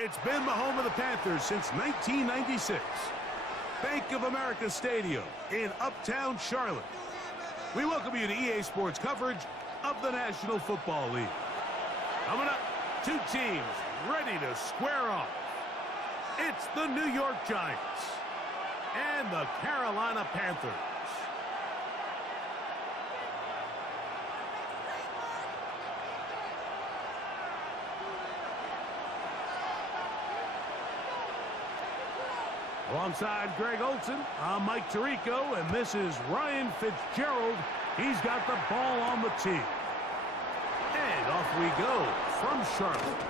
It's been the home of the Panthers since 1996. Bank of America Stadium in Uptown Charlotte. We welcome you to EA Sports coverage of the National Football League. Coming up, two teams ready to square off. It's the New York Giants and the Carolina Panthers. Alongside Greg Olson, I'm Mike Tirico, and this is Ryan Fitzgerald. He's got the ball on the tee. And off we go from Charlotte.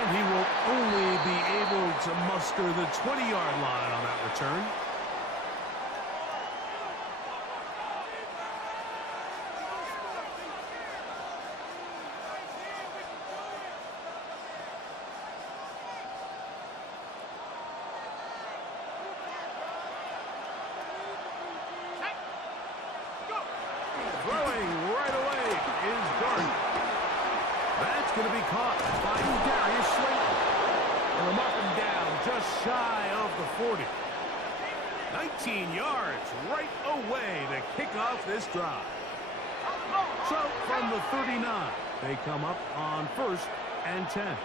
And he will only be able to muster the 20-yard line on that return. Going to be caught by Darius Slayton. And they'll mark him down just shy of the 40. 19 yards right away to kick off this drive. So from the 39, they come up on 1st and 10.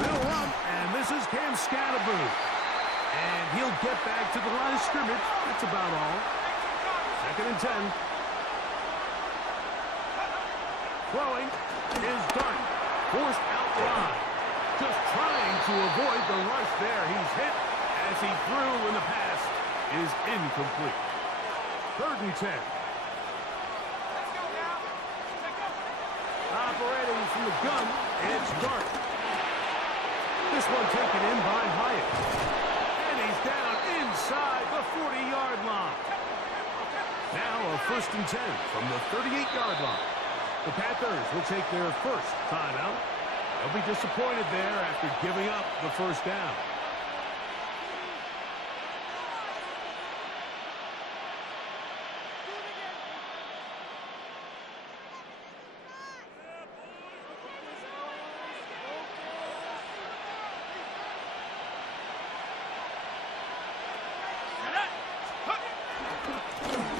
They'll run, and this is Cam Scatterboo. And he'll get back to the line of scrimmage. That's about all. 2nd and 10. Throwing is done. Forced out wide. Just trying to avoid the rush there. He's hit as he threw, and the pass is incomplete. 3rd and 10. Operating from the gun, it's Dart. This one taken in by Hyatt. And he's down inside the 40-yard line. Now a 1st and 10 from the 38-yard line. The Panthers will take their first timeout. They'll be disappointed there after giving up the first down.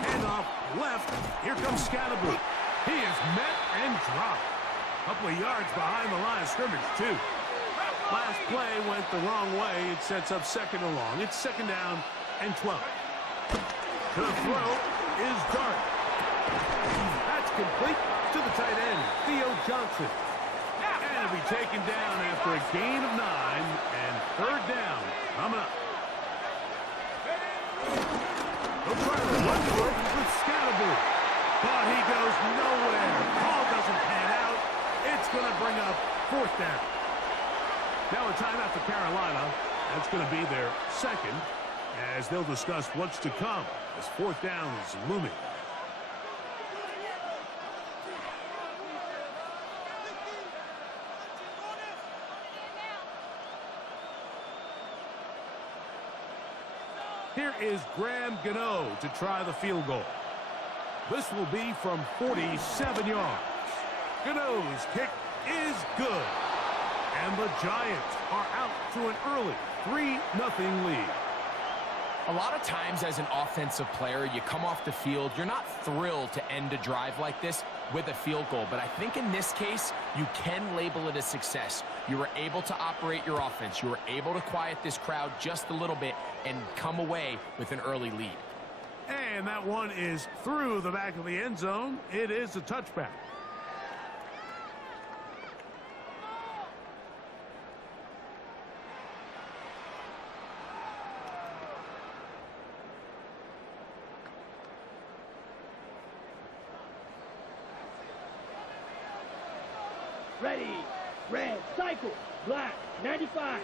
And off left, here comes Scatterboo. He is met and dropped. A couple of yards behind the line of scrimmage, too. Last play went the wrong way. It sets up 2nd and long. It's 2nd down and 12. The throw is Dart. That's complete to the tight end, Theo Johnson. And it'll be taken down after a gain of 9 and 3rd down coming up. They'll try to run for it with Scatterboo. But he goes nowhere. Ball doesn't pan out. It's going to bring up 4th down. Now a timeout for Carolina. That's going to be their 2nd, as they'll discuss what's to come as 4th down is looming. Here is Graham Gano to try the field goal. This will be from 47 yards. Gano's kick is good. And the Giants are out to an early 3-0 lead. A lot of times as an offensive player, you come off the field, you're not thrilled to end a drive like this with a field goal. But I think in this case, you can label it a success. You were able to operate your offense. You were able to quiet this crowd just a little bit and come away with an early lead. And that one is through the back of the end zone. It is a touchback. Ready, red, cycle, black, 95.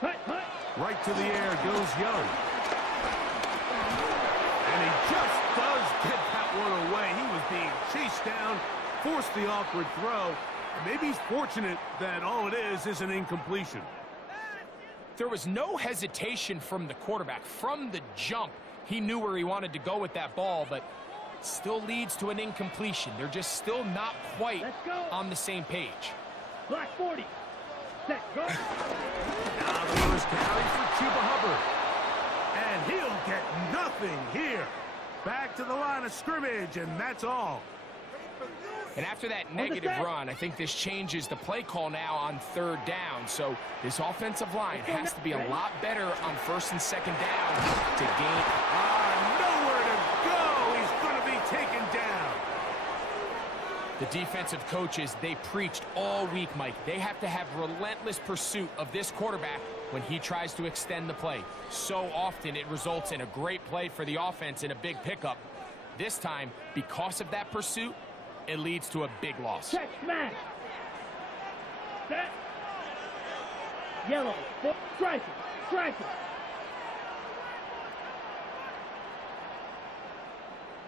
Hut, hut. Right to the air goes Young. And he just does get that one away. He was being chased down, forced the awkward throw. And maybe he's fortunate that all it is an incompletion. There was no hesitation from the quarterback. From the jump, He knew where he wanted to go with that ball, but still leads to an incompletion. They're just still not quite on the same page. Black 40. Set, go. Now the first carry for Chuba Hubbard. And he'll get nothing here. Back to the line of scrimmage, and that's all. And after that negative run, I think this changes the play call now on 3rd down. So this offensive line has to be a lot better on 1st and 2nd down to gain. Nowhere to go. He's going to be taken down. The defensive coaches, they preached all week, Mike. They have to have relentless pursuit of this quarterback when he tries to extend the play. So often it results in a great play for the offense and a big pickup. This time, because of that pursuit, it leads to a big loss. Check, smash. Set. Yellow. Strike it. Strike it.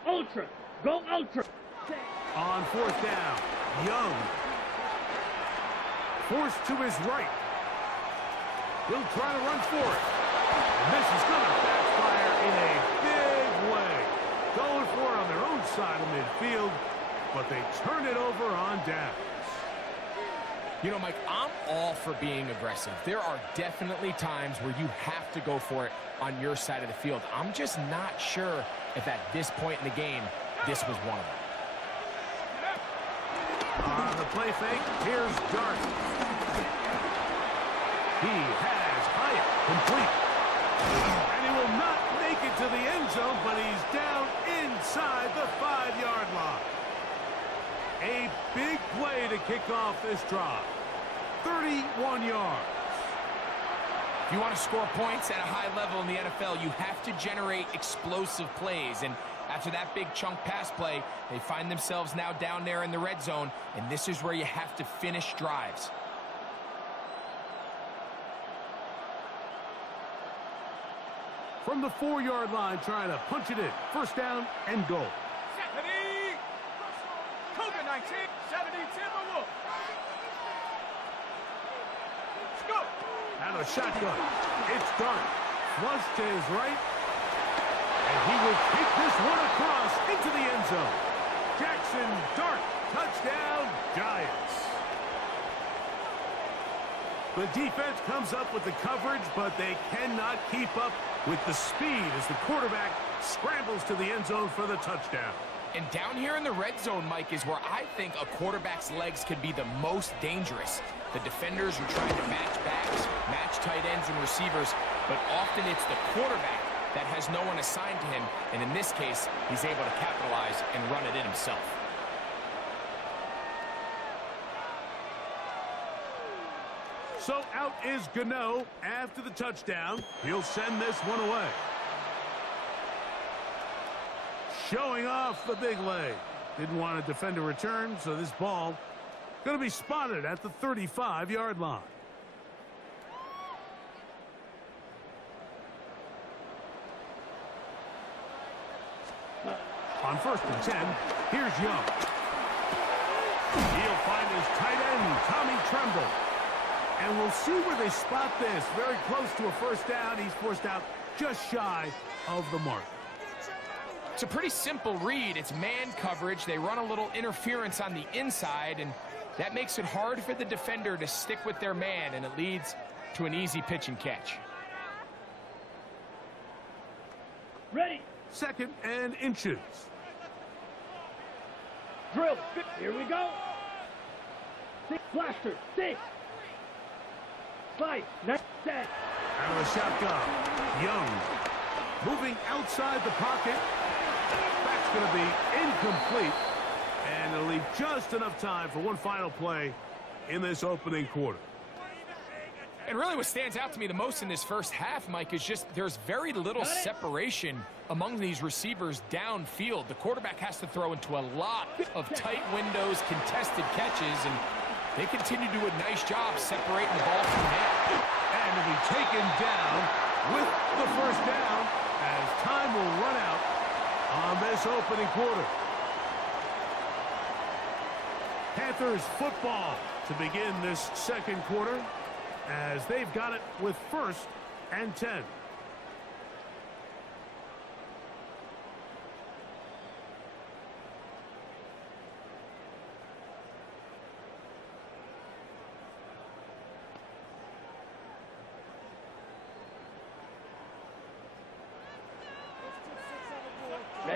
Ultra. Go ultra. Set. On 4th down, Young. Forced to his right. He'll try to run for it. And this is going to backfire in a big way. Going for it on their own side of midfield, but they turn it over on downs. You know, Mike, I'm all for being aggressive. There are definitely times where you have to go for it on your side of the field. I'm just not sure if at this point in the game, this was one of them. On the play fake, here's Dart. He has Hyatt complete. And he will not make it to the end zone, but he's down inside the 5-yard line. A big play to kick off this drive. 31 yards. If you want to score points at a high level in the NFL, you have to generate explosive plays. And after that big chunk pass play, they find themselves now down there in the red zone, and this is where you have to finish drives. From the 4-yard line, trying to punch it in. 1st down and goal. 70. Cougar 19. 70 Timberwolves. Let's go. Out of shotgun. It's Dart. Flush to his right. And he will kick this one across into the end zone. Jackson Dart. Touchdown, Giants. The defense comes up with the coverage, but they cannot keep up with the speed as the quarterback scrambles to the end zone for the touchdown. And down here in the red zone, Mike, is where I think a quarterback's legs can be the most dangerous. The defenders are trying to match backs, match tight ends and receivers, but often it's the quarterback that has no one assigned to him, and in this case, he's able to capitalize and run it in himself. So out is Gano after the touchdown. He'll send this one away. Showing off the big leg. Didn't want to defend a return, so this ball going to be spotted at the 35-yard line. On 1st and 10, here's Young. He'll find his tight end, Tommy Tremble. And we'll see where they spot this. Very close to a 1st down. He's forced out just shy of the mark. It's a pretty simple read. It's man coverage. They run a little interference on the inside, and that makes it hard for the defender to stick with their man, and it leads to an easy pitch and catch. Ready. 2nd and inches. Drill. Here we go. 6. Blaster. 6. 5. 9. 10. Out of the shotgun. Young. Moving outside the pocket. That's going to be incomplete. And it'll leave just enough time for one final play in this opening quarter. And really what stands out to me the most in this first half, Mike, is just there's very little separation among these receivers downfield. The quarterback has to throw into a lot of tight windows, contested catches, and they continue to do a nice job separating the ball from him. And to be taken down with the 1st down as time will run out on this opening quarter. Panthers football to begin this 2nd quarter as they've got it with 1st and 10.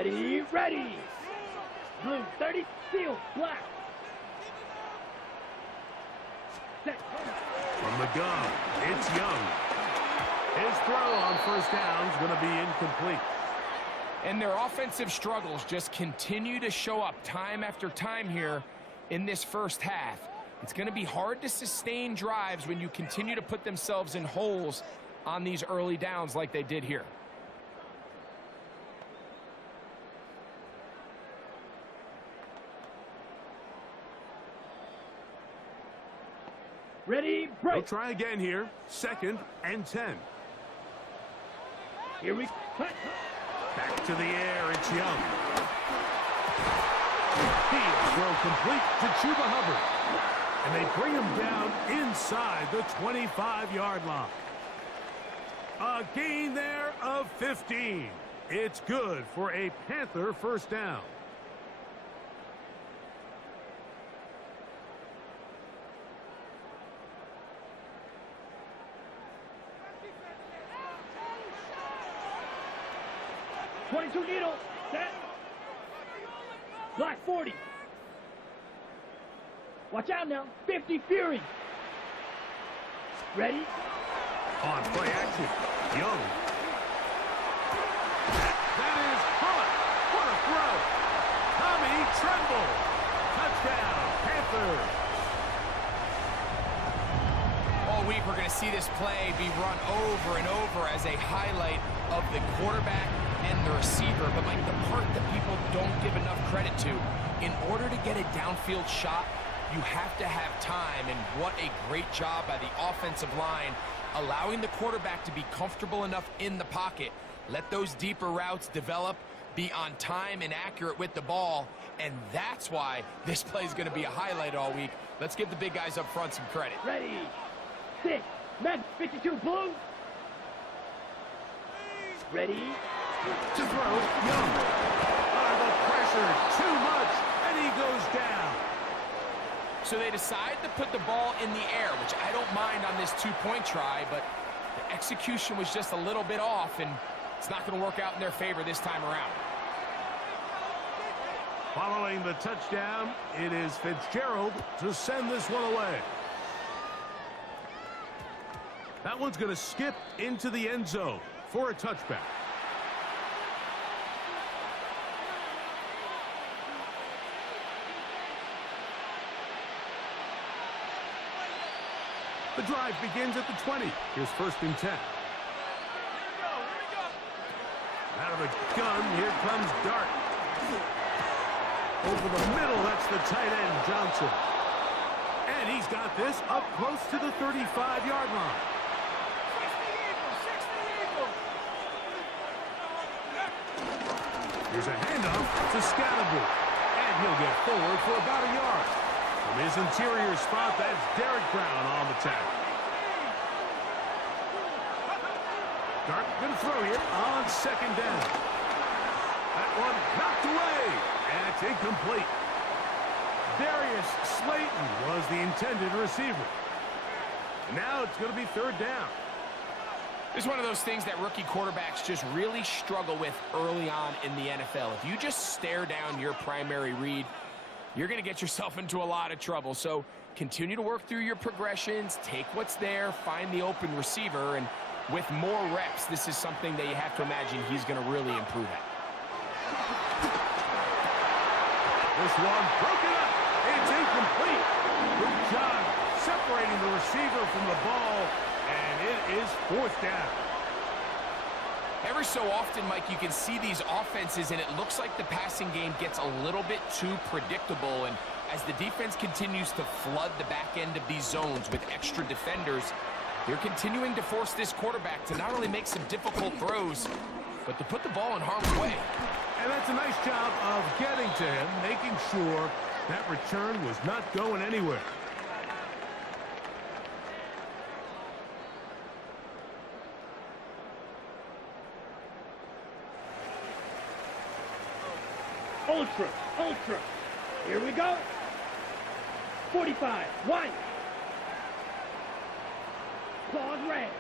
Ready, ready. Blue 30, field, black. Set. From the gun, it's Young. His throw on first down is going to be incomplete. And their offensive struggles just continue to show up time after time here in this first half. It's going to be hard to sustain drives when you continue to put themselves in holes on these early downs like they did here. Ready, They'll break. try again here. 2nd and 10. Here we cut. Back to the air, it's Young. He'll throw complete to Chuba Hubbard. And they bring him down inside the 25-yard line. A gain there of 15. It's good for a Panther first down. .22 needle, set. Black 40. Watch out now, 50 Fury. Ready? On play action, Young. That is caught. What a throw. Tommy Tremble. Touchdown, Panthers. All week we're going to see this play be run over and over as a highlight of the quarterback and the receiver. But like the part that people don't give enough credit to, in order to get a downfield shot, you have to have time, and what a great job by the offensive line, allowing the quarterback to be comfortable enough in the pocket, let those deeper routes develop, be on time and accurate with the ball, and that's why this play is going to be a highlight all week. Let's give the big guys up front some credit. Ready. 6. Men 52 blue. Ready. To throw, Young. Under the pressure, too much, and he goes down. So they decide to put the ball in the air, which I don't mind on this two-point try, but the execution was just a little bit off, and it's not going to work out in their favor this time around. Following the touchdown, it is Fitzgerald to send this one away. That one's going to skip into the end zone for a touchback. The drive begins at the 20. Here's 1st and 10. Out of the gun, here comes Dart. Over the middle, that's the tight end, Johnson. And he's got this up close to the 35-yard line. Here's a handoff to Scatterby. And he'll get forward for about a yard. From his interior spot, that's Derek Brown on the tackle. Dart going to throw here on 2nd down. That one knocked away, and it's incomplete. Darius Slayton was the intended receiver. And now it's going to be 3rd down. It's one of those things that rookie quarterbacks just really struggle with early on in the NFL. If you just stare down your primary read, you're going to get yourself into a lot of trouble. So continue to work through your progressions, take what's there, find the open receiver, and with more reps, this is something that you have to imagine he's going to really improve at. This one broken up. It's incomplete. Good job separating the receiver from the ball, and it is 4th down. Every so often, Mike, you can see these offenses, and it looks like the passing game gets a little bit too predictable. And as the defense continues to flood the back end of these zones with extra defenders, they're continuing to force this quarterback to not only make some difficult throws, but to put the ball in harm's way. And that's a nice job of getting to him, making sure that return was not going anywhere. Ultra, ultra. Here we go. 45, white. Claws red.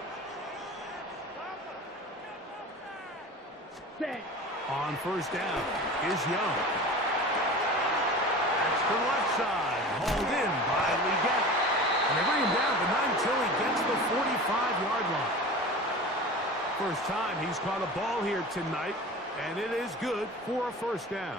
Set. On first down is Young. That's to the left side. Hauled in by Leggett. And they bring him down, but not until he gets the 45-yard line. First time he's caught a ball here tonight, and it is good for a first down.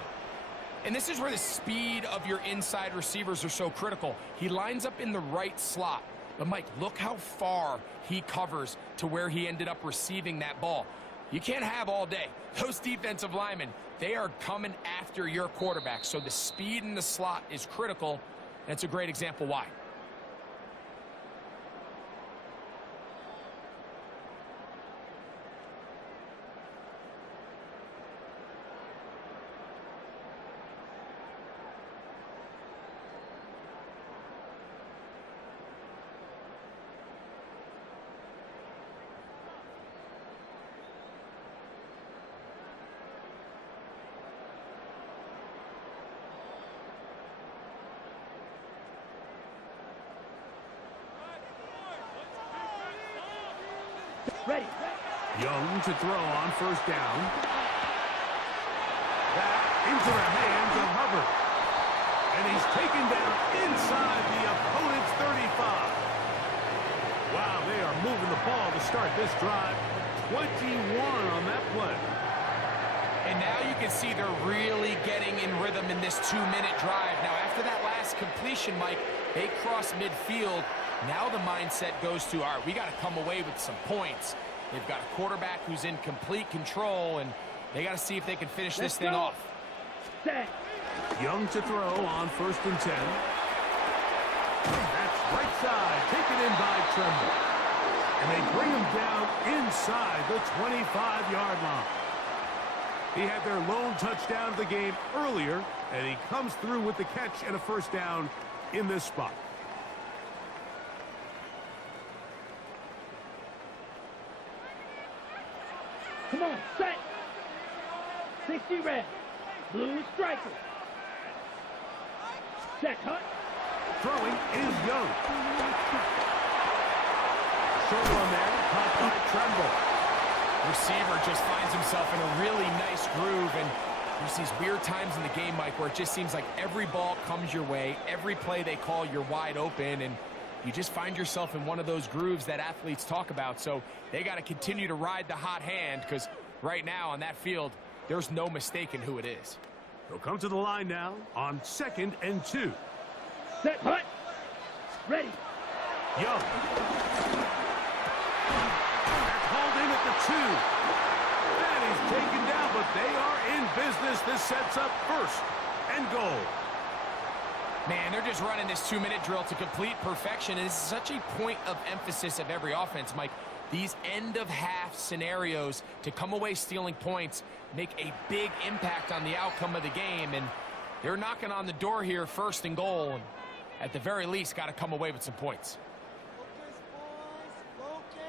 And this is where the speed of your inside receivers are so critical. He lines up in the right slot. But, Mike, look how far he covers to where he ended up receiving that ball. You can't have all day. Those defensive linemen, they are coming after your quarterback. So the speed in the slot is critical. That's a great example why. Ready. Young to throw on first down. That into the hands of Hubbard. And he's taken down inside the opponent's 35. Wow, they are moving the ball to start this drive. 21 on that play. And now you can see they're really getting in rhythm in this 2-minute drive. Now, after that last completion, Mike, they cross midfield. Now the mindset goes to, all right, we got to come away with some points. They've got a quarterback who's in complete control, and they got to see if they can finish this thing off. Set. Young to throw on first and 10. That's right side, taken in by Tremble. And they bring him down inside the 25-yard line. He had their lone touchdown of the game earlier, and he comes through with the catch and a first down in this spot. Come on, set. 60 red. Blue striker. Set, hut. Throwing is Young. Short one there, caught by Tremble. Receiver just finds himself in a really nice groove, and there's these weird times in the game, Mike, where it just seems like every ball comes your way, every play they call, you're wide open, and you just find yourself in one of those grooves that athletes talk about. So they got to continue to ride the hot hand, because right now on that field, there's no mistaking who it is. They'll come to the line now on 2nd and 2. Set, hut. Ready. Young. That's hauled in at the 2. That is taken down, but they are in business. This sets up first and goal. Man, they're just running this 2-minute drill to complete perfection, and it's such a point of emphasis of every offense, Mike. These end-of-half scenarios to come away stealing points make a big impact on the outcome of the game, and they're knocking on the door here, 1st and goal, and at the very least, got to come away with some points. Focus, boys, focus.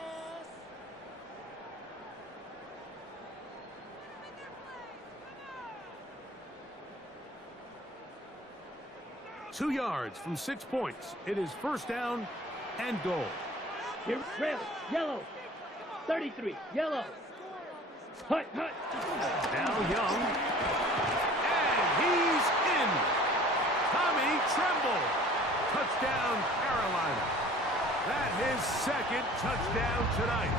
2 yards from 6 points. It is first down and goal. Here, red, yellow. 33, yellow. Hut, hut. Now Young. And he's in. Tommy Tremble. Touchdown, Carolina. That his 2nd touchdown tonight.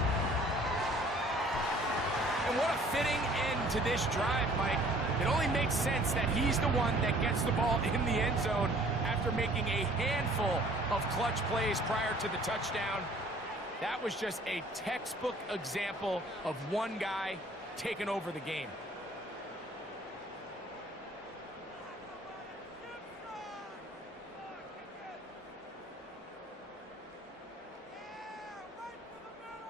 And what a fitting end to this drive, Mike. It only makes sense that he's the one that gets the ball in the end zone after making a handful of clutch plays prior to the touchdown. That was just a textbook example of one guy taking over the game.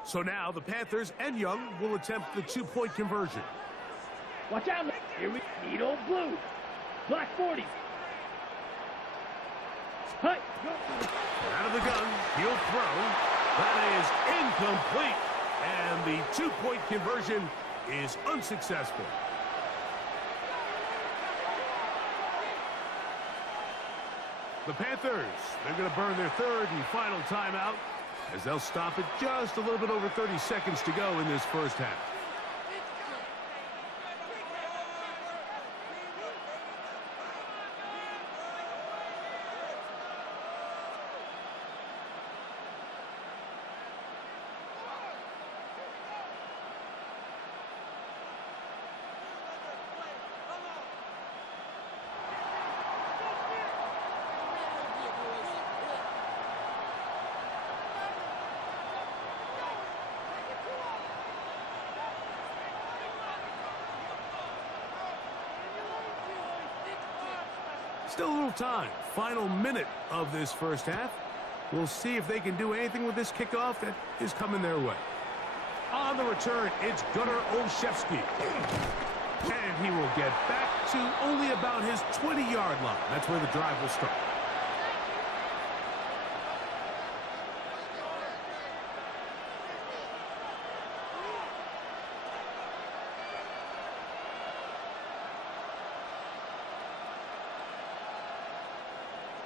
So now the Panthers and Young will attempt the 2-point conversion. Watch out. Here we need old blue. Black 40. Hut. Out of the gun, he'll throw. That is incomplete. And the 2-point conversion is unsuccessful. The Panthers, they're going to burn their 3rd and final timeout as they'll stop it just a little bit over 30 seconds to go in this first half. Still a little time. Final minute of this first half. We'll see if they can do anything with this kickoff that is coming their way. On the return, it's Gunnar Olszewski. And he will get back to only about his 20-yard line. That's where the drive will start.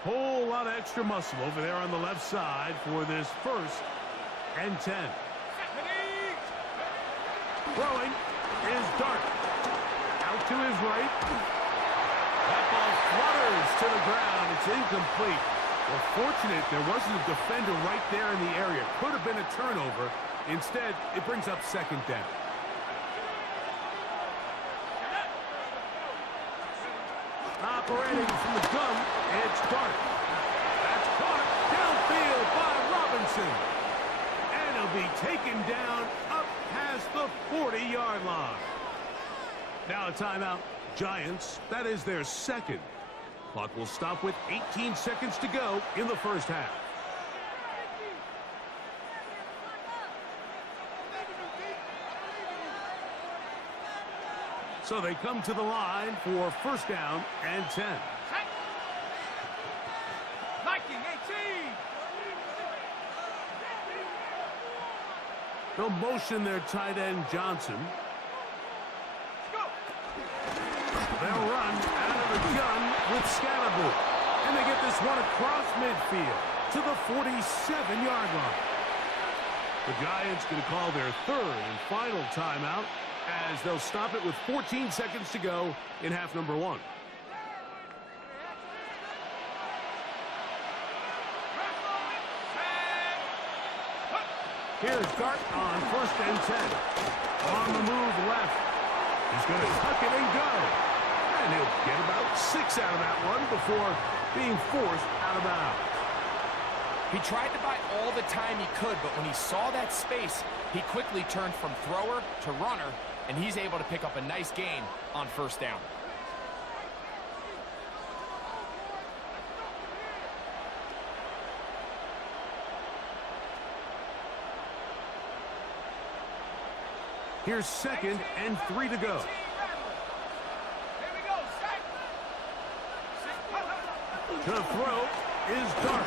Whole lot of extra muscle over there on the left side for this 1st and 10. Throwing is Dart. Out to his right. That ball flutters to the ground. It's incomplete. Well, fortunate there wasn't a defender right there in the area. Could have been a turnover. Instead, it brings up 2nd down. Operating from the gun, it's Dart. That's caught downfield by Robinson. And he'll be taken down up past the 40-yard line. Now a timeout. Giants, that is their 2nd. Clock will stop with 18 seconds to go in the first half. So they come to the line for 1st down and 10. They'll motion their tight end Johnson. They'll run out of the gun with Scalaboo. And they get this one across midfield to the 47-yard line. The Giants going to call their 3rd and final timeout, as they'll stop it with 14 seconds to go in half number 1. Here's Dart on 1st and 10. On the move left. He's going to tuck it and go. And he'll get about 6 out of that one before being forced out of bounds. He tried to buy all the time he could, but when he saw that space, he quickly turned from thrower to runner, and he's able to pick up a nice gain on 1st down. Here's 2nd and 3 to go. To throw is Dart.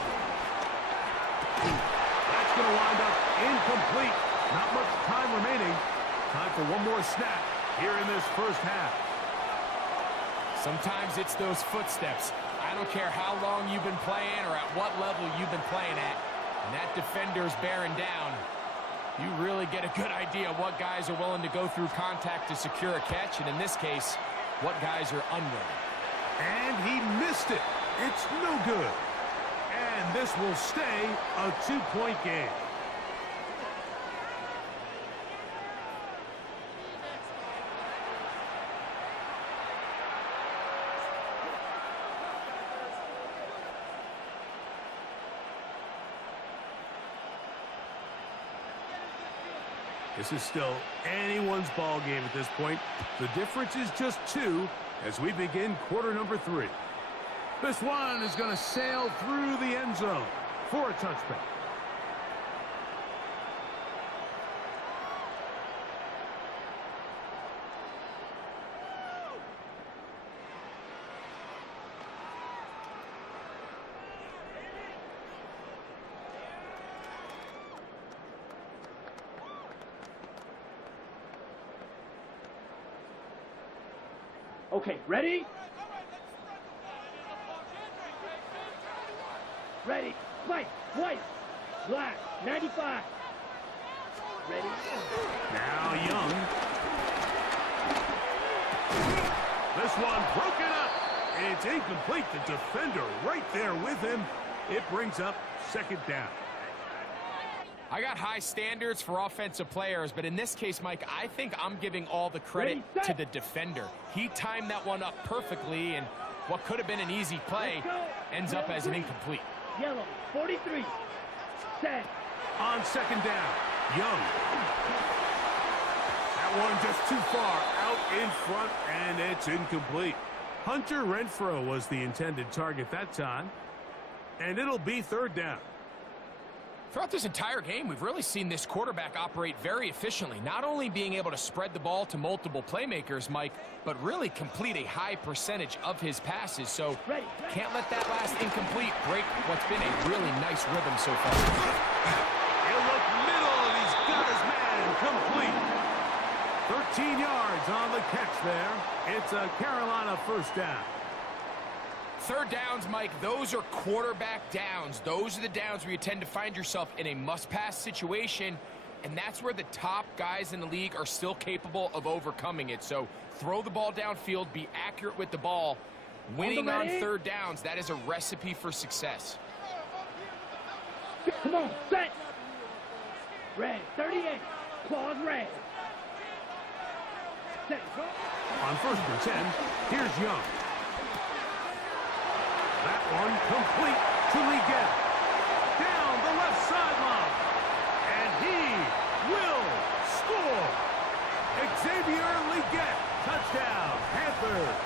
That's going to wind up incomplete. Not much time remaining. Time for one more snap here in this first half. Sometimes it's those footsteps. I don't care how long you've been playing or at what level you've been playing at. And that defender's bearing down. You really get a good idea of what guys are willing to go through contact to secure a catch, and in this case, what guys are unwilling. And he missed it. It's no good. And this will stay a 2-point game. This is still anyone's ball game at this point. The difference is just 2 as we begin quarter number 3. This one is going to sail through the end zone for a touchback. Okay, ready? Ready. White, white, black, 95. Ready? Now Young. This one broken up. It's incomplete. The defender right there with him. It brings up 2nd down. I got high standards for offensive players, but in this case, Mike, I think I'm giving all the credit to the defender. He timed that one up perfectly, and what could have been an easy play ends up as an incomplete. Yellow, 43. Set. On 2nd down, Young. That one just too far out in front, and it's incomplete. Hunter Renfrow was the intended target that time. And it'll be third down. Throughout this entire game, we've really seen this quarterback operate very efficiently, not only being able to spread the ball to multiple playmakers, Mike, but really complete a high percentage of his passes. So can't let that last incomplete break what's been a really nice rhythm so far. He'll look middle, and he's got his man complete. 13 yards on the catch there. It's a Carolina first down. Third downs, Mike, those are quarterback downs. Those are the downs where you tend to find yourself in a must-pass situation, and that's where the top guys in the league are still capable of overcoming it. So throw the ball downfield, be accurate with the ball. Winning on third downs, that is a recipe for success. Come on, set. Red, 38. Claws red. Set, go. On 1st and 10, here's Young. That one complete to Liggett. Down the left sideline. And he will score. Xavier Liggett. Touchdown, Panthers.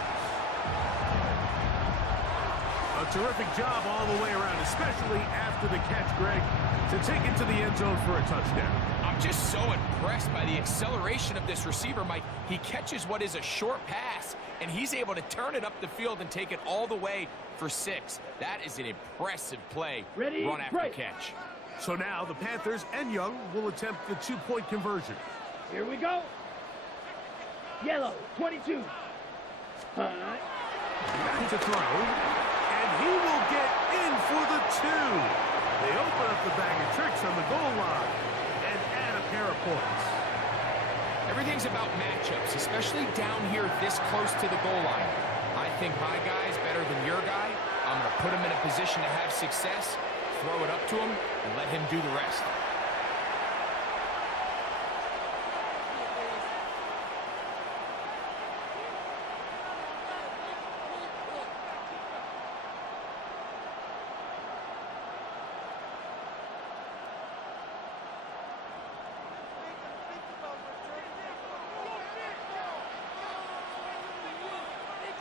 A terrific job all the way around, especially after the catch, Greg, to take it to the end zone for a touchdown. I'm just so impressed by the acceleration of this receiver, Mike. He catches what is a short pass, and he's able to turn it up the field and take it all the way for 6. That is an impressive play. Ready, run after catch. So now the Panthers and Young will attempt the 2-point conversion. Here we go. Yellow, 22. Back to throw, and he will get in for the 2. They open up the bag of tricks on the goal line and add a pair of points. Everything's about matchups, especially down here this close to the goal line. I think my guy's better than your guy. I'm going to put him in a position to have success, throw it up to him, and let him do the rest.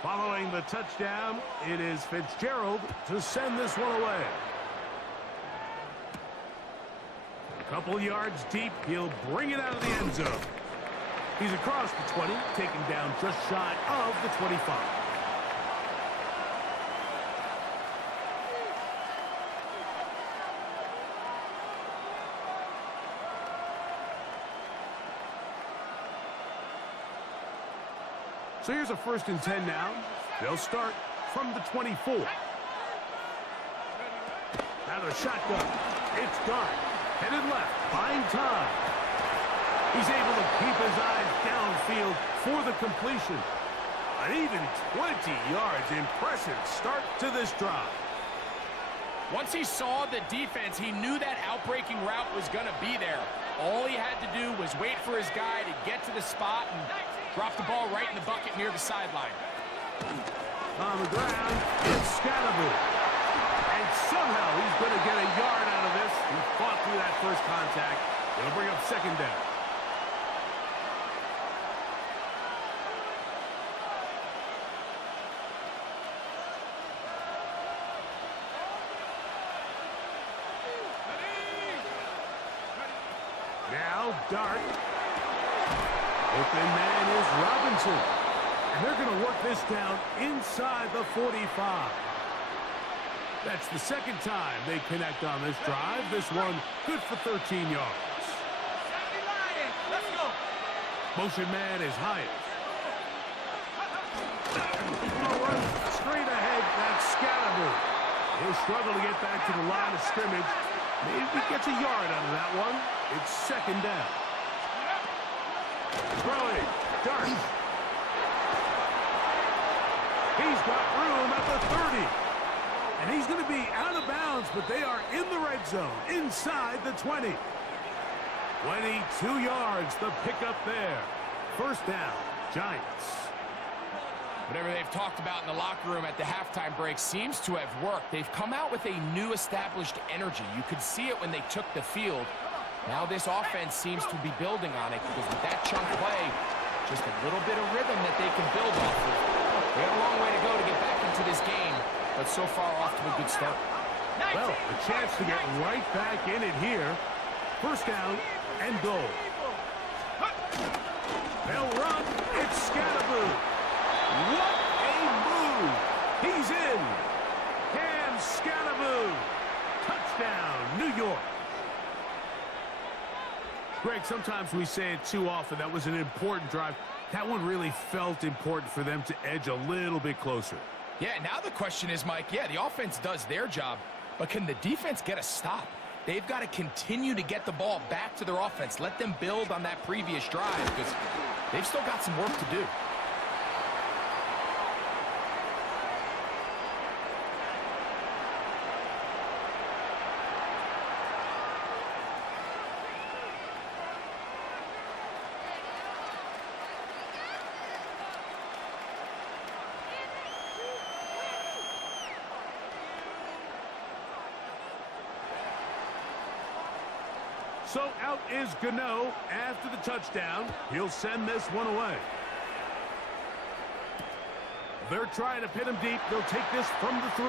Following the touchdown, it is Fitzgerald to send this one away. A couple yards deep, he'll bring it out of the end zone. He's across the 20, taken down just shy of the 25. So here's a 1st and 10 now. They'll start from the 24. Now the shotgun. It's Dart. Headed left. Buying time. He's able to keep his eyes downfield for the completion. An even 20 yards. Impressive start to this drive. Once he saw the defense, he knew that outbreaking route was going to be there. All he had to do was wait for his guy to get to the spot and drop the ball right in the bucket near the sideline. On the ground, it's Scalaboo. And somehow he's going to get a yard out of this. He fought through that first contact. It'll bring up 2nd down. Now, Dart. Open man is Robinson. And they're going to work this down inside the 45. That's the 2nd time they connect on this drive. This one good for 13 yards. Motion man is Hyatt. Straight ahead, that's Scalaboo. He'll struggle to get back to the line of scrimmage. Maybe he gets a yard out of that one. It's 2nd down. Throwing. Dart. He's got room at the 30. And he's going to be out of bounds, but they are in the red zone, inside the 20. 22 yards, the pickup there. 1st down, Giants. Whatever they've talked about in the locker room at the halftime break seems to have worked. They've come out with a new established energy. You could see it when they took the field. Now this offense seems to be building on it because with that chunk play, just a little bit of rhythm that they can build off of. We got a long way to go to get back into this game, but so far off to a good start. Well, a chance to get right back in it here. First down and goal. They'll run. It's Scatterboo. What a move. He's in. Cam Scatterboo. Touchdown, New York. Greg, sometimes we say it too often. That was an important drive. That one really felt important for them to edge a little bit closer. Yeah, now the question is, Mike, yeah, the offense does their job, but can the defense get a stop? They've got to continue to get the ball back to their offense. Let them build on that previous drive because they've still got some work to do. So out is Gano after the touchdown. He'll send this one away. They're trying to pin him deep. They'll take this from the 3.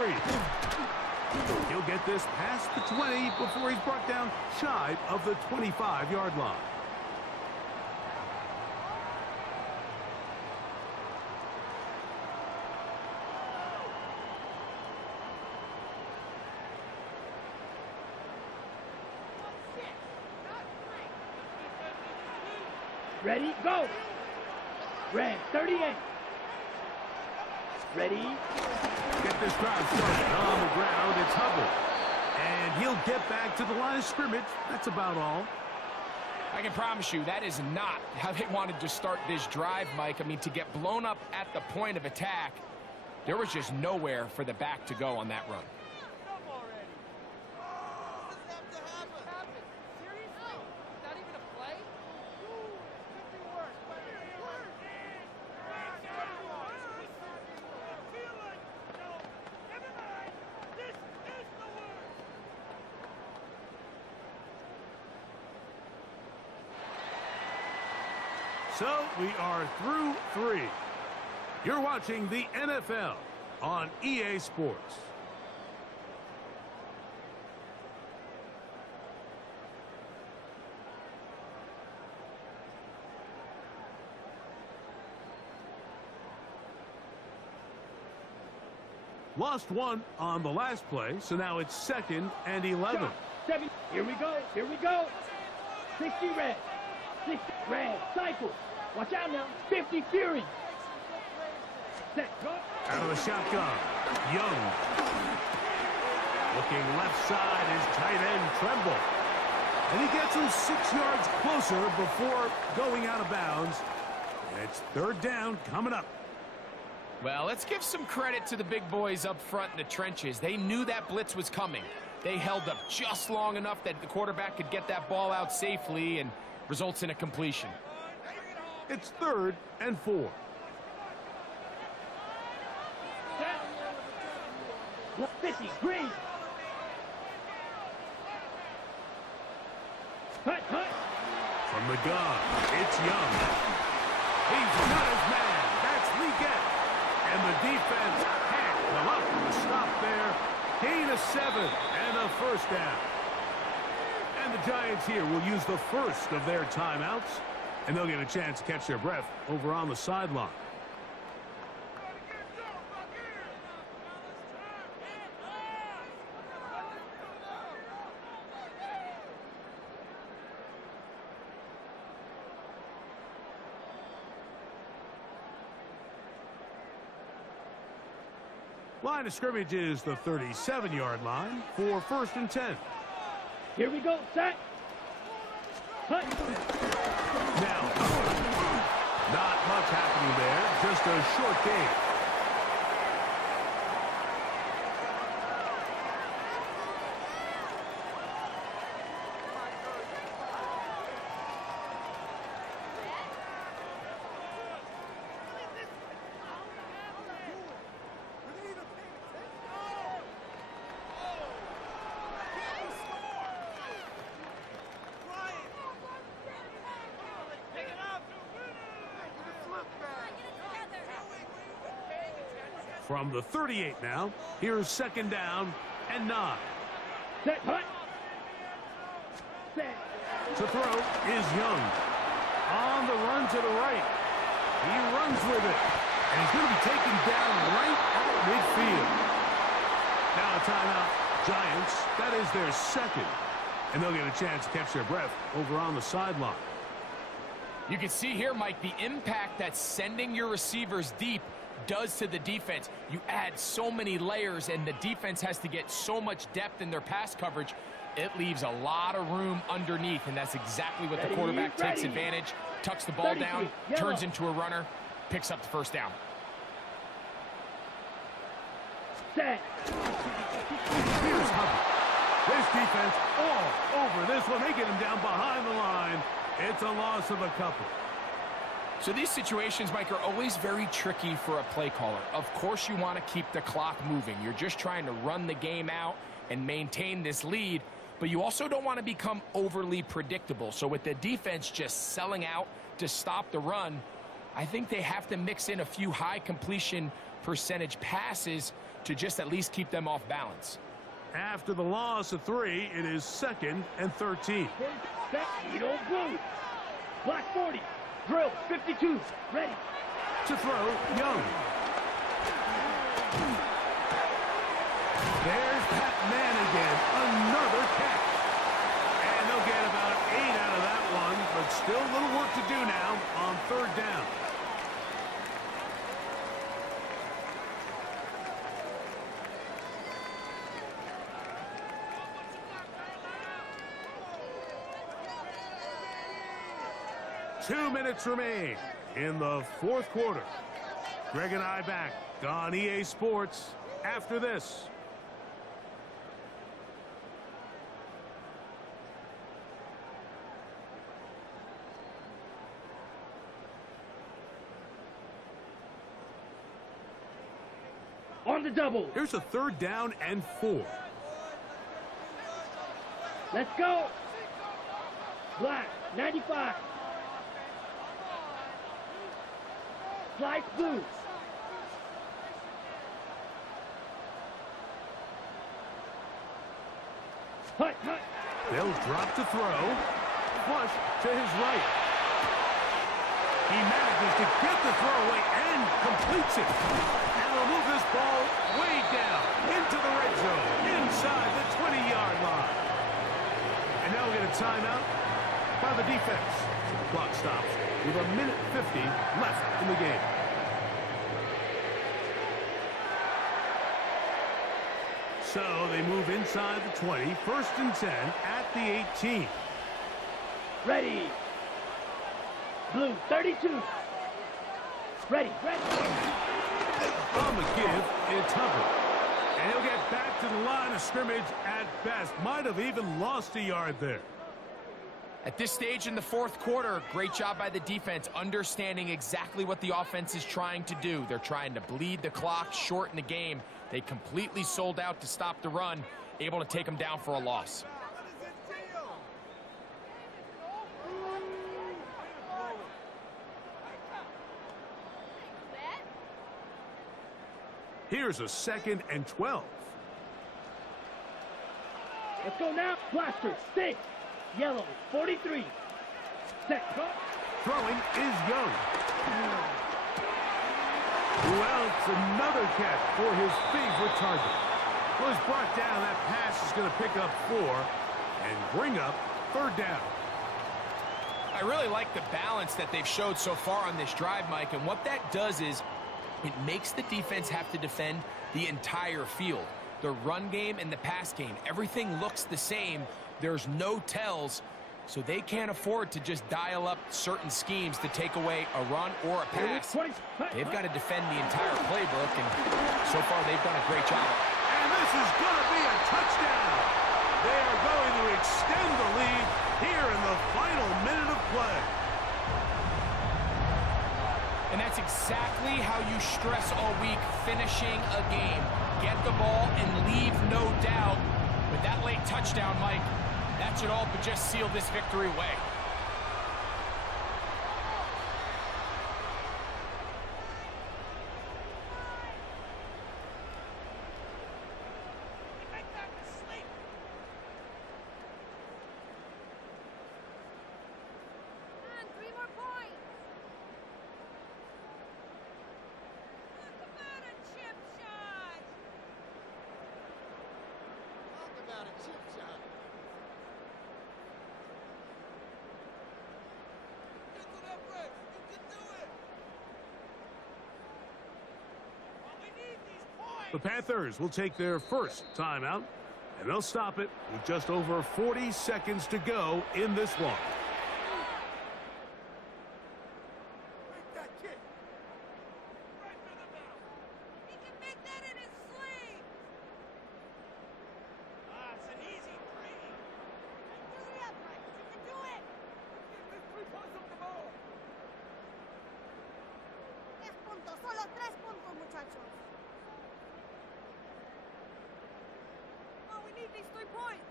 He'll get this past the 20 before he's brought down shy of the 25-yard line. Ready, go. Red, 38. Ready. Get this crowd started on the ground. It's Hubbard. And he'll get back to the line of scrimmage. That's about all. I can promise you that is not how they wanted to start this drive, Mike. I mean, to get blown up at the point of attack, there was just nowhere for the back to go on that run. So we are through 3. You're watching the NFL on EA Sports. Lost 1 on the last play, so now it's 2nd and 11. 7. Here we go. Here we go. 60 red. 60 red. Cycle. Watch out now. 50 Fury. Set. Go. Out of the shotgun. Young. Looking left side is tight end Tremble. And he gets him 6 yards closer before going out of bounds. It's 3rd down coming up. Well, let's give some credit to the big boys up front in the trenches. They knew that blitz was coming. They held up just long enough that the quarterback could get that ball out safely and results in a completion. It's 3rd and 4. 50 green. Hut, hut. From the gun, it's Young. He's got his man. That's Leggett. And the defense can't come up with a stop there. Gain of 7 and a first down. And the Giants here will use the first of their timeouts. And they'll get a chance to catch their breath over on the sideline. Line of scrimmage is the 37-yard line for 1st and 10. Here we go. Set. Hut. Now, not much happening there. Just a short game. From the 38 now, here's 2nd down and 9. Set, hut. Set. To throw is Young. On the run to the right. He runs with it. And he's going to be taken down right at midfield. Now a timeout. Giants, that is their 2nd. And they'll get a chance to catch their breath over on the sideline. You can see here, Mike, the impact that sending your receivers deep does to the defense. You add so many layers, and the defense has to get so much depth in their pass coverage. It leaves a lot of room underneath, and that's exactly what the quarterback takes advantage. Tucks the ball down, turns into a runner, picks up the 1st down. Set. Here's Hubbard. This defense all over this one. They get him down behind the line. It's a loss of a couple. So these situations, Mike, are always very tricky for a play caller. Of course you want to keep the clock moving. You're just trying to run the game out and maintain this lead, but you also don't want to become overly predictable. So with the defense just selling out to stop the run, I think they have to mix in a few high completion percentage passes to just at least keep them off balance. After the loss of 3, it is 2nd and 13. Set. Edo blue. Black 40. Drill. 52. Ready. To throw, Young. There's Pat Man again. Another catch. And they'll get about 8 out of that one, but still a little work to do now on 3rd down. Two minutes remain in the 4th quarter. Greg and I back on EA Sports after this. On the double. Here's a 3rd down and 4. Let's go. Black 95. Slice blue. Hut, hut. They'll drop to throw. Flush to his right. He manages to get the throw away and completes it. And will move this ball way down into the red zone, inside the 20-yard line. And now we'll get a timeout by the defense. So the clock stops with 1:50 left in the game. So they move inside the 20, 1st and 10 at the 18. Ready. Blue 32. Ready, ready. On the give, it's Hubbard. And he'll get back to the line of scrimmage at best. Might have even lost a yard there. At this stage in the 4th quarter, great job by the defense, understanding exactly what the offense is trying to do. They're trying to bleed the clock, shorten the game. They completely sold out to stop the run, able to take them down for a loss. Here's a 2nd and 12. Let's go now. Blaster 6. Yellow 43. Set. Cut. Throwing is Young. Well, it's another catch for his favorite target. Was brought down. That pass is going to pick up 4 and bring up 3rd down. I really like the balance that they've showed so far on this drive, Mike, and what that does is it makes the defense have to defend the entire field. The run game and the pass game, everything looks the same. There's no tells, so they can't afford to just dial up certain schemes to take away a run or a pass. They've got to defend the entire playbook, and so far they've done a great job. And this is going to be a touchdown. They are going to extend the lead here in the final minute of play. And that's exactly how you stress all week, finishing a game. Get the ball and leave no doubt. With that late touchdown, Mike, that should all but just seal this victory away. The Panthers will take their first timeout, and they'll stop it with just over 40 seconds to go in this one. Solo 3 puntos, muchachos. Oh, we need these 3 points.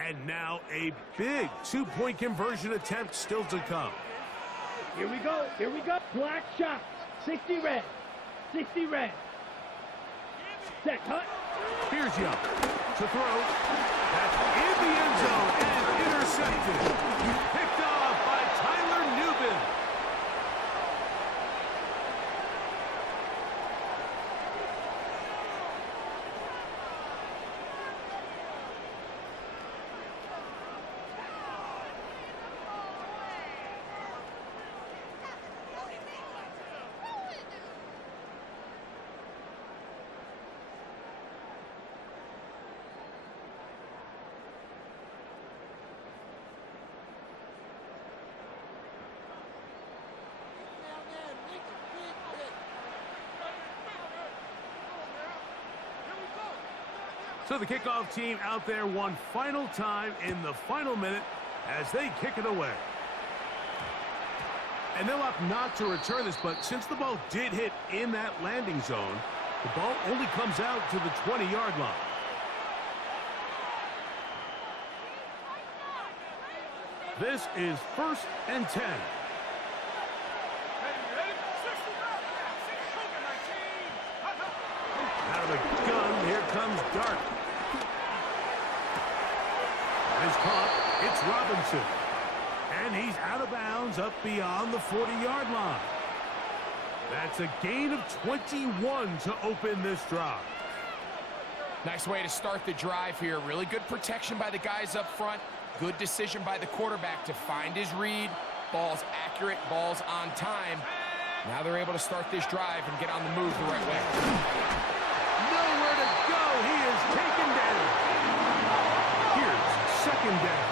And now a big two-point conversion attempt still to come. Here we go. Here we go. Black shot. 60 red. 60 red. Set cut. Here's Young to throw. That's in the end zone and intercepted. Picked off by Tyler Newman. So the kickoff team out there one final time in the final minute as they kick it away. And they'll opt not to return this, but since the ball did hit in that landing zone, the ball only comes out to the 20-yard line. This is 1st and 10. Out of the gun, here comes Dart. Is caught. It's Robinson. And he's out of bounds up beyond the 40-yard line. That's a gain of 21 to open this drive. Nice way to start the drive here. Really good protection by the guys up front. Good decision by the quarterback to find his read. Ball's accurate, ball's on time. Now they're able to start this drive and get on the move the right way. Nowhere to go. He is taken down. Here's 2nd down.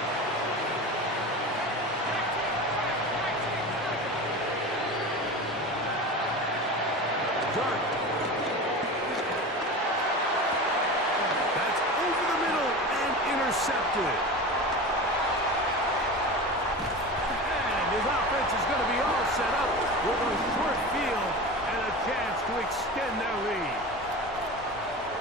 Dart. That's over the middle and intercepted. And his offense is going to be all set up with a short field and a chance to extend their lead.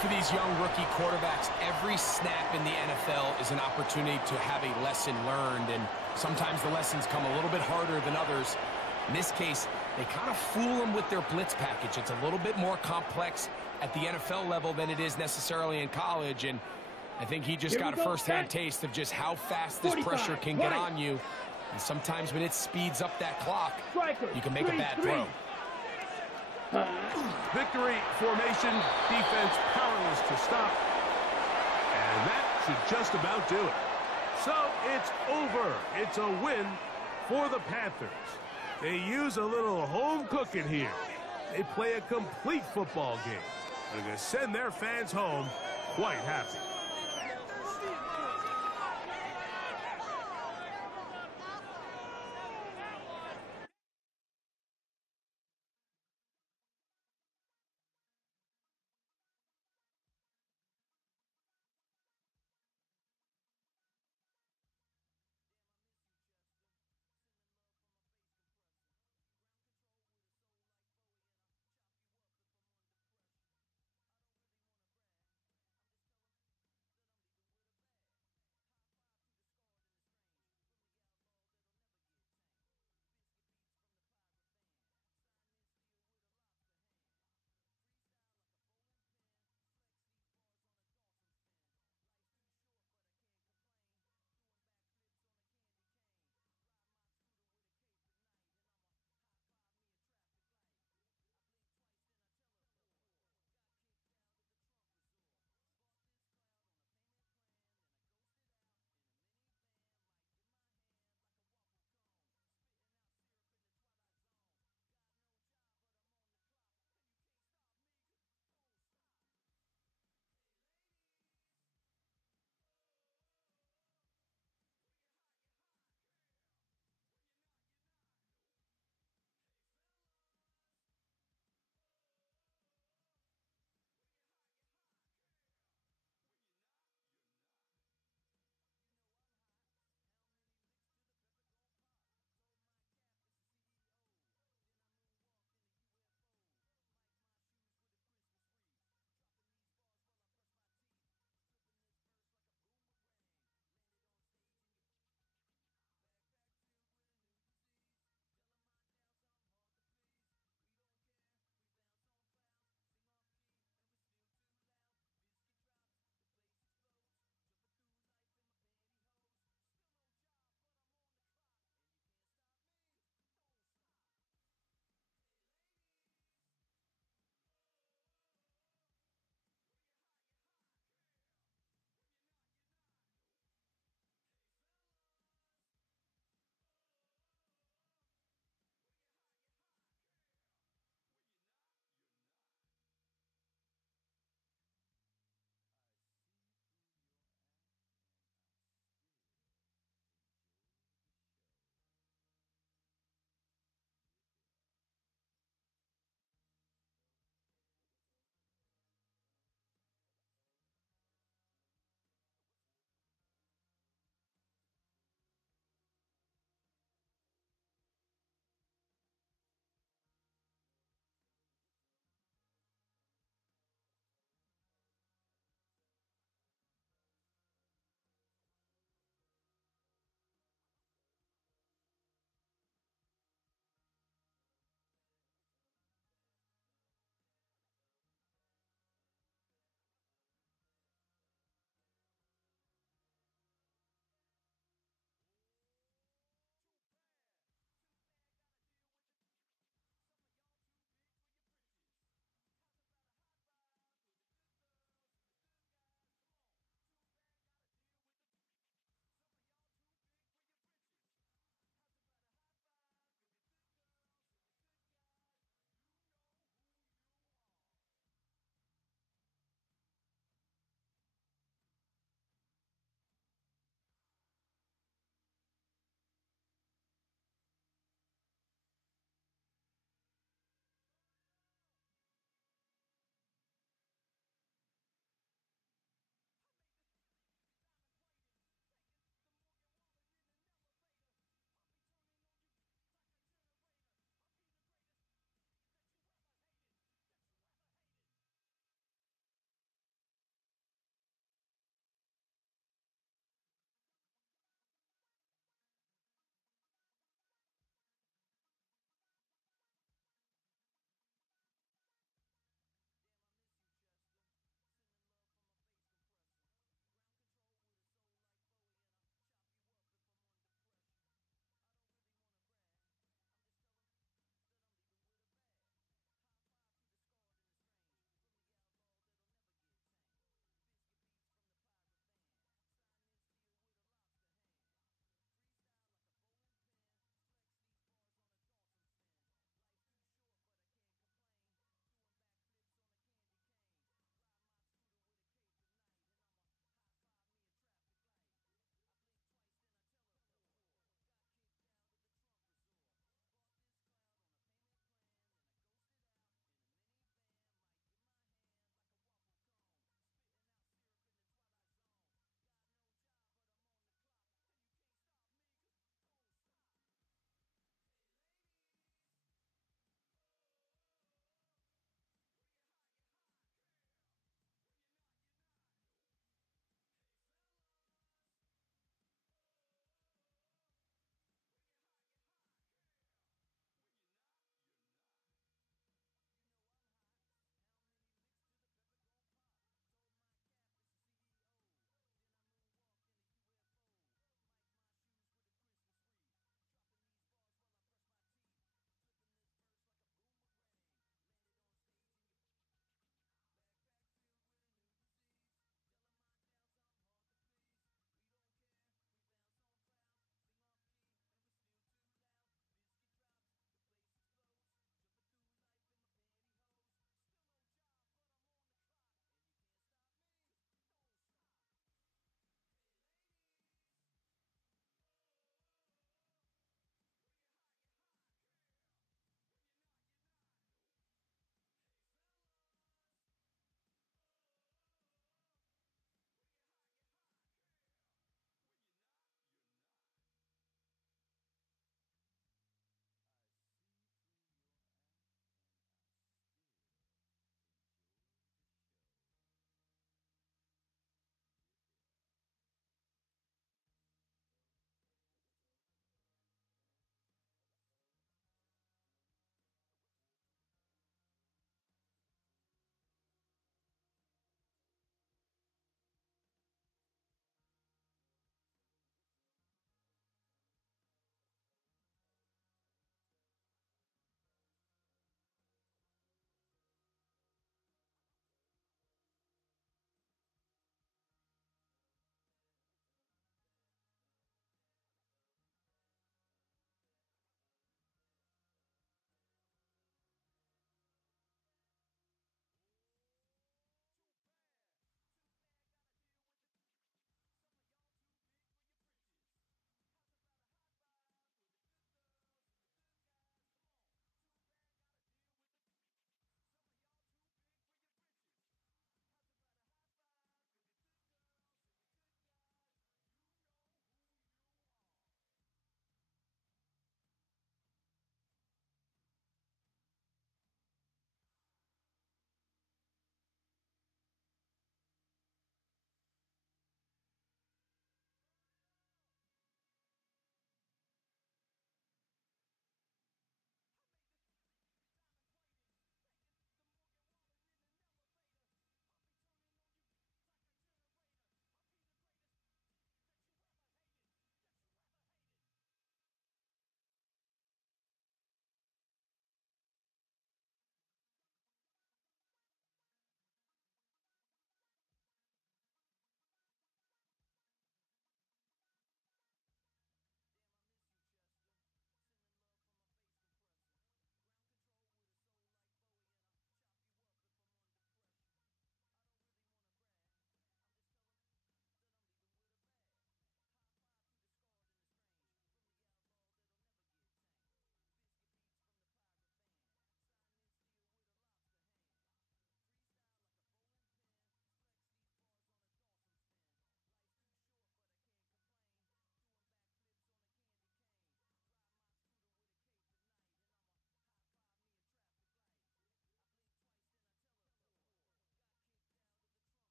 For these young rookie quarterbacks, every snap in the NFL is an opportunity to have a lesson learned, and sometimes the lessons come a little bit harder than others. In this case, they kind of fool them with their blitz package. It's a little bit more complex at the NFL level than it is necessarily in college, and I think he just got a first-hand taste of just how fast this pressure can get on you. And sometimes when it speeds up that clock, you can make a bad throw. Victory formation, defense powerless to stop. And that should just about do it. So it's over. It's a win for the Panthers. They use a little home cooking here. They play a complete football game. They're going to send their fans home quite happy.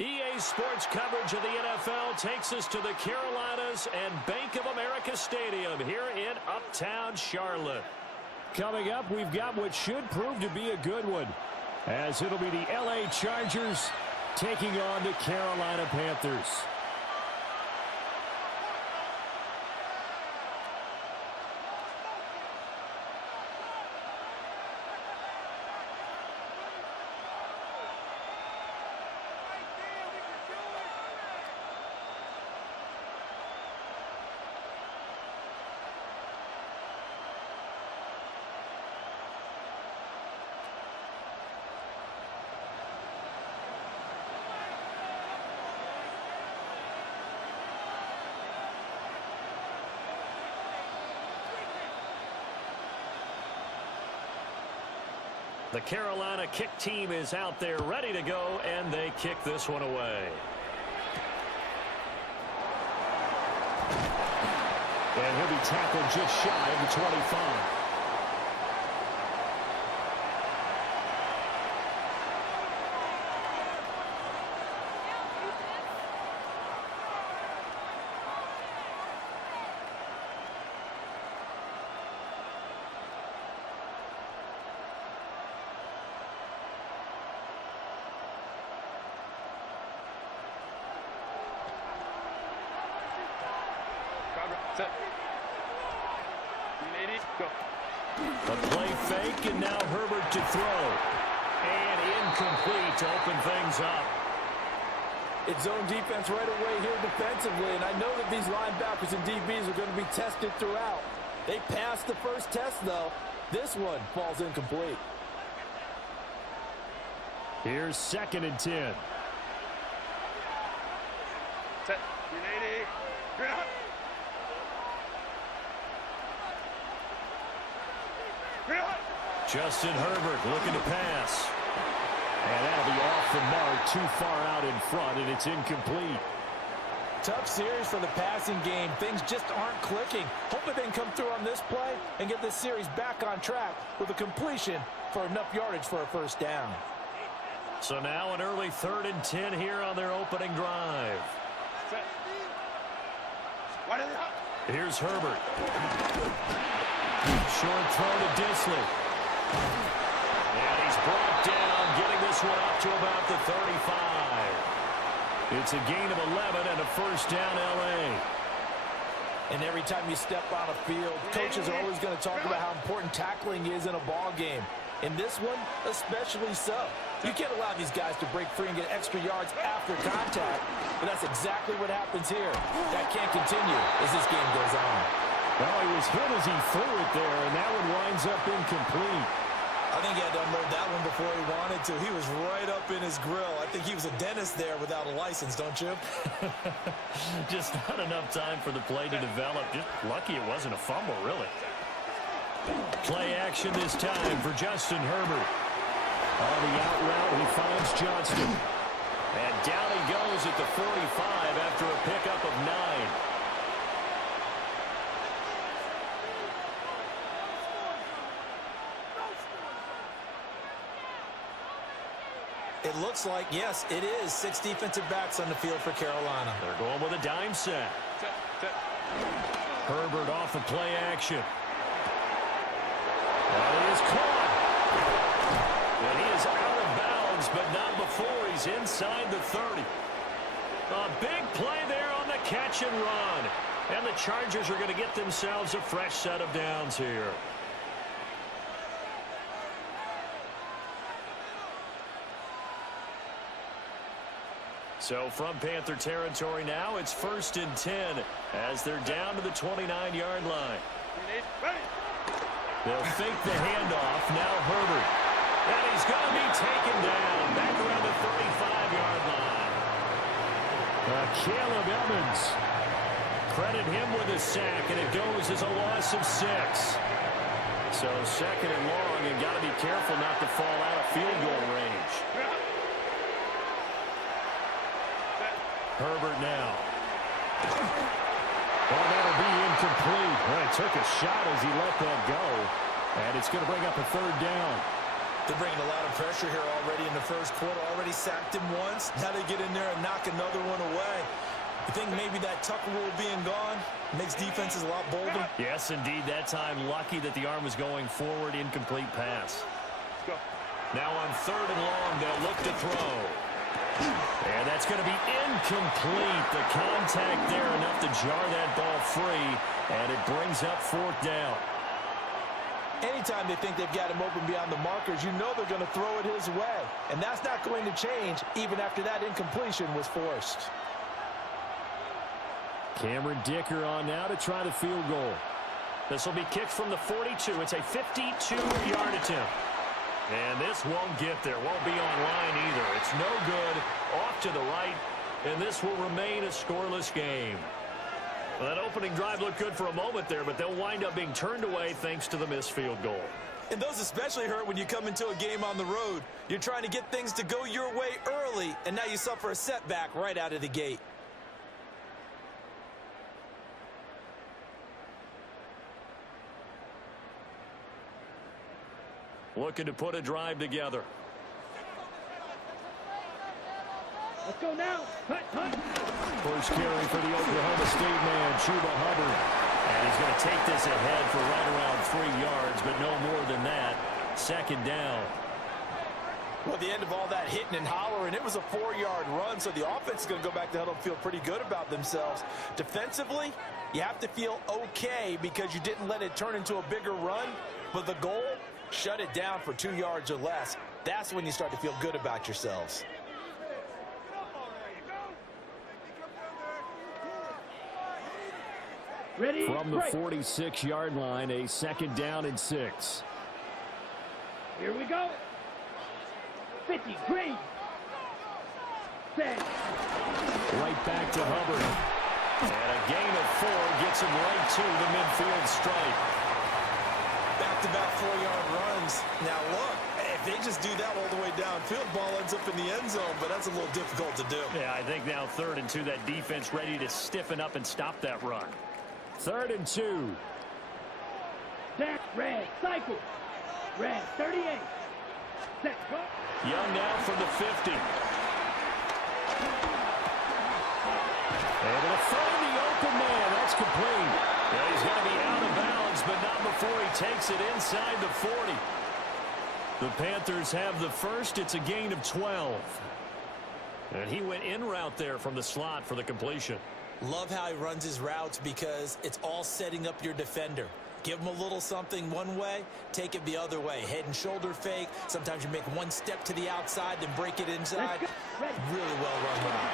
EA Sports coverage of the NFL takes us to the Carolinas and Bank of America Stadium here in Uptown Charlotte. Coming up, we've got what should prove to be a good one, as it'll be the LA Chargers taking on the Carolina Panthers. The Carolina kick team is out there ready to go, and they kick this one away. And he'll be tackled just shy of the 25. The play fake, and now Herbert to throw. And incomplete to open things up. It's zone defense right away here defensively, and I know that these linebackers and DBs are going to be tested throughout. They passed the first test, though. This one falls incomplete. Here's 2nd and 10. Set. 180. Green up. Justin Herbert looking to pass. And that'll be off the mark, too far out in front, and it's incomplete. Tough series for the passing game. Things just aren't clicking. Hoping they can come through on this play and get this series back on track with a completion for enough yardage for a first down. So now an early 3rd and 10 here on their opening drive. Here's Herbert. Short throw to Disley. And he's brought down, getting this one up to about the 35. It's a gain of 11 and a first down, LA. And every time you step on a field, coaches are always going to talk about how important tackling is in a ball game. In this one, especially so. You can't allow these guys to break free and get extra yards after contact, but that's exactly what happens here. That can't continue as this game goes on. Well, he was hit as he threw it there, and that one winds up incomplete. I think he had to unload that one before he wanted to. He was right up in his grill. I think he was a dentist there without a license, don't you? Just not enough time for the play to develop. Just lucky it wasn't a fumble, really. Play action this time for Justin Herbert. On the out route, he finds Johnston. And down he goes at the 45 after a pickup of 9. It looks like, yes, it is 6 defensive backs on the field for Carolina. They're going with a dime set. Herbert off of play action. And it is caught. And he is out of bounds, but not before he's inside the 30. A big play there on the catch and run. And the Chargers are going to get themselves a fresh set of downs here. So from Panther territory now, it's 1st and 10 as they're down to the 29-yard line. They'll fake the handoff. Now Herbert. And he's going to be taken down back around the 35-yard line. Caleb Evans. Credit him with a sack, and it goes as a loss of 6. So 2nd and long, and got to be careful not to fall out of field goal range. Herbert now. Well, that'll be incomplete. Well, he took a shot as he let that go. And it's going to bring up a 3rd down. They're bringing a lot of pressure here already in the first quarter. Already sacked him once. Now they get in there and knock another one away. You think maybe that Tucker rule being gone makes defenses a lot bolder? Yes, indeed. That time, lucky that the arm was going forward. Incomplete pass. Now on 3rd and long, they'll look to throw. And that's going to be incomplete. The contact there enough to jar that ball free. And it brings up 4th down. Anytime they think they've got him open beyond the markers, you know they're going to throw it his way. And that's not going to change even after that incompletion was forced. Cameron Dicker on now to try the field goal. This will be kicked from the 42. It's a 52-yard attempt. And this won't get there. Won't be on line either. It's no good. Off to the right. And this will remain a scoreless game. Well, that opening drive looked good for a moment there, but they'll wind up being turned away thanks to the missed field goal. And those especially hurt when you come into a game on the road. You're trying to get things to go your way early, and now you suffer a setback right out of the gate. Looking to put a drive together. Let's go now. Cut. First carry for the Oklahoma State man, Chuba Hubbard. And he's going to take this ahead for right around 3 yards, but no more than that. 2nd down. Well, at the end of all that hitting and hollering, it was a 4-yard run, so the offense is going to go back to huddle and feel pretty good about themselves. Defensively, you have to feel okay because you didn't let it turn into a bigger run, but the goal, shut it down for 2 yards or less. That's when you start to feel good about yourselves. Ready? From the 46-yard line, a 2nd down and 6. Here we go. 50, green. Set. Right back to Hubbard. And a gain of 4 gets him right to the midfield stripe. Back-to-back 4-yard runs. Now look, if they just do that all the way downfield, ball ends up in the end zone, but that's a little difficult to do. Yeah, I think now 3rd and 2, that defense ready to stiffen up and stop that run. 3rd and 2. Set, red, cycle. Red, 38. Set, go. Young now from the 50. Able to find the open man. That's complete. Yeah, he's going to be out of bounds, but not before he takes it inside the 40. The Panthers have the first. It's a gain of 12. And he went in route there from the slot for the completion. Love how he runs his routes because it's all setting up your defender. Give him a little something one way, take it the other way. Head and shoulder fake. Sometimes you make one step to the outside, then break it inside. Really well run route.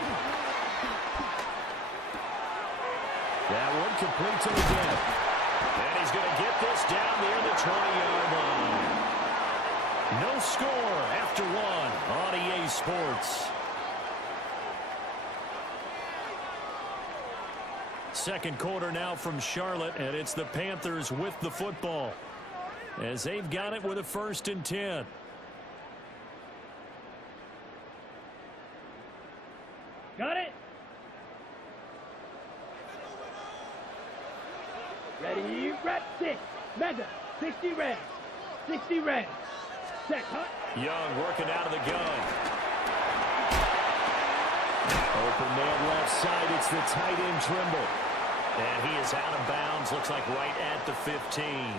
That one complete to the death. And he's going to get this down near the 20-yard line. No score after 1 on EA Sports. Second quarter now from Charlotte, and it's the Panthers with the football as they've got it with a 1st and 10. Got it. Ready, red, 6. Mega, 60 red. 60 red. Set, cut. Young working out of the gun. Open man left side. It's the tight end Trimble. And he is out of bounds. Looks like right at the 15.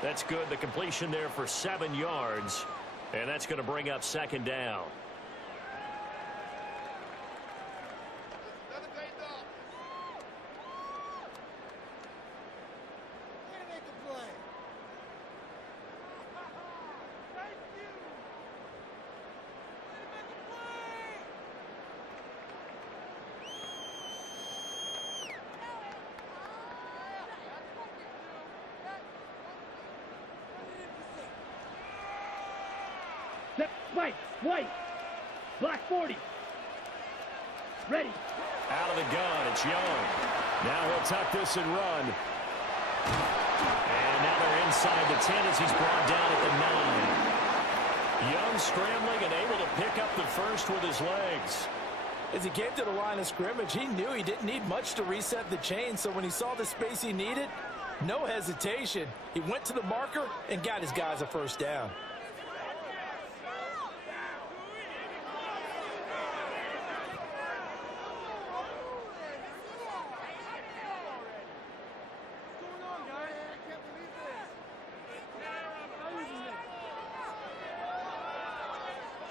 That's good. The completion there for 7 yards. And that's going to bring up 2nd down. White, white, black 40. Ready. Out of the gun, it's Young. Now he'll tuck this and run. And now they're inside the 10 as he's brought down at the 9. Young scrambling and able to pick up the first with his legs. As he came to the line of scrimmage, he knew he didn't need much to reset the chain, so when he saw the space he needed, no hesitation. He went to the marker and got his guys a 1st down.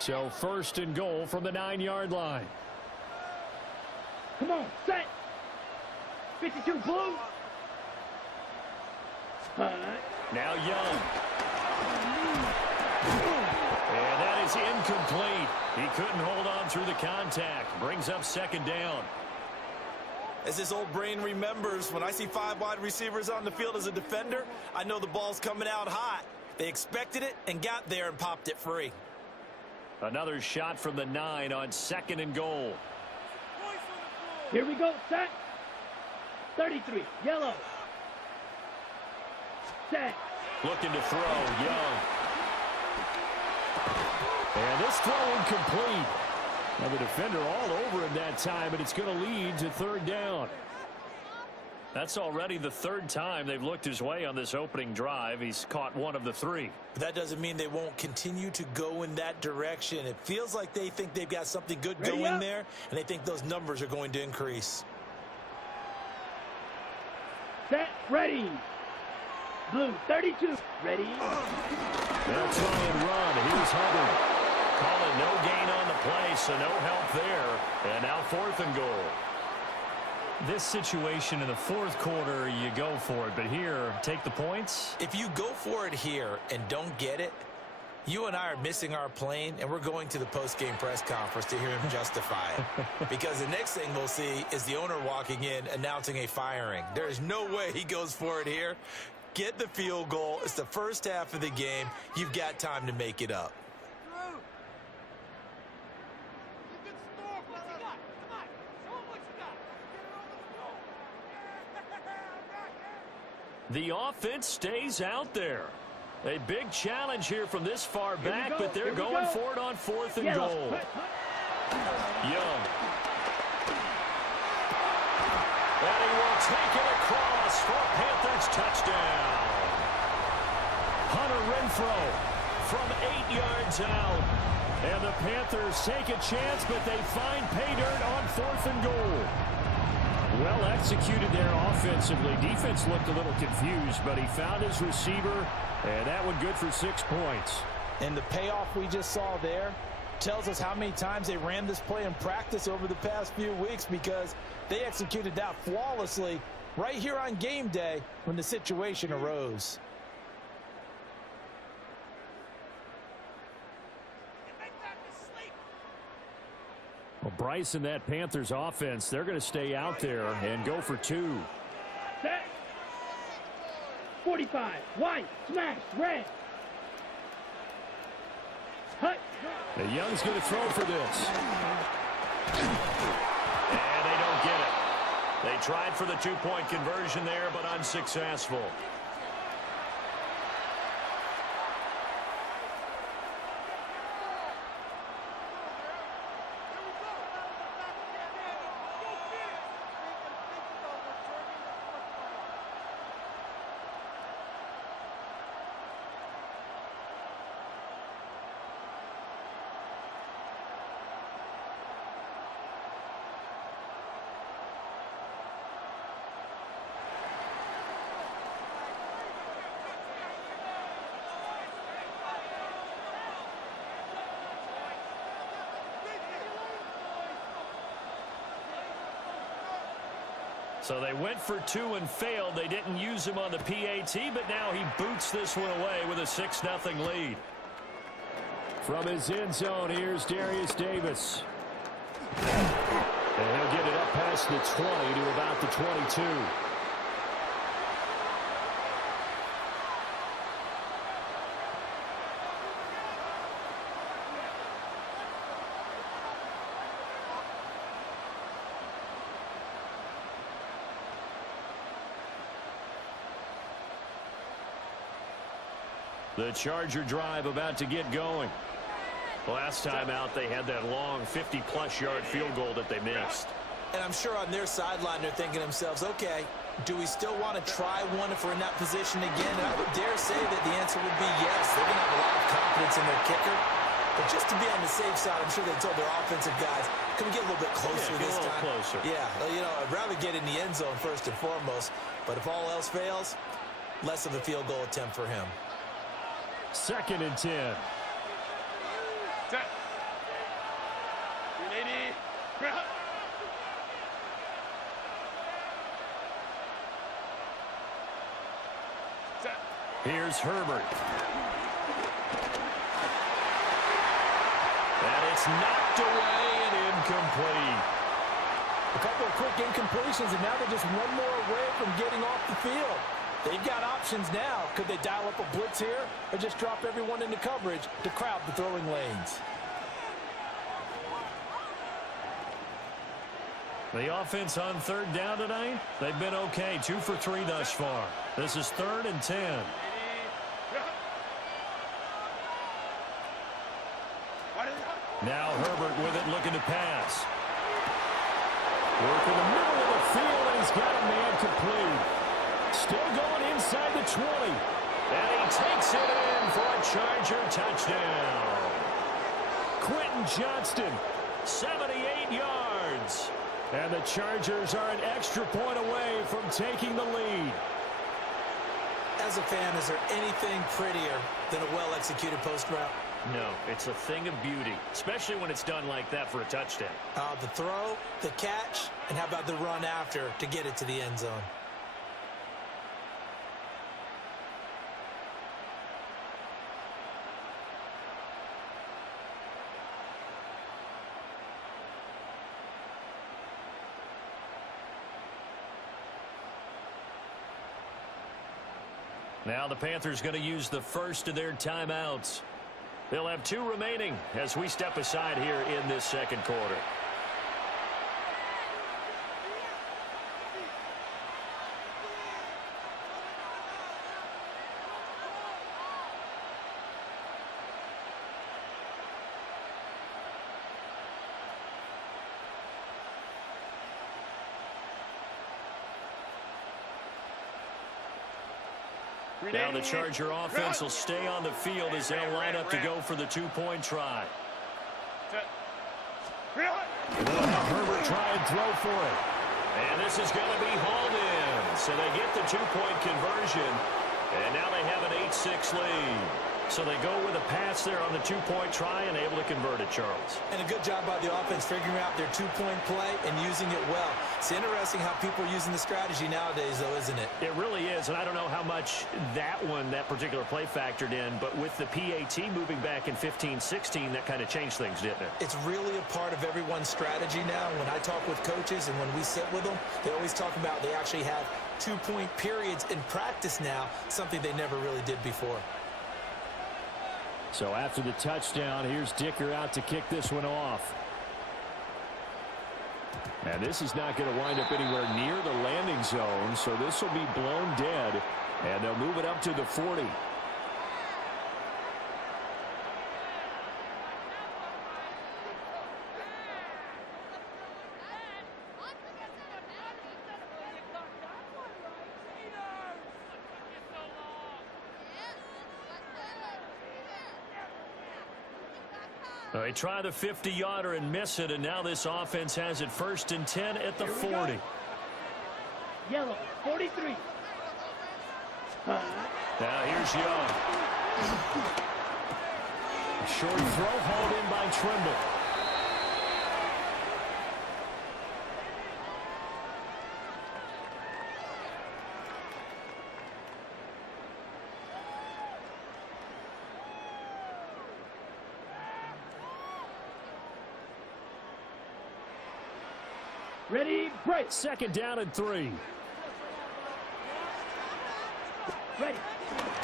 So first and goal from the 9-yard line. Come on, set. 52 blue. Now Young. And that is incomplete. He couldn't hold on through the contact. Brings up second down. As this old brain remembers, when I see 5 wide receivers on the field as a defender, I know the ball's coming out hot. They expected it and got there and popped it free. Another shot from the 9 on second and goal. Here we go, set. 33, yellow. Set. Looking to throw, Young. And this throw incomplete. Now the defender all over him that time, and it's going to lead to third down. That's already the 3rd time they've looked his way on this opening drive. He's caught 1 of the 3. But that doesn't mean they won't continue to go in that direction. It feels like they think they've got something good going there, and they think those numbers are going to increase. Set, ready. Blue, 32, ready. They'll try and run. Here's Hubbard. Call it no gain on the play, so no help there. And now 4th and goal. This situation in the 4th quarter, you go for it. But here, take the points. If you go for it here and don't get it, you and I are missing our plane, and we're going to the post-game press conference to hear him justify it. Because the next thing we'll see is the owner walking in announcing a firing. There is no way he goes for it here. Get the field goal. It's the first half of the game. You've got time to make it up. The offense stays out there. A big challenge here from this far back, but they're going for it on 4th and goal. Young. And he will take it across for Panthers touchdown. Hunter Renfrow from 8 yards out. And the Panthers take a chance, but they find pay dirt on 4th and goal. Well executed there offensively. Defense looked a little confused, but he found his receiver, and that one good for 6 points. And the payoff we just saw there tells us how many times they ran this play in practice over the past few weeks, because they executed that flawlessly right here on game day when the situation arose. Well, Bryce and that Panthers offense, they're going to stay out there and go for 2. Set. 45, white, smash, red. Hut. The Young's going to throw for this. And they don't get it. They tried for the 2-point conversion there, but unsuccessful. So they went for 2 and failed. They didn't use him on the PAT, but now he boots this one away with a 6-0 lead. From his end zone, here's Darius Davis. And he'll get it up past the 20 to about the 22. The Charger drive about to get going. Last time out, they had that long 50-plus yard field goal that they missed. And I'm sure on their sideline, they're thinking to themselves, okay, do we still want to try one if we're in that position again? And I would dare say that the answer would be yes. They're going to have a lot of confidence in their kicker. But just to be on the safe side, I'm sure they told their offensive guys, can we get a little bit closer this time? Closer. Yeah, you know, I'd rather get in the end zone first and foremost. But if all else fails, less of a field goal attempt for him. 2nd and 10. Set. Here's Herbert. And it's knocked away and incomplete. A couple of quick incompletions, and now they're just one more away from getting off the field. They've got options now. Could they dial up a blitz here or just drop everyone into coverage to crowd the throwing lanes? The offense on third down tonight, they've been okay. 2 for 3 thus far. This is 3rd and 10. Now Herbert with it, looking to pass. Work in the middle of the field, and he's got a man complete. Still going inside the 20. And he takes it in for a Charger touchdown. Quentin Johnston, 78 yards. And the Chargers are an extra point away from taking the lead. As a fan, is there anything prettier than a well-executed post route? No, it's a thing of beauty, especially when it's done like that for a touchdown. The throw, the catch, and how about the run after to get it to the end zone? Now the Panthers going to use the first of their timeouts. They'll have 2 remaining as we step aside here in this second quarter. Now the Charger offense will stay on the field as they'll line up to go for the 2-point try. Herbert try and throw for it. And this is going to be hauled in. So they get the 2-point conversion. And now they have an 8-6 lead. So they go with a pass there on the 2-point try and able to convert it, Charles. And a good job by the offense figuring out their 2-point play and using it well. It's interesting how people are using the strategy nowadays, though, isn't it? It really is, and I don't know how much that particular play factored in, but with the PAT moving back in 15-16, that kind of changed things, didn't it? It's really a part of everyone's strategy now. When I talk with coaches and when we sit with them, they always talk about they actually have 2-point periods in practice now, something they never really did before. So after the touchdown, here's Dicker out to kick this one off. And this is not going to wind up anywhere near the landing zone, so this will be blown dead, and they'll move it up to the 40. They try the 50-yarder and miss it, and now this offense has it 1st and 10 at the 40. Yellow, 43. Now here's Young. A short throw hauled in by Trimble. Ready, break. 2nd down and 3. Ready.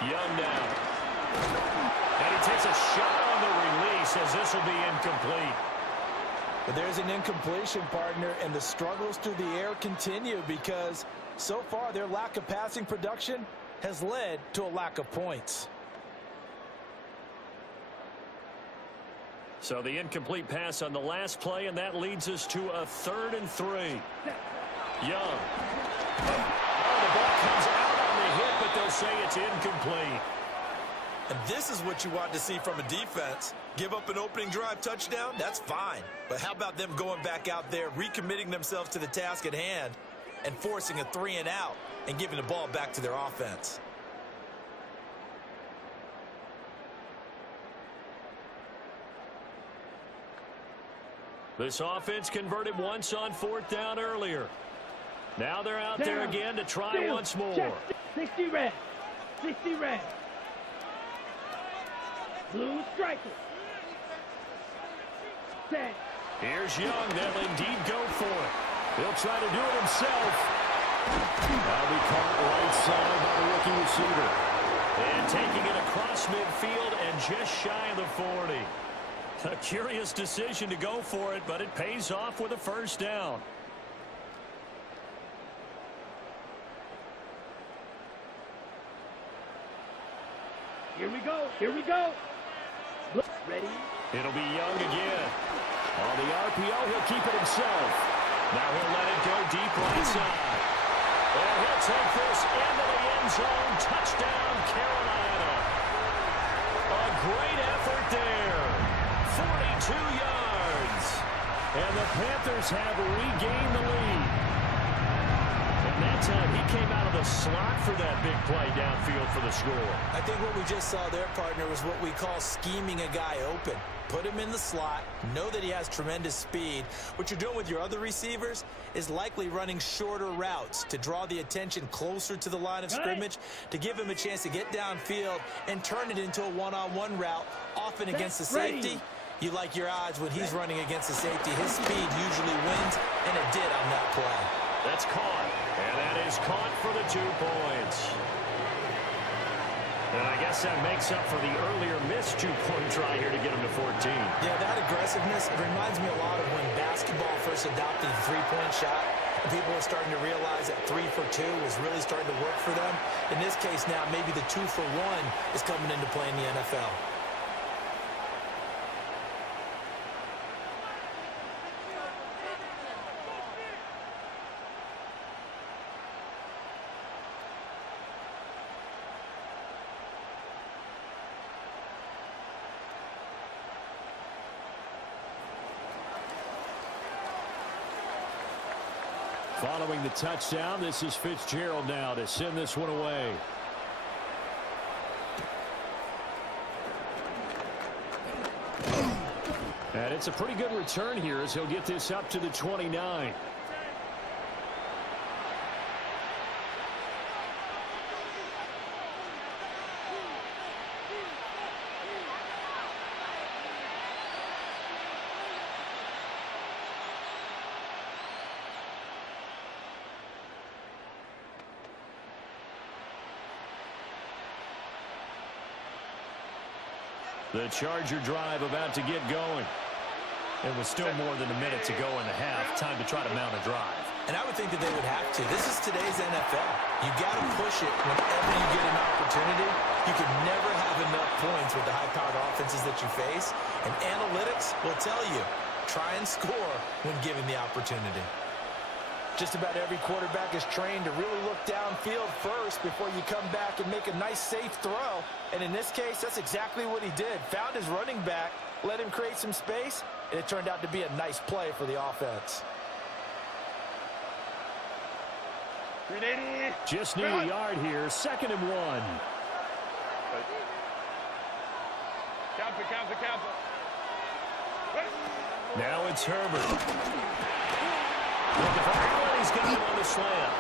Young now. And he takes a shot on the release as this will be incomplete. But there's an incompletion, partner, and the struggles through the air continue because so far their lack of passing production has led to a lack of points. So the incomplete pass on the last play, and that leads us to a 3rd and 3. Young. Oh, the ball comes out on the hit, but they'll say it's incomplete. And this is what you want to see from a defense. Give up an opening drive touchdown, that's fine. But how about them going back out there, recommitting themselves to the task at hand, and forcing a 3-and-out and giving the ball back to their offense? This offense converted once on 4th down earlier. Now they're out there again to try once more. Check. 60 red. 60 red. Blue striker. 10. Here's Young. They'll indeed go for it. He'll try to do it himself. That'll be caught right side by the rookie receiver. And taking it across midfield and just shy of the 40. A curious decision to go for it, but it pays off with a first down. Here we go. Here we go. Ready? It'll be Young again. On the RPO, he'll keep it himself. Now he'll let it go deep right side. And he'll take this into the end zone. Touchdown, Carolina. A great effort there. 42 yards. And the Panthers have regained the lead. And that time he came out of the slot for that big play downfield for the score. I think what we just saw there, partner, was what we call scheming a guy open. Put him in the slot, know that he has tremendous speed. What you're doing with your other receivers is likely running shorter routes to draw the attention closer to the line of scrimmage, to give him a chance to get downfield and turn it into a one-on-one route, often against the safety. You like your odds when he's running against the safety. His speed usually wins, and it did on that play. That's caught, and that is caught for the 2 points. And I guess that makes up for the earlier missed 2-point try here to get him to 14. Yeah, that aggressiveness, it reminds me a lot of when basketball first adopted the 3-point shot. And people are starting to realize that 3 for 2 was really starting to work for them. In this case now, maybe the 2 for 1 is coming into play in the NFL. Following the touchdown, this is Fitzgerald now to send this one away. And it's a pretty good return here as he'll get this up to the 29. The Charger drive about to get going. It was still more than a minute to go in the half. Time to try to mount a drive. And I would think that they would have to. This is today's NFL. You got to push it whenever you get an opportunity. You can never have enough points with the high-powered offenses that you face. And analytics will tell you, try and score when given the opportunity. Just about every quarterback is trained to really look downfield first before you come back and make a nice, safe throw. And in this case, that's exactly what he did. Found his running back, let him create some space, and it turned out to be a nice play for the offense. Just near the yard here, 2nd and 1. Now it's Herbert. Looking for Allen, he's got him on the slant.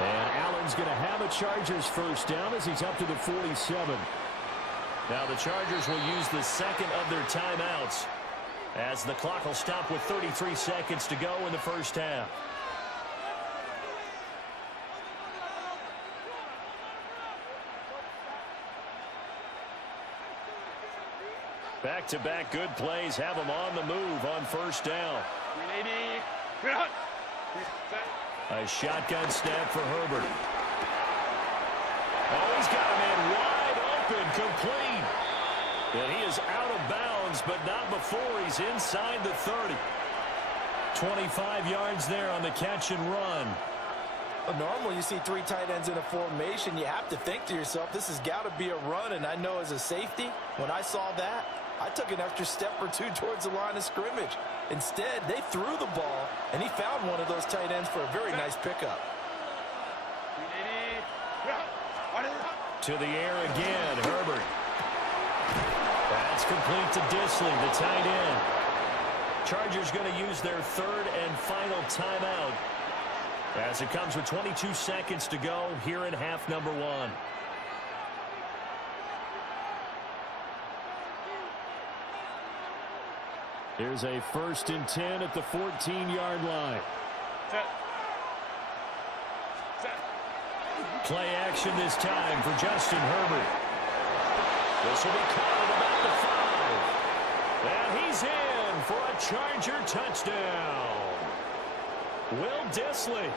And Allen's going to have a Chargers first down as he's up to the 47. Now the Chargers will use the 2nd of their timeouts as the clock will stop with 33 seconds to go in the first half. Back-to-back good plays have them on the move on first down. A shotgun snap for Herbert. Oh, he's got a man wide open, complete. And he is out of bounds, but not before he's inside the 30. 25 yards there on the catch and run. Well, normally you see 3 tight ends in a formation. You have to think to yourself, this has got to be a run. And I know as a safety, when I saw that, I took an extra step or 2 towards the line of scrimmage. Instead, they threw the ball, and he found one of those tight ends for a very nice pickup. To the air again, Herbert. That's complete to Disley, the tight end. Chargers going to use their third and final timeout as it comes with 22 seconds to go here in half number one. Here's a 1st and 10 at the 14-yard line. Play action this time for Justin Herbert. This will be caught at about the 5. And he's in for a Charger touchdown. Will Dissly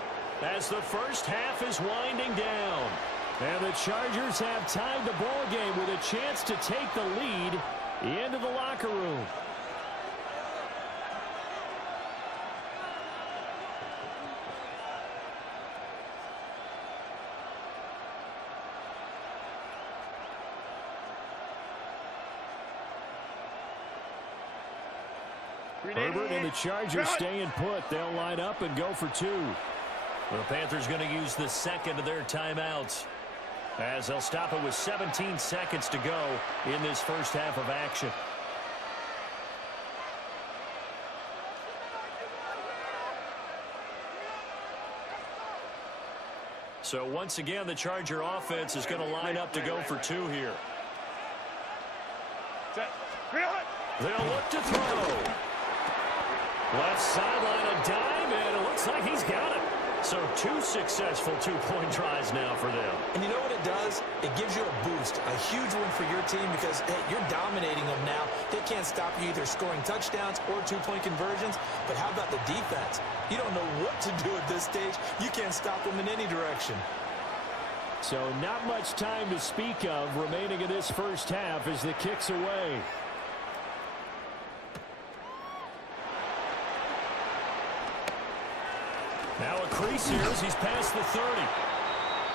as the first half is winding down. And the Chargers have tied the ball game with a chance to take the lead into the locker room. Herbert and the Chargers staying put. They'll line up and go for 2. The Panthers going to use the second of their timeouts as they'll stop it with 17 seconds to go in this first half of action. So once again, the Charger offense is going to line up to go for 2 here. They'll look to throw. Left sideline, a dime, and it looks like he's got it. So 2 successful 2-point tries now for them. And you know what it does? It gives you a boost, a huge one for your team because, hey, you're dominating them now. They can't stop you either scoring touchdowns or 2-point conversions. But how about the defense? You don't know what to do at this stage. You can't stop them in any direction. So not much time to speak of remaining in this first half as the kick's away. Now a crease here as he's past the 30.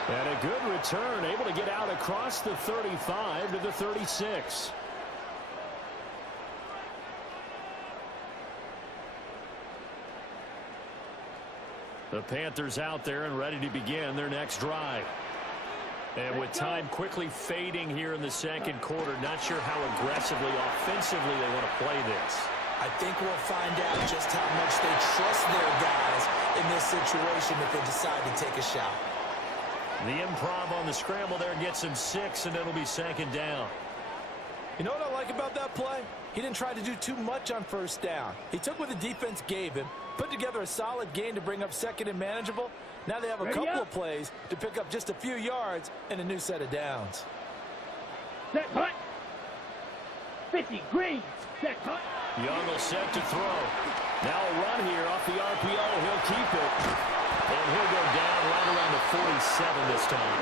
And a good return, able to get out across the 35 to the 36. The Panthers out there and ready to begin their next drive. And with time quickly fading here in the second quarter, not sure how aggressively, offensively they want to play this. I think we'll find out just how much they trust their guys in this situation if they decide to take a shot. The improv on the scramble there gets him 6, and it'll be second down. You know what I like about that play? He didn't try to do too much on first down. He took what the defense gave him, put together a solid gain to bring up second and manageable. Now they have a couple of plays to pick up just a few yards and a new set of downs. Set punt. 50 green. Set punt. Young will set to throw. Now a run here off the RPO. He'll keep it. And he'll go down right around the 47 this time.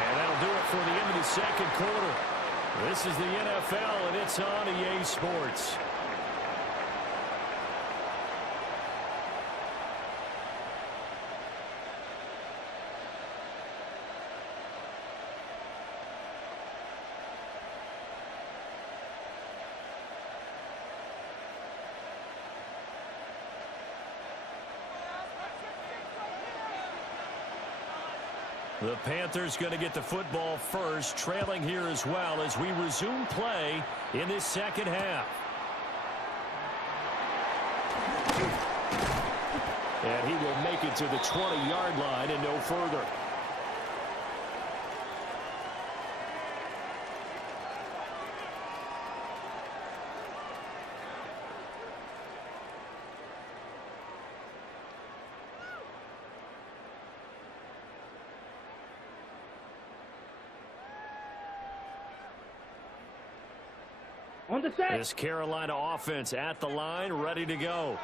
And that'll do it for the end of the second quarter. This is the NFL, and it's on EA Sports. The Panthers going to get the football first, trailing here as well as we resume play in this second half. And he will make it to the 20-yard line and no further. On the set. This Carolina offense at the line, ready to go.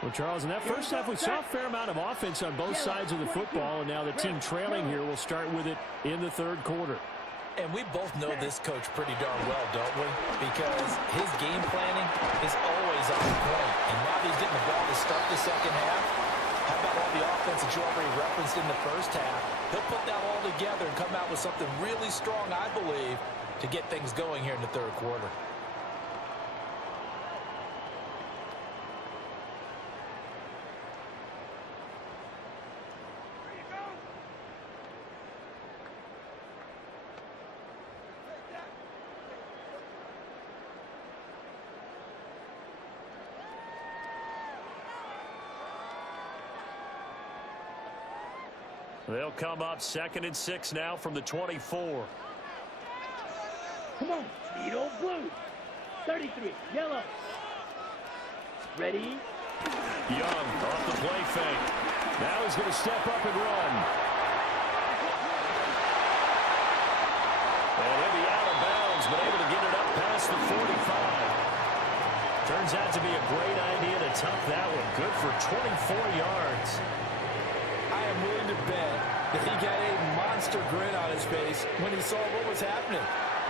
Well, Charles, in that first half, we saw a fair amount of offense on both sides of the football, and now the team trailing here will start with it in the third quarter. And we both know this coach pretty darn well, don't we? Because his game planning is always on point. And now that he's getting the ball to start the second half, how about all the offense that you already referenced in the first half? He'll put that all together and come out with something really strong, I believe, to get things going here in the third quarter. They'll come up 2nd and 6 now from the 24. Come on, speed old blue. 33, yellow. Ready? Young off the play fake. Now he's going to step up and run. And he'll be out of bounds, but able to get it up past the 45. Turns out to be a great idea to tuck that one. Good for 24 yards. I am willing to bet that he got a monster grin on his face when he saw what was happening.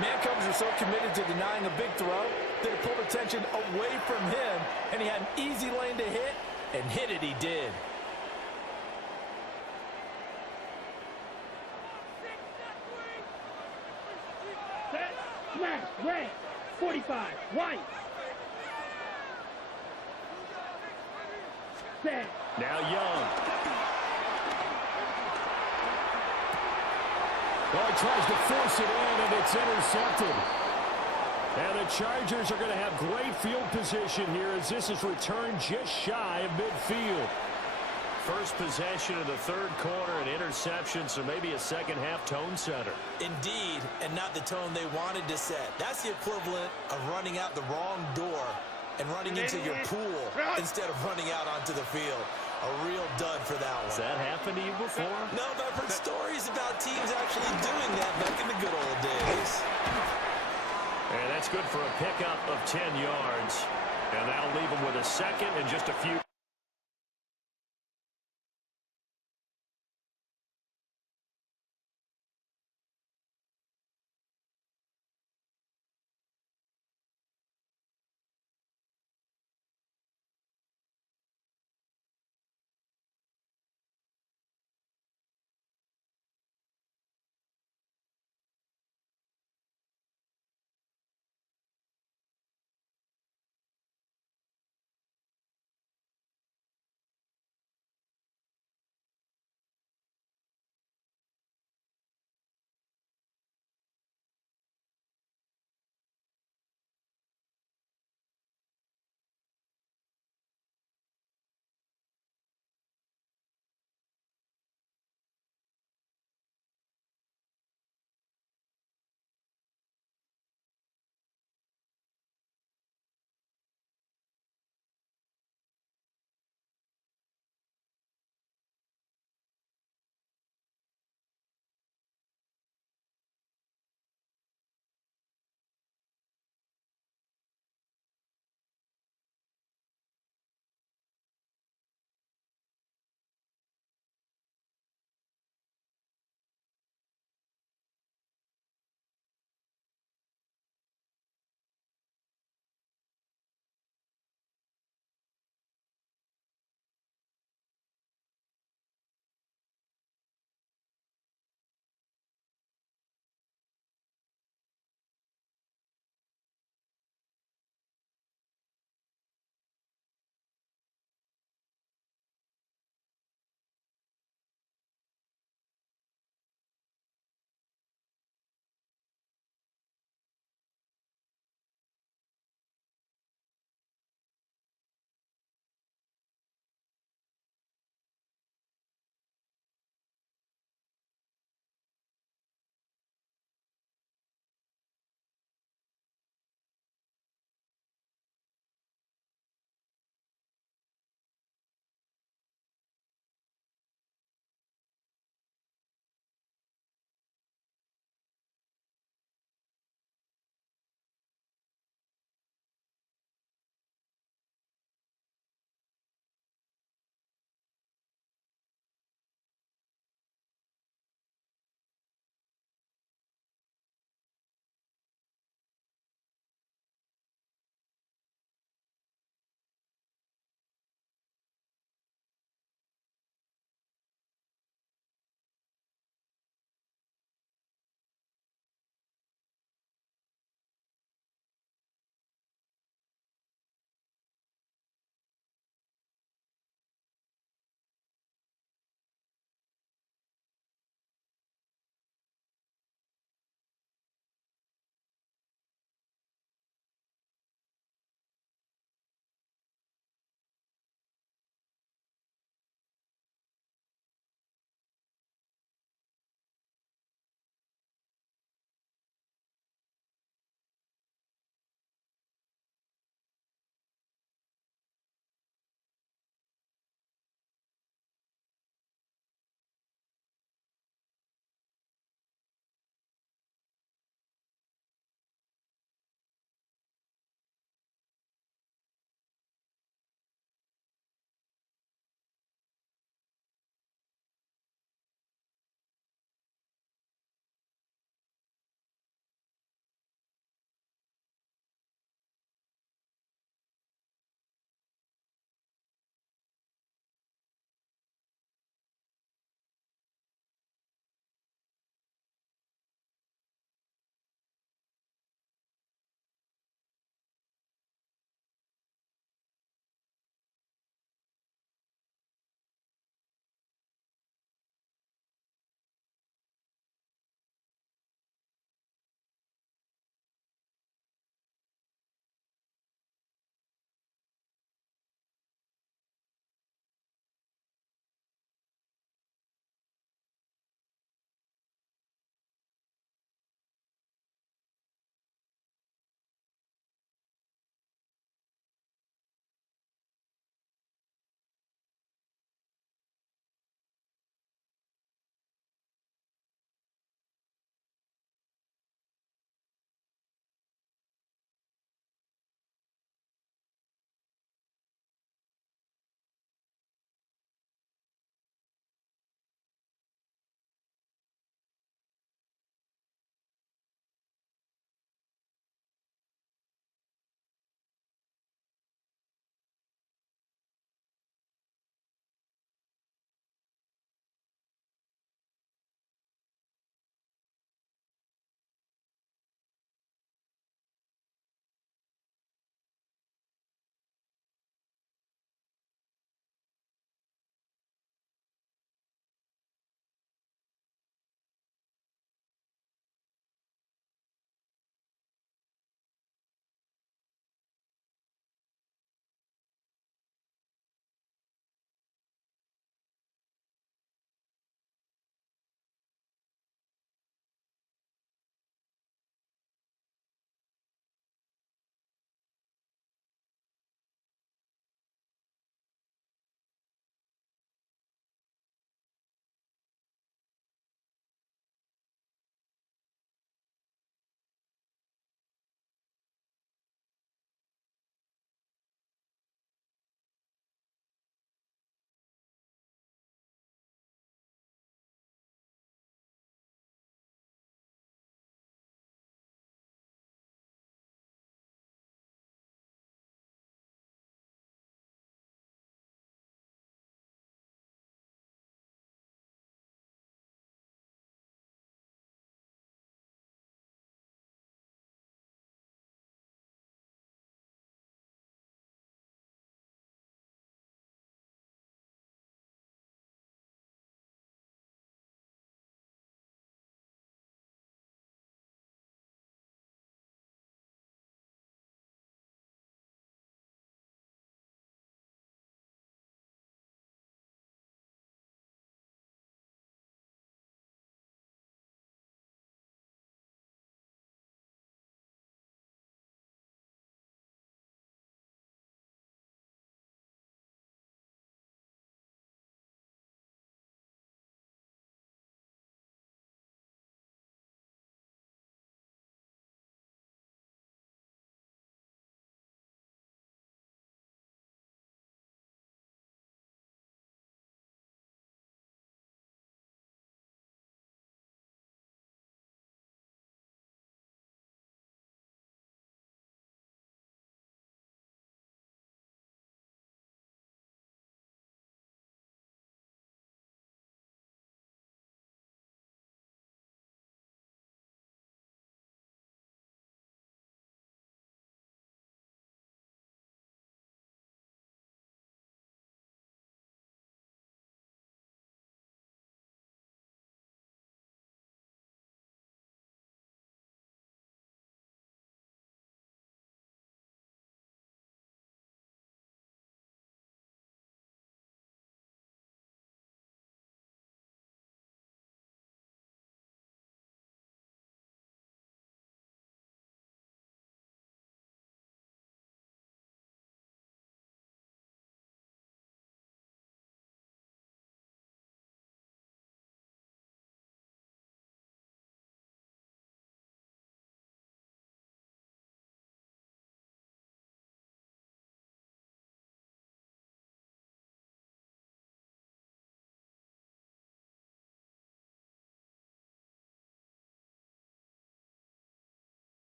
Man-covers are so committed to denying a big throw that it pulled attention away from him, and he had an easy lane to hit, and hit it he did. Set, smash, red. 45, white. Set. Now Young. Oh, he tries to force it in, and it's intercepted. And the Chargers are going to have great field position here as this is returned just shy of midfield. First possession of the third quarter, an interception, so maybe a second-half tone setter. Indeed, and not the tone they wanted to set. That's the equivalent of running out the wrong door and running into your pool instead of running out onto the field. A real dud for that one. Has that happened to you before? No, but I've heard stories about teams actually doing that back in the good old days. And that's good for a pickup of 10 yards. And that'll leave them with a second and just a few.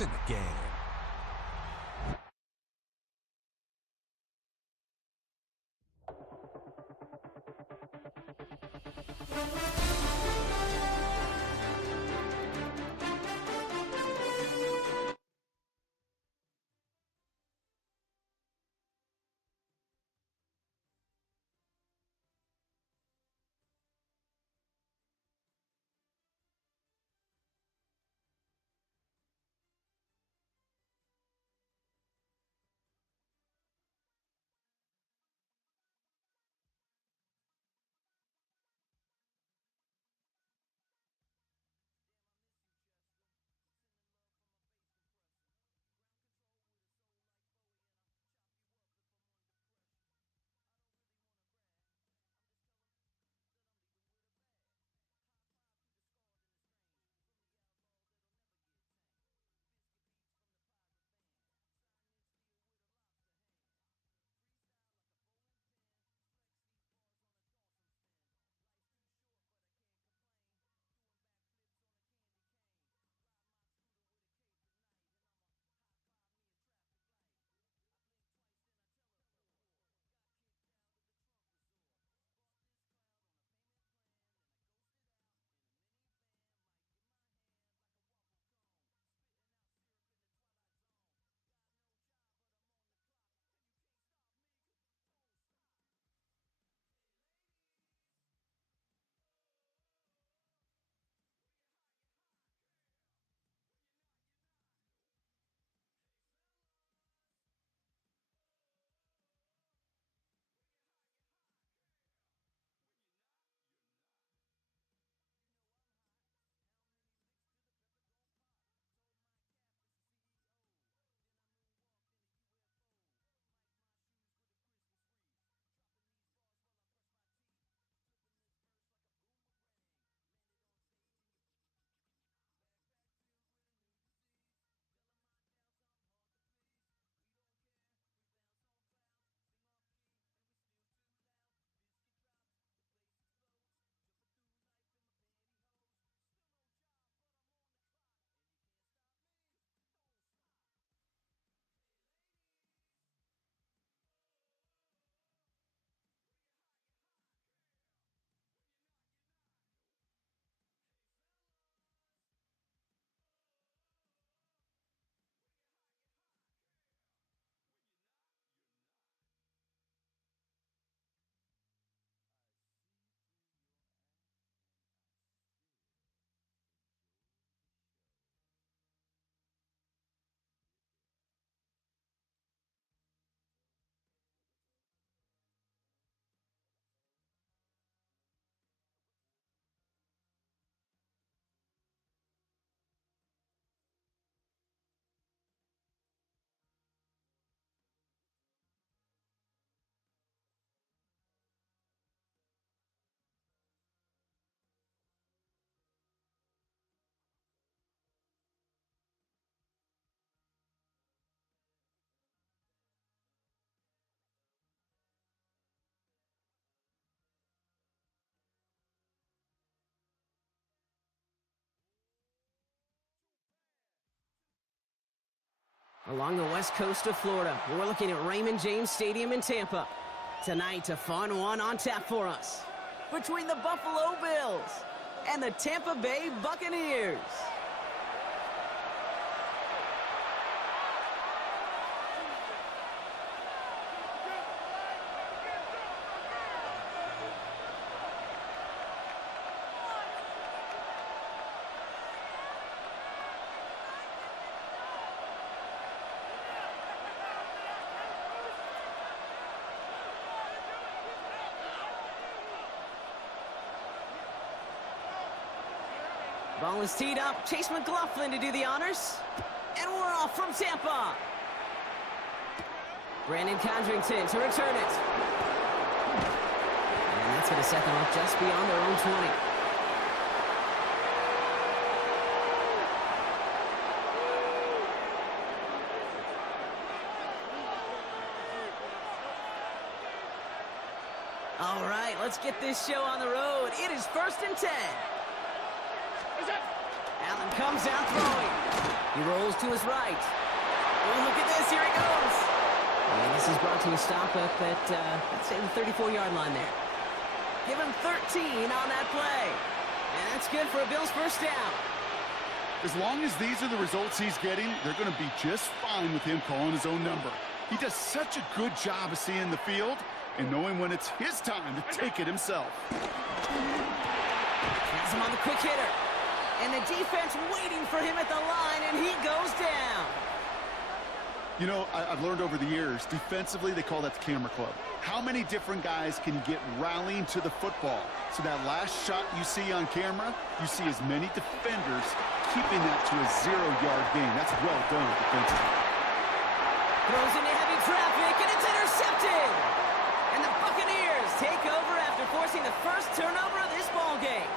It's in the game. Along the west coast of Florida, we're looking at Raymond James Stadium in Tampa. Tonight, a fun one on tap for us between the Buffalo Bills and the Tampa Bay Buccaneers. Ball is teed up. Chase McLaughlin to do the honors. And we're off from Tampa. Brandon Condrington to return it. And that's going to set them up just beyond their own 20. All right, let's get this show on the road. It is 1st and 10. Allen comes out throwing. He rolls to his right. Oh, look at this. Here he goes. And this is brought to a stop up at, let's say, the 34-yard line there. Give him 13 on that play. And that's good for a Bills first down. As long as these are the results he's getting, they're going to be just fine with him calling his own number. He does such a good job of seeing the field and knowing when it's his time to take it himself. Has him on the quick hitter. And the defense waiting for him at the line, and he goes down. You know, I've learned over the years, defensively, they call that the camera club. How many different guys can get rallying to the football? So that last shot you see on camera, you see as many defenders keeping that to a 0-yard gain. That's well done defensively. Throws into heavy traffic, and it's intercepted. And the Buccaneers take over after forcing the first turnover of this ball game.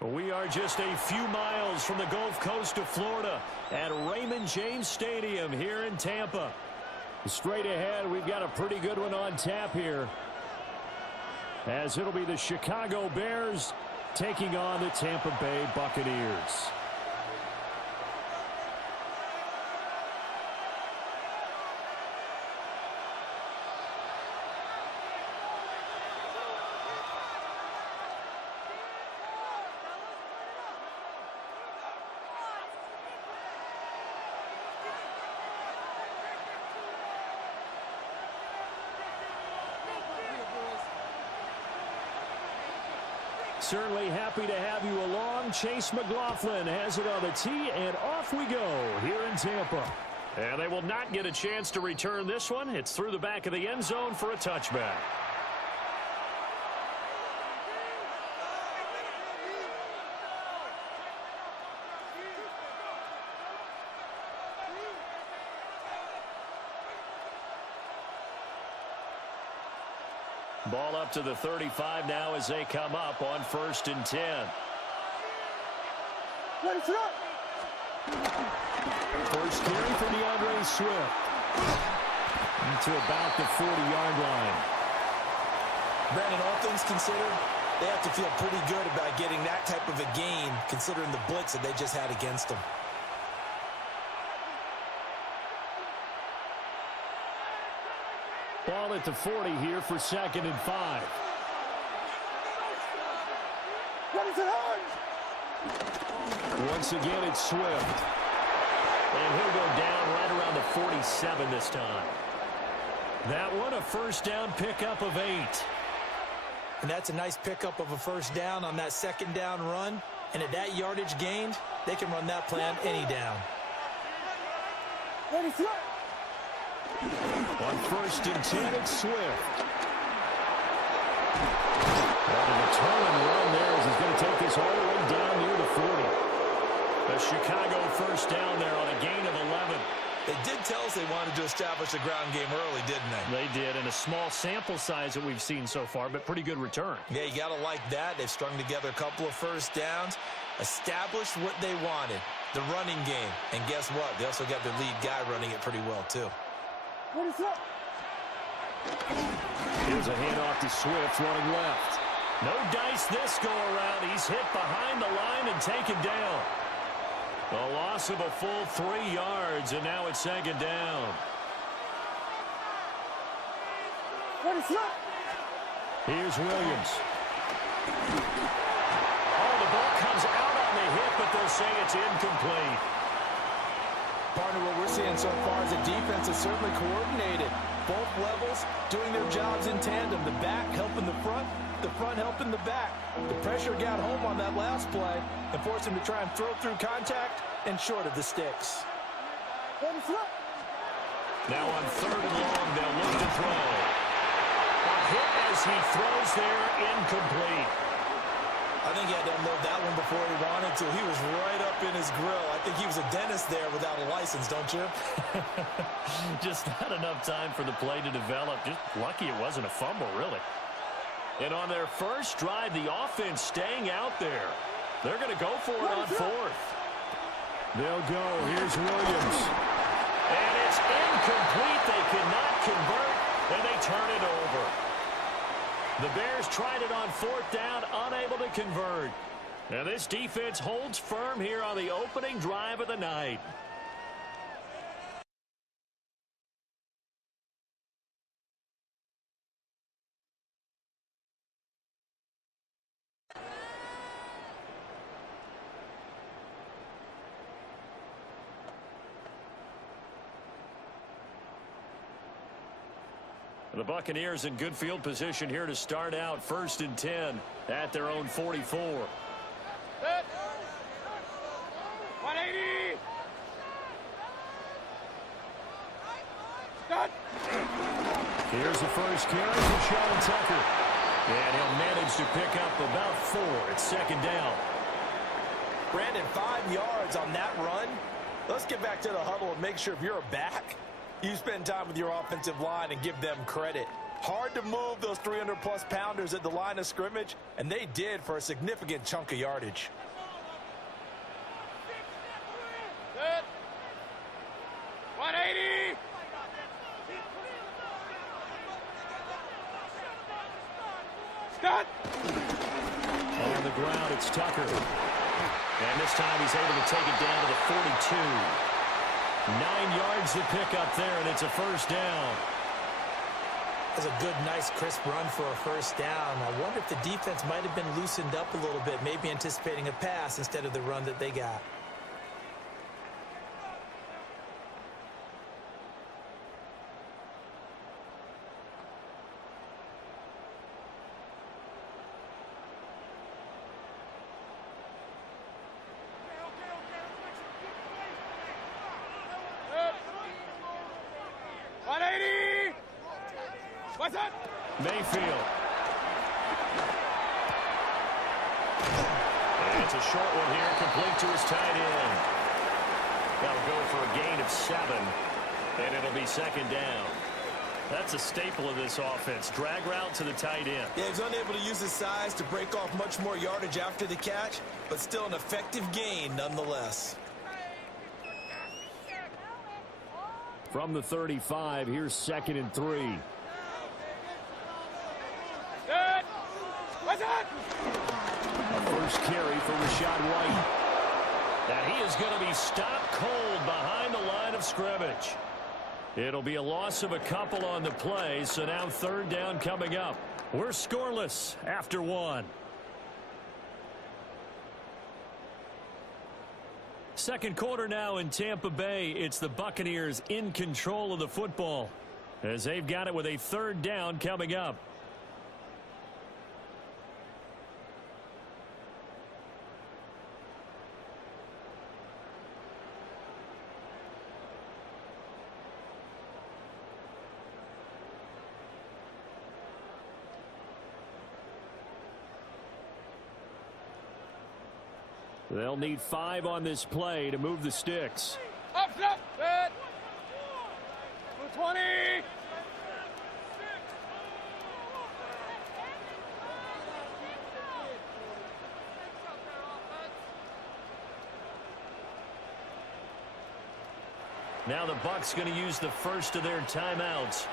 We are just a few miles from the Gulf Coast of Florida at Raymond James Stadium here in Tampa. Straight ahead, we've got a pretty good one on tap here, as it'll be the Chicago Bears taking on the Tampa Bay Buccaneers. Certainly happy to have you along down. Chase McLaughlin has it on the tee, and off we go here in Tampa. And they will not get a chance to return this one. It's through the back of the end zone for a touchback. Ball up to the 35 now as they come up on 1st and 10. First carry for DeAndre Swift. To about the 40-yard line. Brandon, all things considered, they have to feel pretty good about getting that type of a gain considering the blitz that they just had against them. Ball at the 40 here for 2nd and 5. Once again, it's Swift. And he'll go down right around the 47 this time. That one a first down pickup of 8. And that's a nice pickup of a first down on that 2nd down run. And at that yardage gained, they can run that plan any down. On 1st and 10, it's Swift. And the turn and run there as he's going to take this all the way down near the 40. A Chicago first down there on a gain of 11. They did tell us they wanted to establish a ground game early, didn't they? They did, and a small sample size that we've seen so far, but pretty good return. Yeah, you got to like that. They've strung together a couple of first downs, established what they wanted, the running game. And guess what? They also got their lead guy running it pretty well, too. Here's a handoff to Swift running left. No dice this go around. He's hit behind the line and taken down. A loss of a full 3 yards, and now it's 2nd down. Here's Williams. Oh, the ball comes out on the hit, but they'll say it's incomplete. Partner, what we're seeing so far is the defense is certainly coordinated. Both levels doing their jobs in tandem. The back helping the front helping the back. The pressure got home on that last play and forced him to try and throw through contact and short of the sticks. Now on 3rd and long, they'll look to throw. A hit as he throws there, incomplete. I think he had to unload that one before he wanted to. He was right up in his grill. I think he was a dentist there without a license, don't you? Just not enough time for the play to develop. Just lucky it wasn't a fumble, really. And on their first drive, the offense staying out there. They're going to go for it on 4th. They'll go. Here's Williams. And it's incomplete. They cannot convert, and they turn it over. The Bears tried it on 4th down, unable to convert. And this defense holds firm here on the opening drive of the night. The Buccaneers in good field position here to start out 1st and 10 at their own 44. 180. Here's the first carry for Sean Tucker. And he'll manage to pick up about 4. It's 2nd down. Brandon, 5 yards on that run. Let's get back to the huddle and make sure if you're a back, you spend time with your offensive line and give them credit. Hard to move those 300-plus pounders at the line of scrimmage, and they did for a significant chunk of yardage. Good. 180. Scott. On the ground, it's Tucker. And this time he's able to take it down to the 42. 9 yards to pick up there, and it's a first down. That's a good, nice, crisp run for a first down. I wonder if the defense might have been loosened up a little bit, maybe anticipating a pass instead of the run that they got. Mayfield. And it's a short one here, complete to his tight end. That'll go for a gain of 7, and it'll be second down. That's a staple of this offense. Drag route to the tight end. Yeah, he's unable to use his size to break off much more yardage after the catch, but still an effective gain nonetheless. From the 35, here's 2nd and 3. A first carry for Rashad White. And he is going to be stopped cold behind the line of scrimmage. It'll be a loss of a couple on the play, so now 3rd down coming up. We're scoreless after 1. Second quarter now in Tampa Bay. It's the Buccaneers in control of the football as they've got it with a 3rd down coming up. They'll need 5 on this play to move the sticks. Up, good. 20. Now the Bucs going to use the first of their timeouts.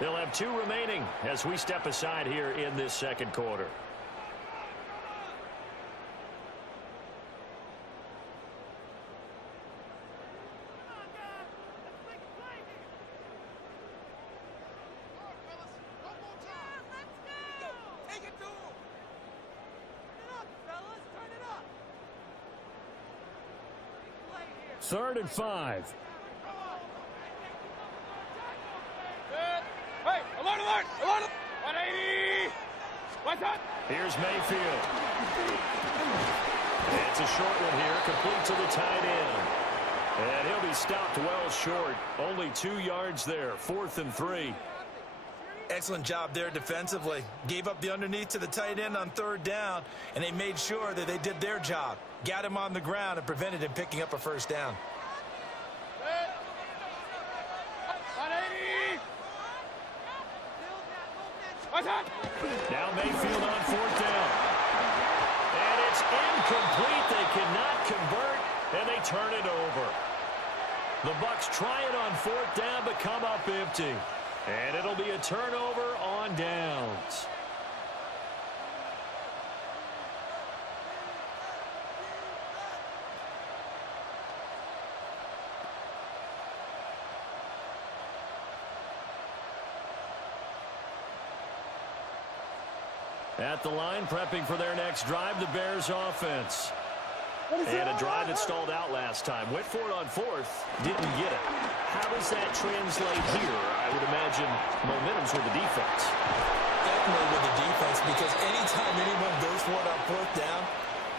They'll have 2 remaining as we step aside here in this second quarter. Third and 5. Hey, alert, alert, alert. 180. What's up? Here's Mayfield. It's a short one here, complete to the tight end. And he'll be stopped well short. Only 2 yards there, 4th and 3. Excellent job there defensively. Gave up the underneath to the tight end on 3rd down, and they made sure that they did their job. Got him on the ground and prevented him picking up a 1st down. 180. Now Mayfield on 4th down. And it's incomplete. They cannot convert, and they turn it over. The Bucs try it on 4th down, but come up empty. And it'll be a turnover on downs. At the line, prepping for their next drive, the Bears offense. And a drive that stalled out last time. Went for it on 4th, didn't get it. How does that translate here? I would imagine momentum's with the defense. Definitely with the defense, because anytime anyone goes for it on 4th down,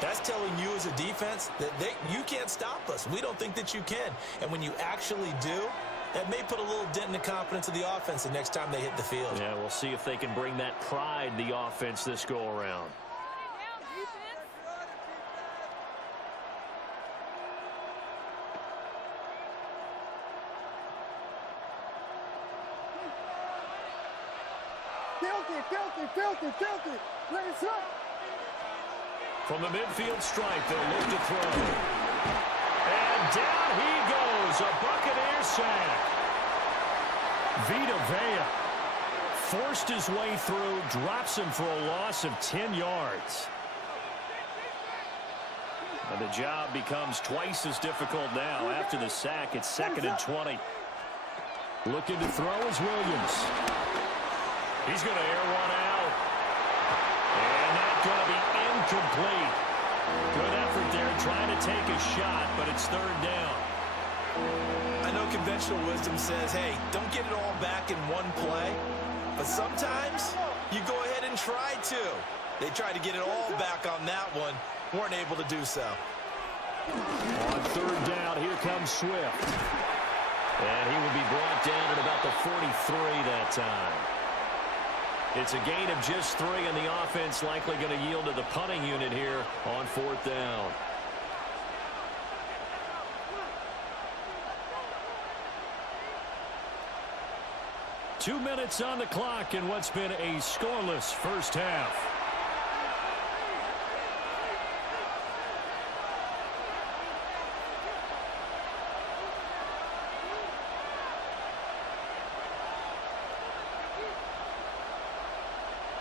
that's telling you as a defense that you can't stop us. We don't think that you can. And when you actually do, that may put a little dent in the confidence of the offense the next time they hit the field. Yeah, we'll see if they can bring that pride the offense this go-around. Filthy. Let it up. From the midfield stripe, they'll look to throw. And down he goes, a Buccaneer sack. Vita Vea forced his way through, drops him for a loss of 10 yards. And the job becomes twice as difficult now. After the sack, it's 2nd and 20. Looking to throw is Williams. He's going to air one out. And that's going to be incomplete. Good effort there trying to take a shot, but it's 3rd down. I know conventional wisdom says, hey, don't get it all back in one play. But sometimes you go ahead and try to. They tried to get it all back on that one. Weren't able to do so. On 3rd down, here comes Swift. And he will be brought down at about the 43 that time. It's a gain of just 3, and the offense likely going to yield to the punting unit here on 4th down. Two minutes on the clock in what's been a scoreless first half.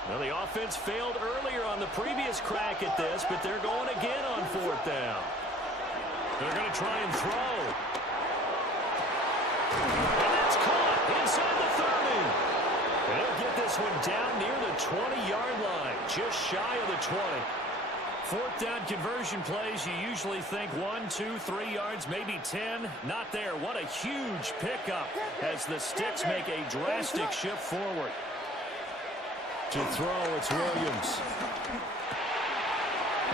Well, the offense failed earlier on the previous crack at this, but they're going again on 4th down. They're going to try and throw. And that's caught inside the 30. And he'll get this one down near the 20-yard line, just shy of the 20. 4th down conversion plays, you usually think 1, 2, 3 yards, maybe 10. Not there. What a huge pickup as the Sticks make a drastic shift forward. To throw, it's Williams.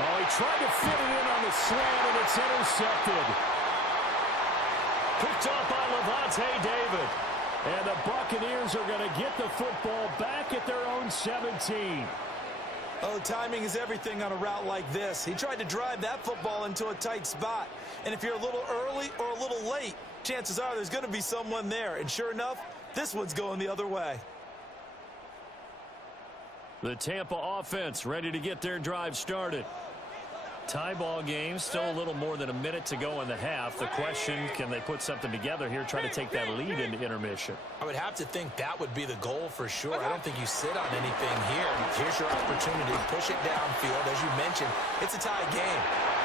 Oh, he tried to fit it in on the slant, and it's intercepted. Picked up by Levante David. And the Buccaneers are going to get the football back at their own 17. Oh, timing is everything on a route like this. He tried to drive that football into a tight spot. And if you're a little early or a little late, chances are there's going to be someone there. And sure enough, this one's going the other way. The Tampa offense ready to get their drive started. Tie ball game, still a little more than a minute to go in the half. The question, can they put something together here, try to take that lead into intermission? I would have to think that would be the goal for sure. I don't think you sit on anything here. Here's your opportunity. Push it downfield. As you mentioned, it's a tie game.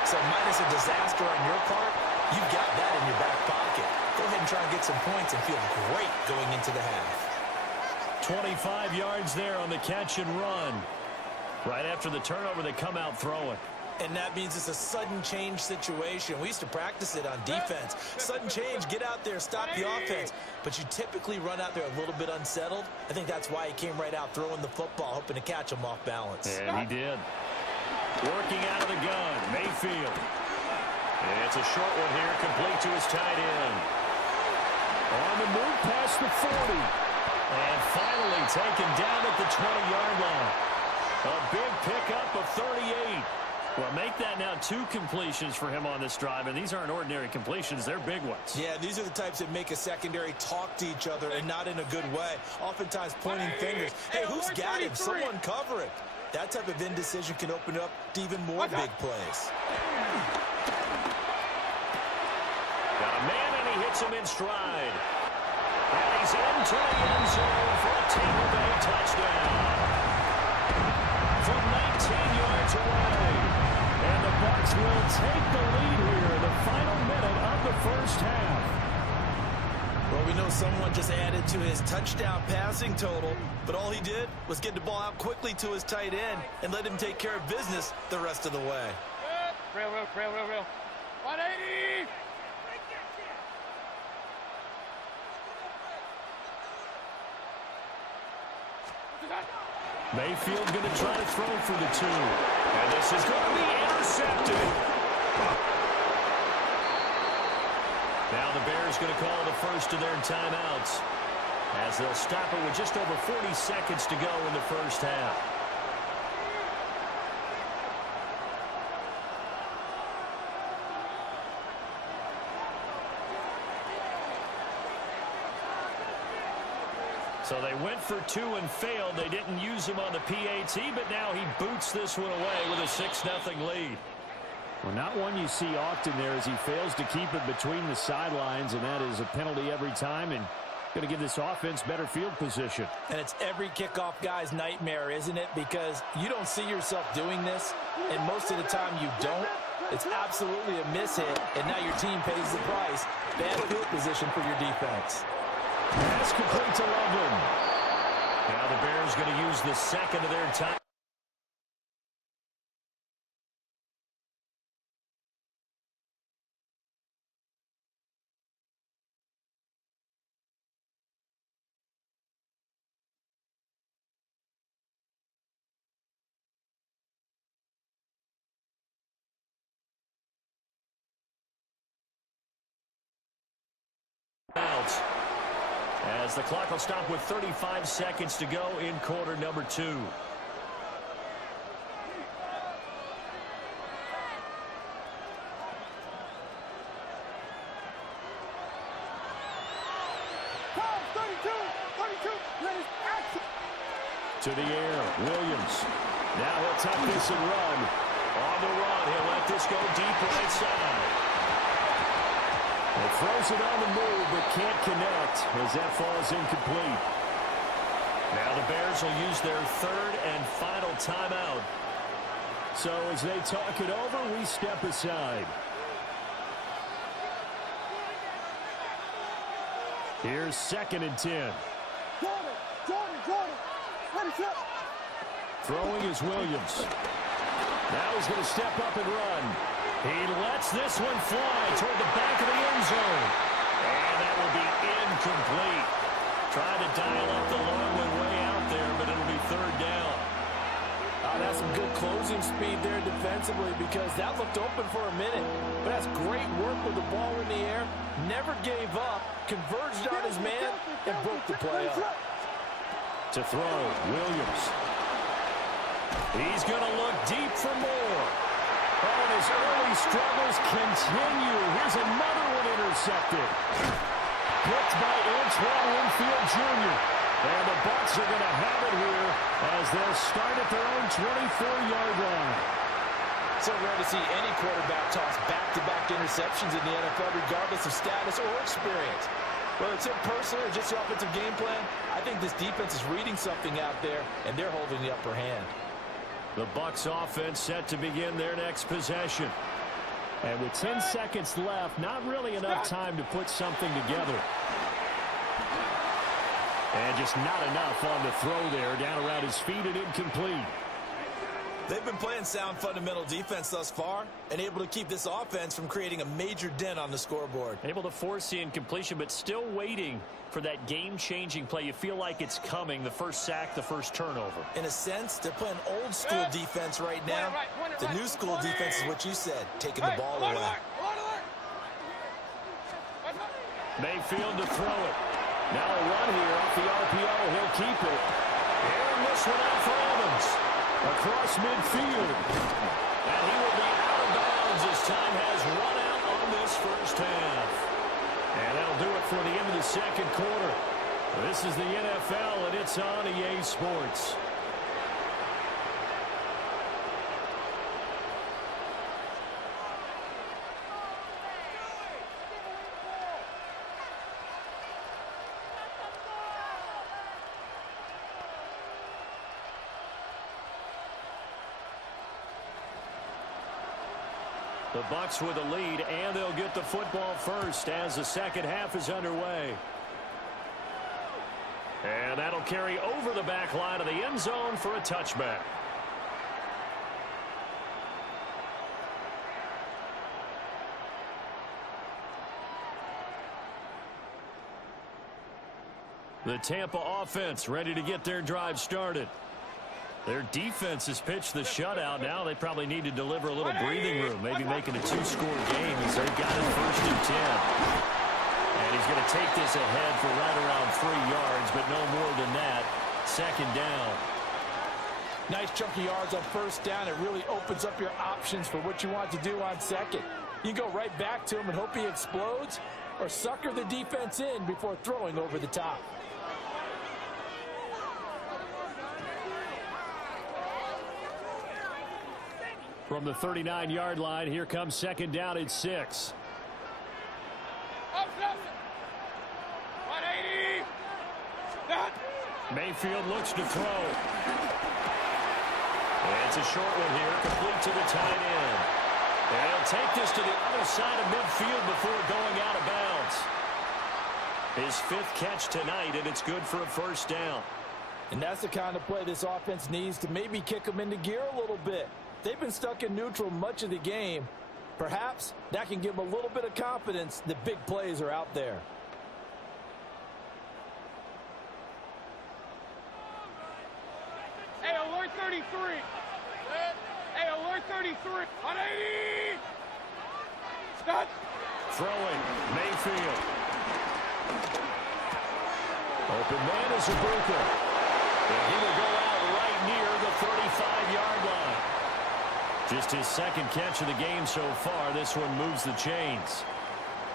So minus a disaster on your part, you've got that in your back pocket. Go ahead and try and get some points and feel great going into the half. 25 yards there on the catch and run. Right after the turnover, they come out throwing. And that means it's a sudden change situation. We used to practice it on defense. Sudden change, get out there, stop the offense. But you typically run out there a little bit unsettled. I think that's why he came right out throwing the football, hoping to catch him off balance. And he did. Working out of the gun, Mayfield. It's a short one here, complete to his tight end. On the move past the 40. And finally taken down at the 20-yard line. A big pickup of 38. Well, make that now 2 completions for him on this drive, and these aren't ordinary completions. They're big ones. Yeah, these are the types that make a secondary talk to each other and not in a good way. Oftentimes pointing fingers. Hey, who's got him? Someone cover it. That type of indecision can open up to even more big plays. Got a man, and he hits him in stride. And he's into the end zone for a Tampa Bay touchdown. From 19 yards away. And the Bucs will take the lead here in the final minute of the first half. Well, we know someone just added to his touchdown passing total, but all he did was get the ball out quickly to his tight end and let him take care of business the rest of the way. Real. 180! Mayfield going to try to throw for the 2. And this is going to be intercepted. Now the Bears going to call the first of their timeouts as they'll stop it with just over 40 seconds to go in the first half. So they went for 2 and failed. They didn't use him on the PAT, but now he boots this one away with a 6-0 lead. Well, not one you see often there as he fails to keep it between the sidelines, and that is a penalty every time and going to give this offense better field position. And it's every kickoff guy's nightmare, isn't it? Because you don't see yourself doing this, and most of the time you don't. It's absolutely a mishit, and now your team pays the price. Bad field position for your defense. Pass complete to Loveland. Now the Bears going to use the second of their time. as the clock will stop with 35 seconds to go in quarter number 2. To the air, Williams. Now he'll tuck this and run. On the run, he'll let this go deep right side. He throws it on the move, but can't connect as that falls incomplete. Now the Bears will use their third and final timeout. So as they talk it over, we step aside. Here's 2nd and 10. Throwing is Williams. Now he's going to step up and run. He lets this one fly toward the back of the end zone. And that will be incomplete. Trying to dial up the long way out there, but it'll be 3rd down. That's some good closing speed there defensively because that looked open for a minute. But that's great work with the ball in the air. Never gave up, converged on his man, and broke the play up. To throw, Williams. He's going to look deep for more. Oh, and his early struggles continue. Here's another one intercepted. Picked by Antoine Winfield Jr. And the Bucs are going to have it here as they'll start at their own 24-yard line. So rare to see any quarterback toss back-to-back interceptions in the NFL, regardless of status or experience. Whether it's in person or just the offensive game plan, I think this defense is reading something out there, and they're holding the upper hand. The Bucs offense set to begin their next possession. And with 10 seconds left, not really enough time to put something together. And just not enough on the throw there, down around his feet and incomplete. They've been playing sound fundamental defense thus far and able to keep this offense from creating a major dent on the scoreboard. Able to force the incompletion, but still waiting for that game-changing play. You feel like it's coming, the first sack, the first turnover. In a sense, they're playing old-school defense right now. The new-school defense is what you said, taking the ball away. Mayfield to throw it. Now a run here off the RPO. He'll keep it. And this one out for Evans. Across midfield. And he will be out of bounds as time has run out on this first half. And that'll do it for the end of the second quarter. This is the NFL, and it's on EA Sports. The Bucs with a lead, and they'll get the football first as the second half is underway. And that'll carry over the back line of the end zone for a touchback. The Tampa offense ready to get their drive started. Their defense has pitched the shutout. Now they probably need to deliver a little breathing room, maybe making a 2-score game as they've got it 1st and 10. And he's going to take this ahead for right around 3 yards, but no more than that. 2nd down. Nice chunky yards on 1st down. It really opens up your options for what you want to do on 2nd. You go right back to him and hope he explodes, or sucker the defense in before throwing over the top. From the 39-yard line, here comes 2nd down and 6. Mayfield looks to throw. And it's a short one here, complete to the tight end. And he'll take this to the other side of midfield before going out of bounds. His 5th catch tonight, and it's good for a 1st down. And that's the kind of play this offense needs to maybe kick them into gear a little bit. They've been stuck in neutral much of the game. Perhaps that can give them a little bit of confidence that big plays are out there. Hey, alert 33. Hey, alert 33. On 80. Stop. Throwing, Mayfield. Open man is Ibuka. And he will go out right near the 35-yard line. Just his second catch of the game so far. This one moves the chains.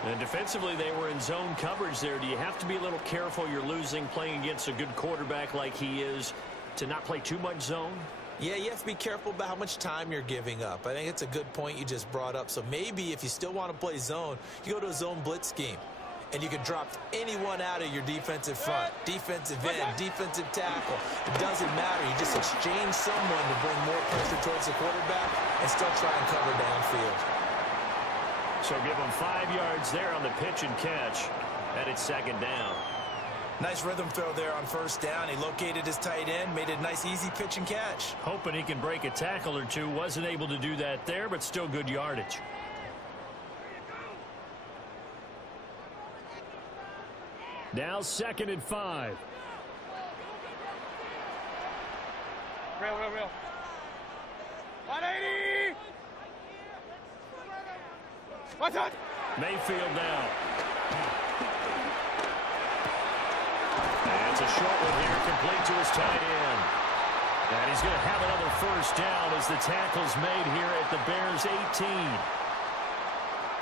And defensively, they were in zone coverage there. Do you have to be a little careful? You're losing, playing against a good quarterback like he is, to not play too much zone? Yeah, you have to be careful about how much time you're giving up. I think it's a good point you just brought up. So maybe if you still want to play zone, you go to a zone blitz scheme. And you can drop anyone out of your defensive front, defensive end, defensive tackle. It doesn't matter. You just exchange someone to bring more pressure towards the quarterback and still try and cover downfield. So give them 5 yards there on the pitch and catch. And it's second down. Nice rhythm throw there on first down. He located his tight end, made it a nice, easy pitch and catch. Hoping he can break a tackle or two. Wasn't able to do that there, but still good yardage. Now 2nd and 5. Real. 180! What's up? Mayfield now. And it's a short one here, complete to his tight end. And he's going to have another first down as the tackle's made here at the Bears' 18.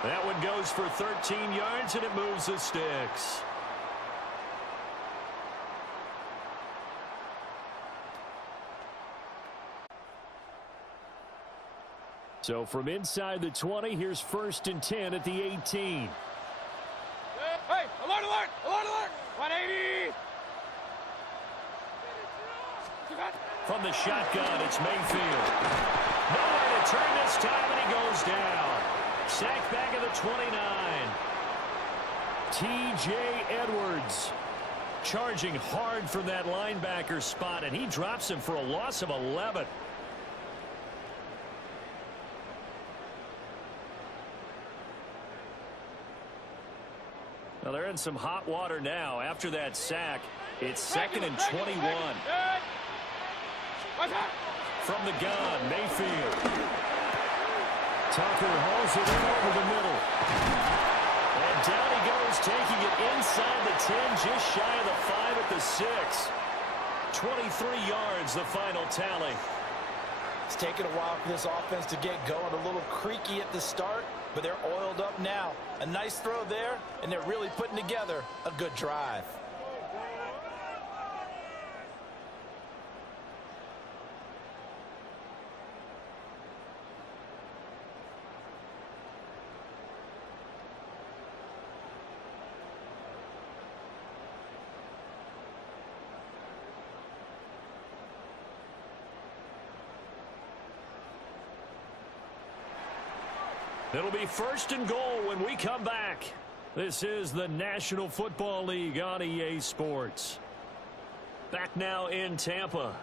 That one goes for 13 yards, and it moves the sticks. So from inside the 20, here's 1st and 10 at the 18. Hey, alert! 180! From the shotgun, it's Mayfield. Nowhere to turn this time, and he goes down. Sacked back at the 29. T.J. Edwards charging hard from that linebacker spot, and he drops him for a loss of 11. Now they're in some hot water now. After that sack, it's 2nd and 21. From the gun, Mayfield. Tucker hauls it in over the middle. And down he goes, taking it inside the 10, just shy of the 5 at the 6. 23 yards, the final tally. It's taken a while for this offense to get going. A little creaky at the start, but they're oiled up now. A nice throw there, and they're really putting together a good drive. It'll be 1st and goal when we come back. This is the National Football League on EA Sports. Back now in Tampa.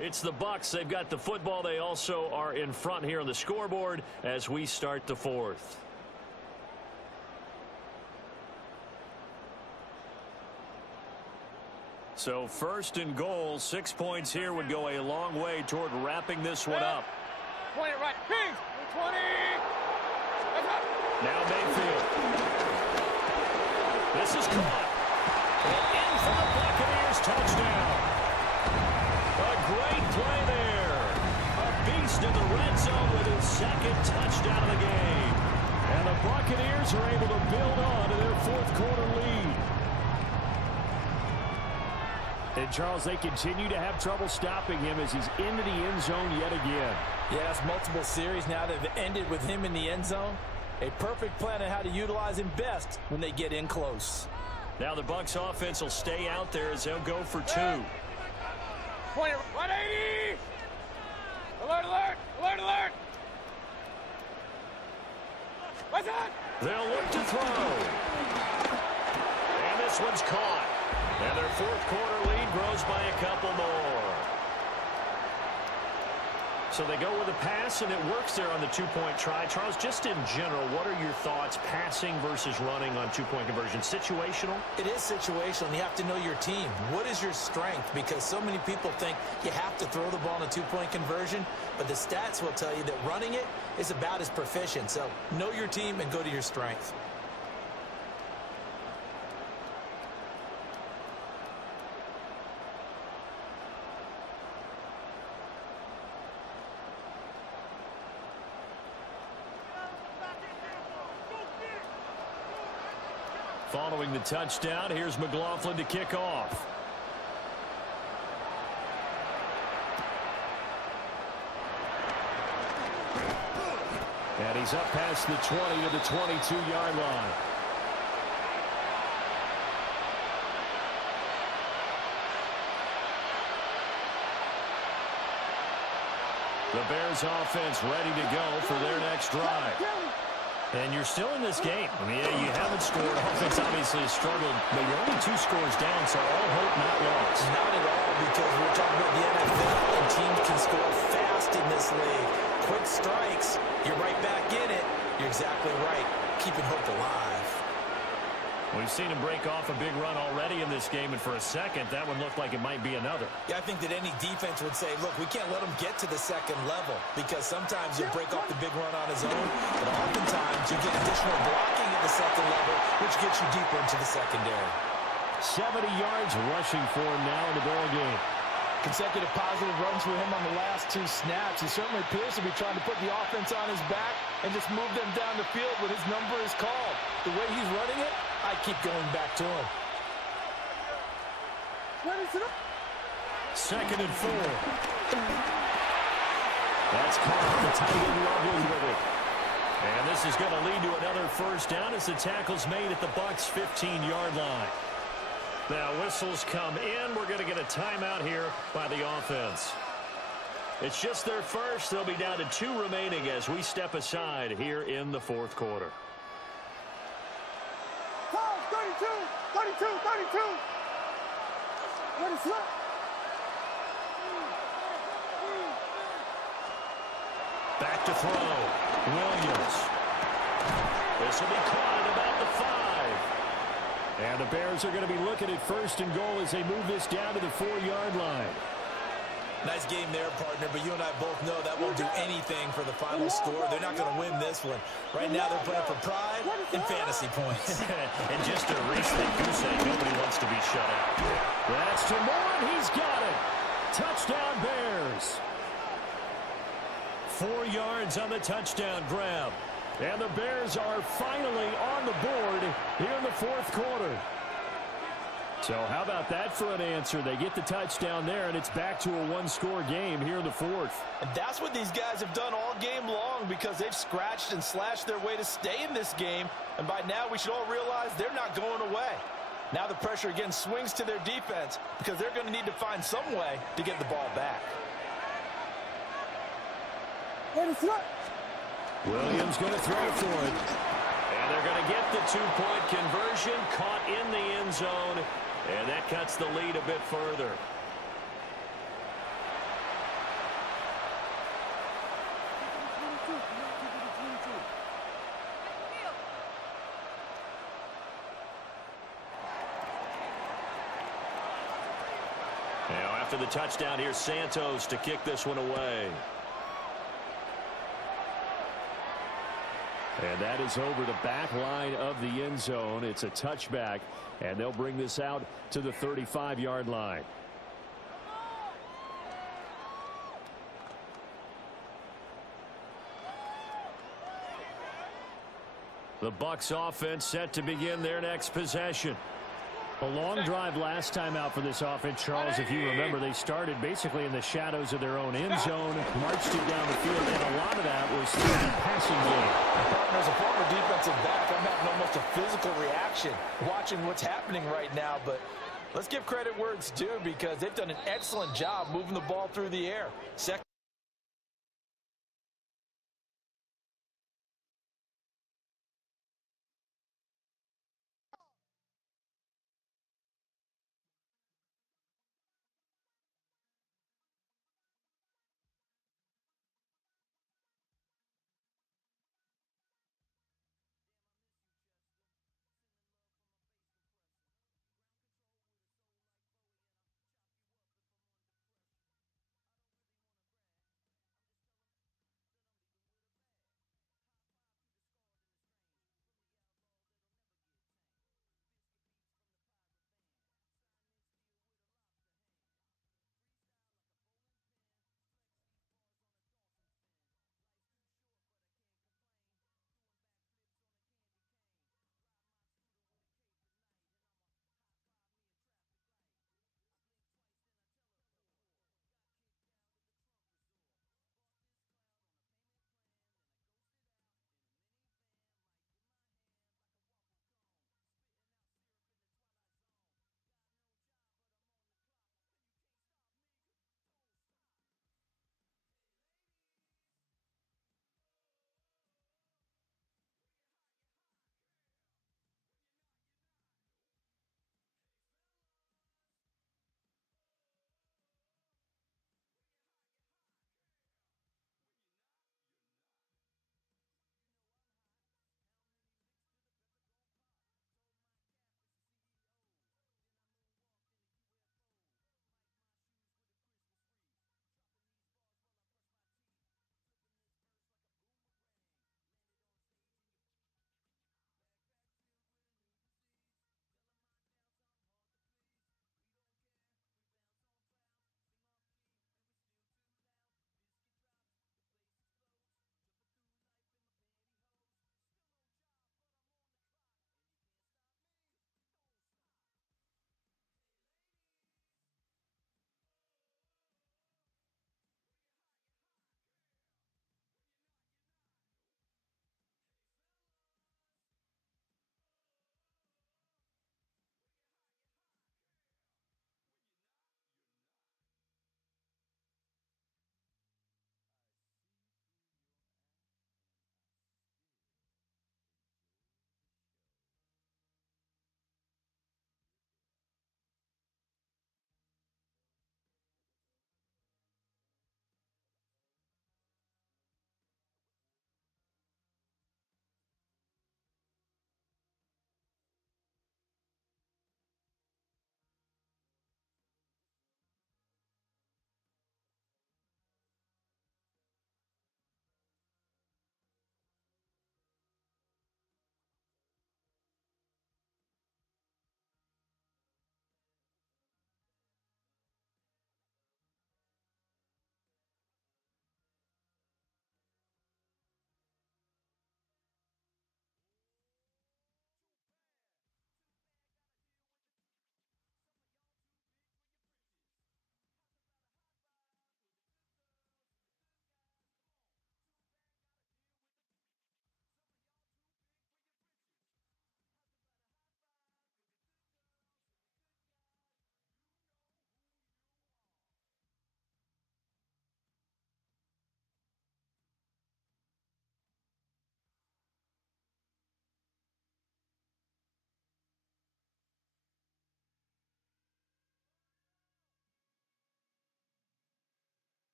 It's the Bucs. They've got the football. They also are in front here on the scoreboard as we start the 4th. So 1st and goal, 6 points here would go a long way toward wrapping this one up. 20 right, Kings, 20. Now Mayfield. This is caught. And in for the Buccaneers, touchdown. A great play there. A beast in the red zone with his 2nd touchdown of the game. And the Buccaneers are able to build on to their 4th quarter lead. And Charles, they continue to have trouble stopping him as he's into the end zone yet again. Yeah, it's multiple series now that have ended with him in the end zone. A perfect plan on how to utilize him best when they get in close. Now the Bucs offense will stay out there as they'll go for 2. 20, 180! Alert! What's that? They'll look to throw. And this one's caught. And their 4th quarter lead grows by a couple more. So they go with a pass, and it works there on the 2-point try. Charles, just in general, what are your thoughts passing versus running on 2-point conversion? Situational? It is situational. You have to know your team. What is your strength? Because so many people think you have to throw the ball in a 2-point conversion, but the stats will tell you that running it is about as proficient. So know your team and go to your strength. Following the touchdown, here's McLaughlin to kick off. And he's up past the 20 to the 22-yard line. The Bears offense ready to go for their next drive. And you're still in this game. I mean, you haven't scored. Offense obviously has struggled, but you're only 2 scores down, so all hope not lost. Not at all, because we're talking about the NFL, and teams can score fast in this league. Quick strikes, you're right back in it. You're exactly right. Keeping hope alive. We've seen him break off a big run already in this game, and for a second, that one looked like it might be another. Yeah, I think that any defense would say, look, we can't let him get to the second level, because sometimes you'll break off the big run on his own, but oftentimes you get additional blocking at the second level, which gets you deeper into the secondary. 70 yards rushing for him now in the ball game. Consecutive positive runs for him on the last 2 snaps. He certainly appears to be trying to put the offense on his back and just move them down the field when his number is called. The way he's running it, I keep going back to him. 2nd and 4. That's caught. The tight end Lovely with it. And this is going to lead to another first down as the tackle's made at the Bucs' 15-yard line. Now whistles come in. We're going to get a timeout here by the offense. It's just their first. They'll be down to 2 remaining as we step aside here in the 4th quarter. 32, 32, 32. What is that? Back to throw. Williams. This will be caught at about the 5. And the Bears are going to be looking at 1st and goal as they move this down to the 4-yard line. Nice game there, partner, but you and I both know that won't do anything for the final score. They're not going to win this one. Right now they're playing for pride and fantasy points. And just to erase that goose egg, nobody wants to be shut out. That's to Moore, and he's got it. Touchdown, Bears. 4 yards on the touchdown grab. And the Bears are finally on the board here in the 4th quarter. So how about that for an answer? They get the touchdown there, and it's back to a 1-score game here in the 4th. And that's what these guys have done all game long, because they've scratched and slashed their way to stay in this game. And by now we should all realize they're not going away. Now the pressure again swings to their defense, because they're going to need to find some way to get the ball back. Williams going to throw for it. And they're going to get the 2-point conversion, caught in the end zone. And that cuts the lead a bit further. Now after the touchdown, here's Santos to kick this one away. And that is over the back line of the end zone. It's a touchback, and they'll bring this out to the 35-yard line. The Bucs offense set to begin their next possession. A long drive last time out for this offense, Charles. If you remember, they started basically in the shadows of their own end zone, marched it down the field, and a lot of that was through the passing game. As a former defensive back, I'm having almost a physical reaction watching what's happening right now. But let's give credit where it's due, because they've done an excellent job moving the ball through the air.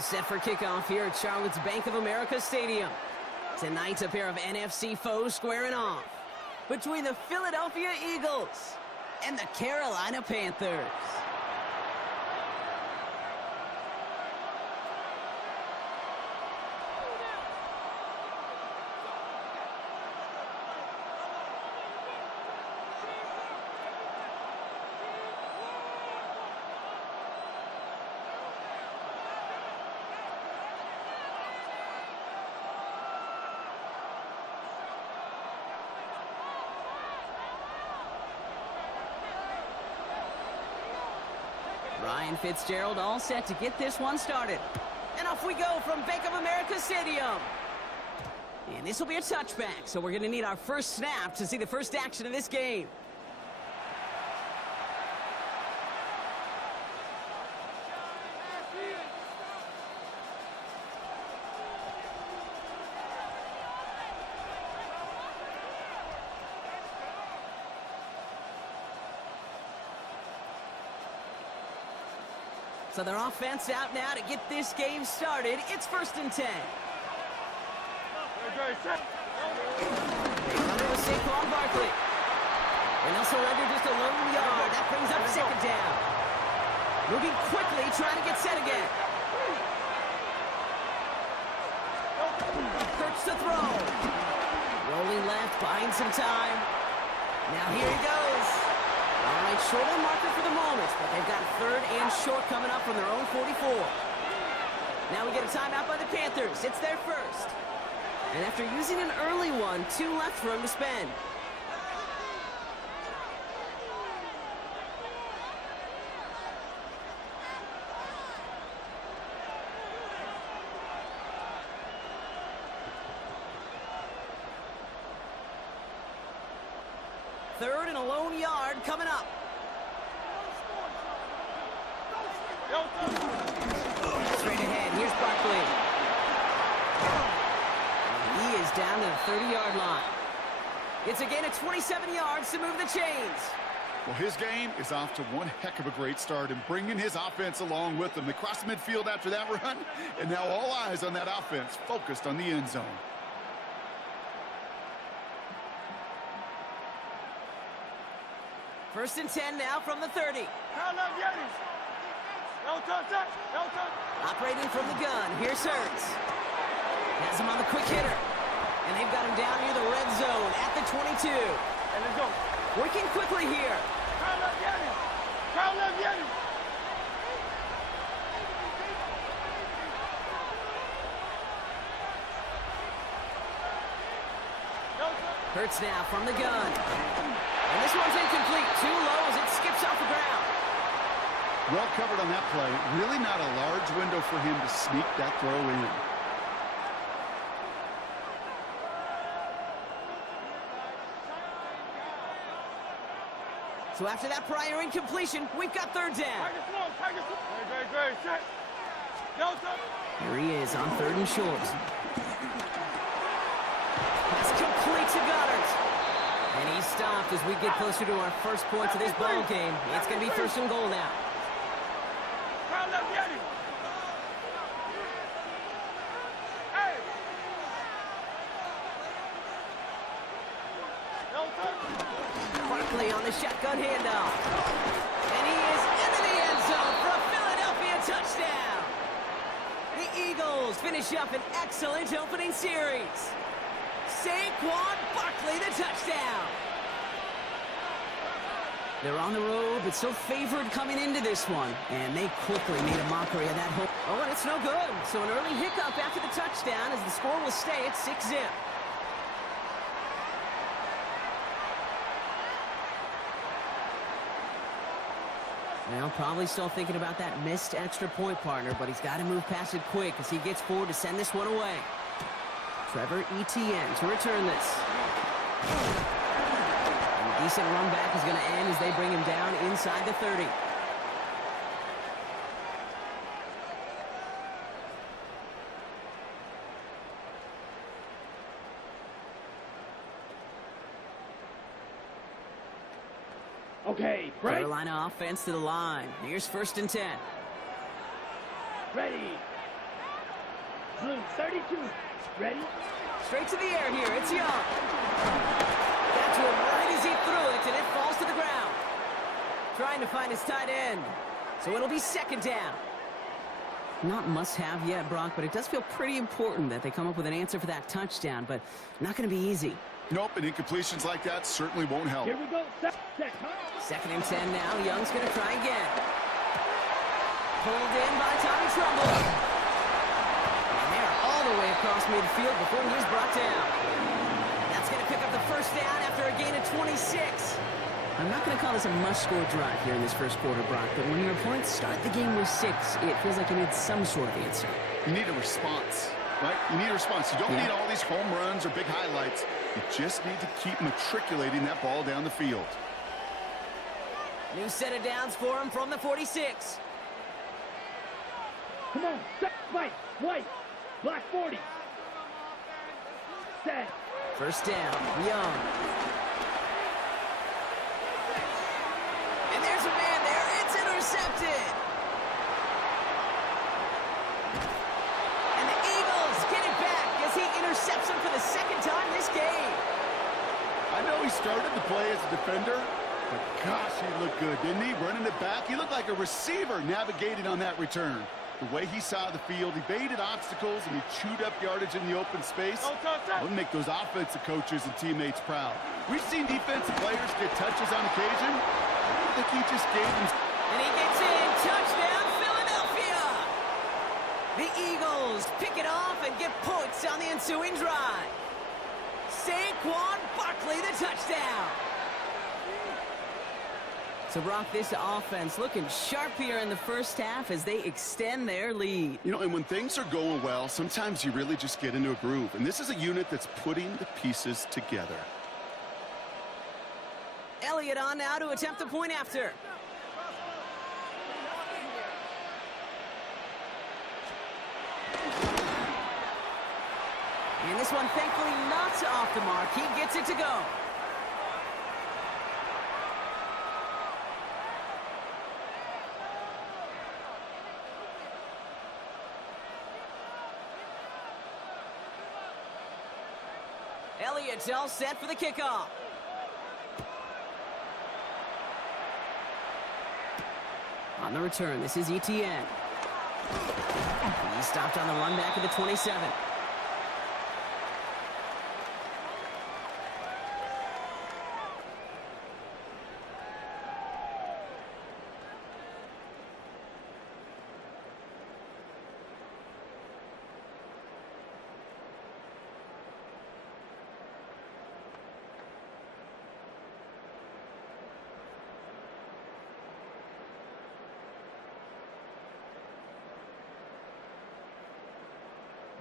All set for kickoff here at Charlotte's Bank of America Stadium. Tonight, a pair of NFC foes squaring off between the Philadelphia Eagles and the Carolina Panthers. Ryan Fitzgerald all set to get this one started. And off we go from Bank of America Stadium. And this will be a touchback, so we're going to need our first snap to see the first action of this game. So their offense out now to get this game started. It's 1st and 10. Under with Saquon Barkley. And they'll surrender just a lone yard. That brings up 2nd down. Moving quickly, trying to get set again. Hurts to throw. Rolling left, buying some time. Now here he goes. All right, short on marker for the moment, but they've got 3rd and short coming up from their own 44. Now we get a timeout by the Panthers. It's their first. And after using an early one, 2 left for him to spend. Third and a lone yard coming up. Straight ahead, here's Barkley. He is down to the 30-yard line. It's a gain of 27 yards to move the chains. Well, his game is off to one heck of a great start and bringing his offense along with him. They crossed midfield after that run, and now all eyes on that offense focused on the end zone. First and 10 now from the 30. Operating from the gun, here's Hurts. Has him on the quick hitter. And they've got him down near the red zone at the 22. Working quickly here. Hurts now from the gun. And this one's incomplete. Too low as it skips off the ground. Well covered on that play. Really not a large window for him to sneak that throw in. So after that prior incompletion, we've got 3rd down. Here he is on 3rd and short. Pass complete to Goddard. And he's stopped as we get closer to our first points of this ball game. It's going to be 1st and goal now. Barkley on the shotgun handoff. And he is into the end zone for a Philadelphia touchdown. The Eagles finish up an excellent opening series. Saquon Barkley, the touchdown. They're on the road, but still favored coming into this one. And they quickly made a mockery of that hope. Oh, and it's no good. So an early hiccup after the touchdown as the score will stay at 6-0. Well, probably still thinking about that missed extra point, partner, but he's got to move past it quick as he gets forward to send this one away. Trevor Etienne to return this. And a decent run back is going to end as they bring him down inside the 30. Okay, break. Carolina offense to the line. Here's 1st and 10. Ready. Blue, 32. Ready? Straight to the air here. It's Young. Got to him right as he threw it, and it falls to the ground. Trying to find his tight end. So it'll be second down. Not must-have yet, Brock, but it does feel pretty important that they come up with an answer for that touchdown, but not going to be easy. Nope, and incompletions like that certainly won't help. Here we go. Second and 10 now. Young's going to try again. Pulled in by Tommy Trumbull. And they're all the way across midfield before he's brought down. That's going to pick up the first down after a gain of 26. I'm not going to call this a must-score drive here in this first quarter, Brock, but when your opponents start the game with 6, it feels like you need some sort of answer. You need a response, right? You need a response. You don't need all these home runs or big highlights. You just need to keep matriculating that ball down the field. New set of downs for him from the 46. Come on. Set. Fight. White. Black 40. Set. First down. Young. And there's a man there. It's intercepted. And the Eagles get it back as he intercepts him for the second time this game. I know he started the play as a defender, but gosh, he looked good, didn't he? Running it back, he looked like a receiver navigating on that return. The way he saw the field, he baited obstacles, and he chewed up yardage in the open space. Would make those offensive coaches and teammates proud. We've seen defensive players get touches on occasion. I think he just gave them. And he gets in. Touchdown, Philadelphia! The Eagles pick it off and get points on the ensuing drive. Saquon Barkley, the touchdown. So, Brock, this offense looking sharp here in the first half as they extend their lead. You know, and when things are going well, sometimes you really just get into a groove. And this is a unit that's putting the pieces together. Elliott on now to attempt the point after. And this one, thankfully, not off the mark. He gets it to go. Elliott's all set for the kickoff. On the return, this is Etienne. He stopped on the run back at the 27.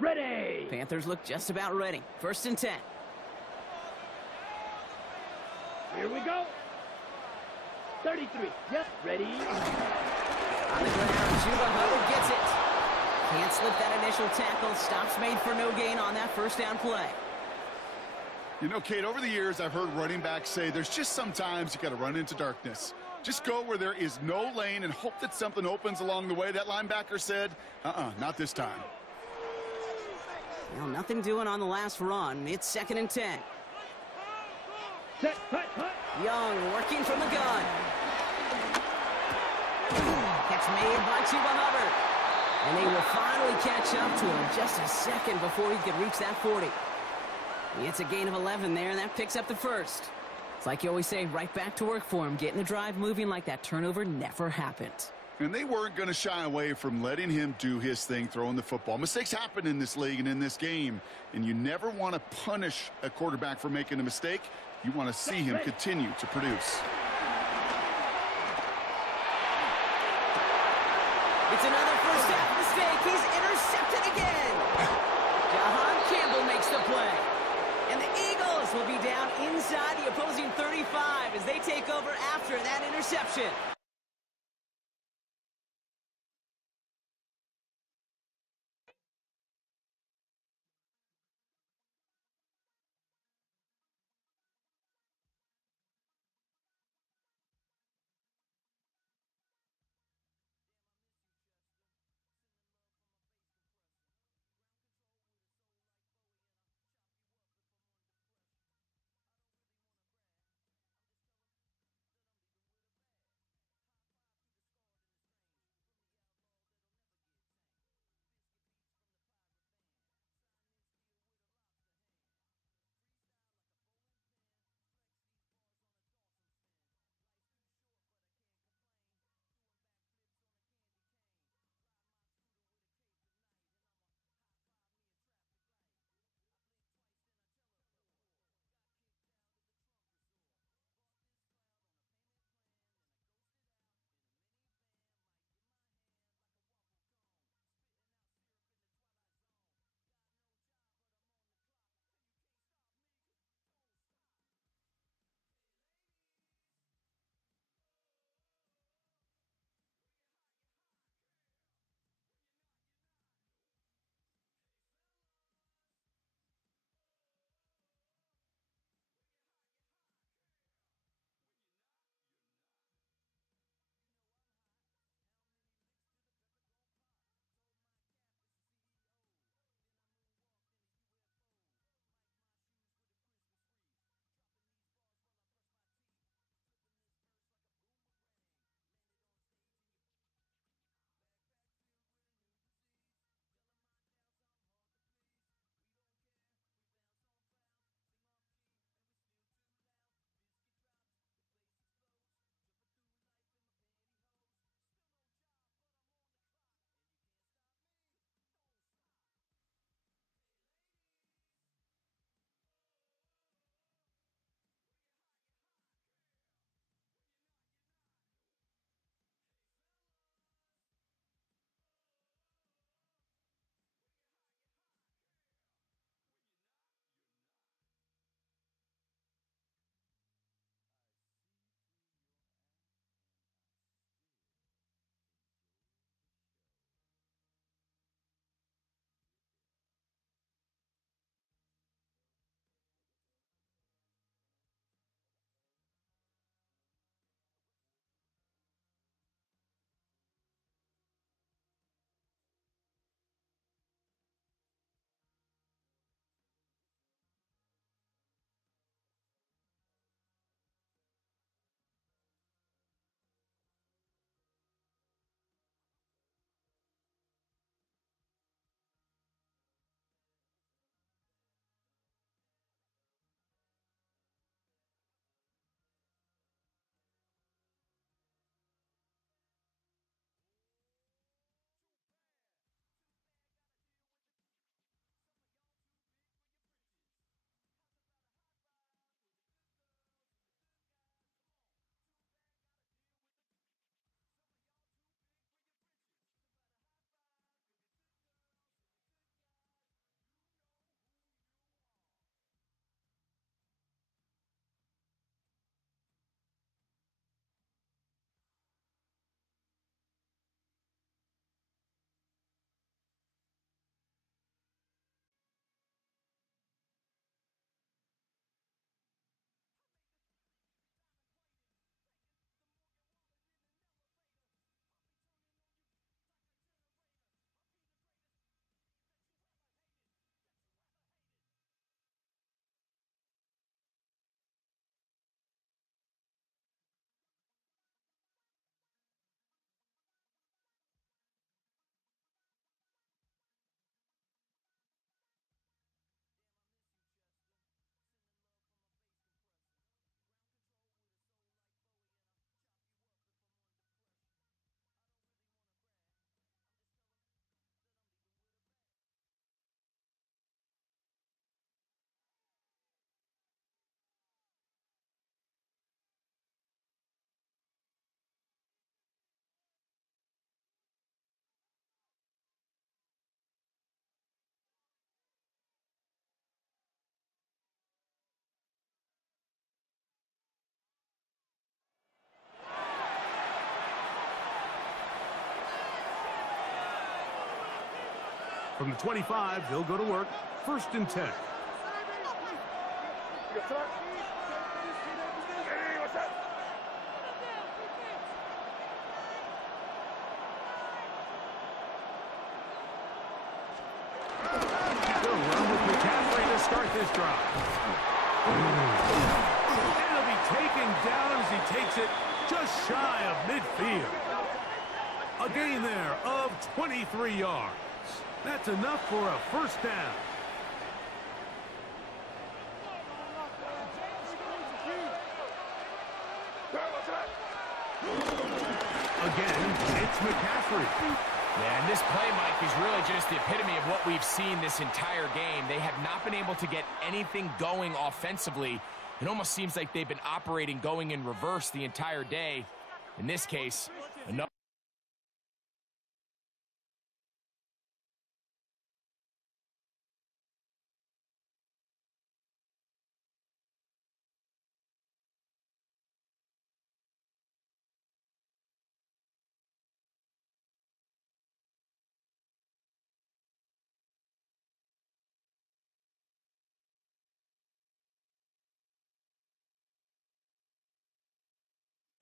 Ready. Panthers look just about ready. First and 10. Here we go. 33. Yep. Ready. On the ground, Juba Hubbard gets it. Can't slip that initial tackle. Stops made for no gain on that first down play. You know, Kate, over the years, I've heard running backs say there's just sometimes you got to run into darkness. Just go where there is no lane and hope that something opens along the way. That linebacker said, not this time. Well, nothing doing on the last run. It's second and 10. Set. Hut. Young working from the gun. Catch made by Juba Hubbard. And they will finally catch up to him just a second before he could reach that 40. It's a gain of 11 there, and that picks up the first. It's like you always say, right back to work for him. Getting the drive moving like that turnover never happened. And they weren't going to shy away from letting him do his thing, throwing the football. Mistakes happen in this league and in this game, and you never want to punish a quarterback for making a mistake. You want to see him continue to produce. It's another first half mistake. He's intercepted again. Jahan Campbell makes the play. And the Eagles will be down inside the opposing 35 as they take over after that interception. From the 25, they'll go to work. 1st and 10. They'll run with McCaffrey to start this drive. And he'll be taken down as he takes it just shy of midfield. A gain there of 23 yards. That's enough for a 1st down. Again, it's McCaffrey. Yeah, and this play, Mike, is really just the epitome of what we've seen this entire game. They have not been able to get anything going offensively. It almost seems like they've been operating going in reverse the entire day. In this case, another.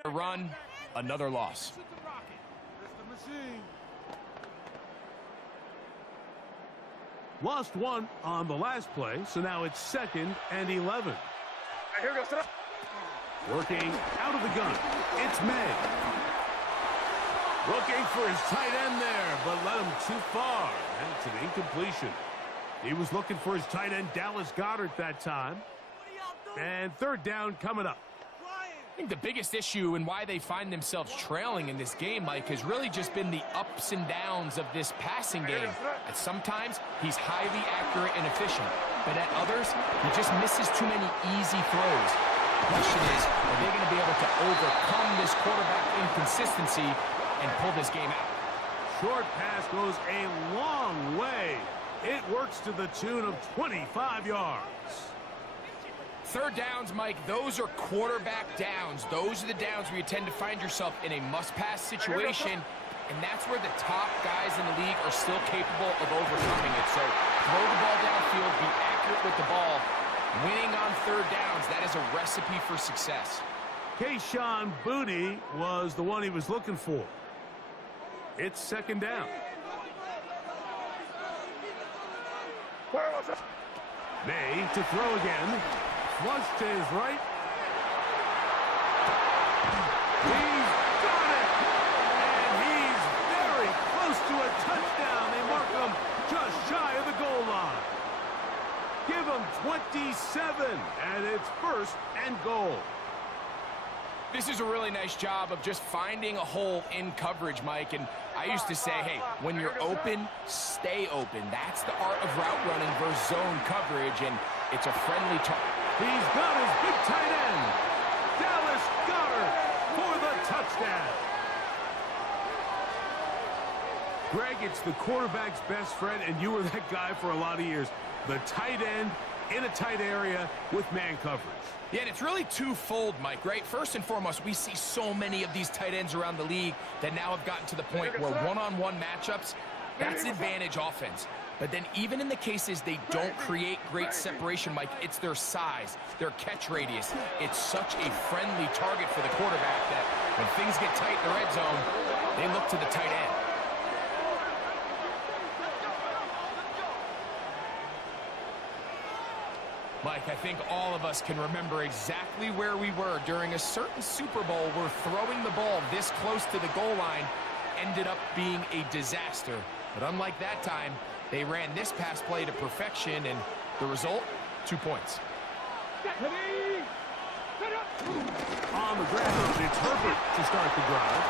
Run, another loss. Lost 1 on the last play, so now it's 2nd and 11. Working out of the gun, it's May. Looking for his tight end there, but led him too far. And it's an incompletion. He was looking for his tight end, Dallas Goedert, that time. And 3rd down coming up. I think the biggest issue and why they find themselves trailing in this game, Mike, has really just been the ups and downs of this passing game. At sometimes, he's highly accurate and efficient, but at others, he just misses too many easy throws. The question is, are they going to be able to overcome this quarterback inconsistency and pull this game out? Short pass goes a long way. It works to the tune of 25 yards. 3rd downs, Mike, those are quarterback downs. Those are the downs where you tend to find yourself in a must-pass situation, and that's where the top guys in the league are still capable of overcoming it. So throw the ball downfield, be accurate with the ball. Winning on 3rd downs, that is a recipe for success. Kayshon Boutte was the one he was looking for. It's 2nd down. May to throw again. Flush to his right. He's got it! And he's very close to a touchdown. They mark him just shy of the goal line. Give him 27, and it's 1st and goal. This is a really nice job of just finding a hole in coverage, Mike. And I used to say, hey, when you're open, stay open. That's the art of route running versus zone coverage, and it's a friendly target. He's got his big tight end, Dallas Goedert, for the touchdown. Greg, it's the quarterback's best friend, and you were that guy for a lot of years. The tight end in a tight area with man coverage. Yeah, and it's really twofold, Mike, right? First and foremost, we see so many of these tight ends around the league that now have gotten to the point where one-on-one matchups, that's advantage offense. But then even in the cases they don't create great separation, Mike, it's their size, their catch radius. It's such a friendly target for the quarterback that when things get tight in the red zone, they look to the tight end. Mike, I think all of us can remember exactly where we were during a certain Super Bowl where throwing the ball this close to the goal line ended up being a disaster. But unlike that time, they ran this pass play to perfection, and the result, 2 points. On the ground, it's Herbert to start the drive.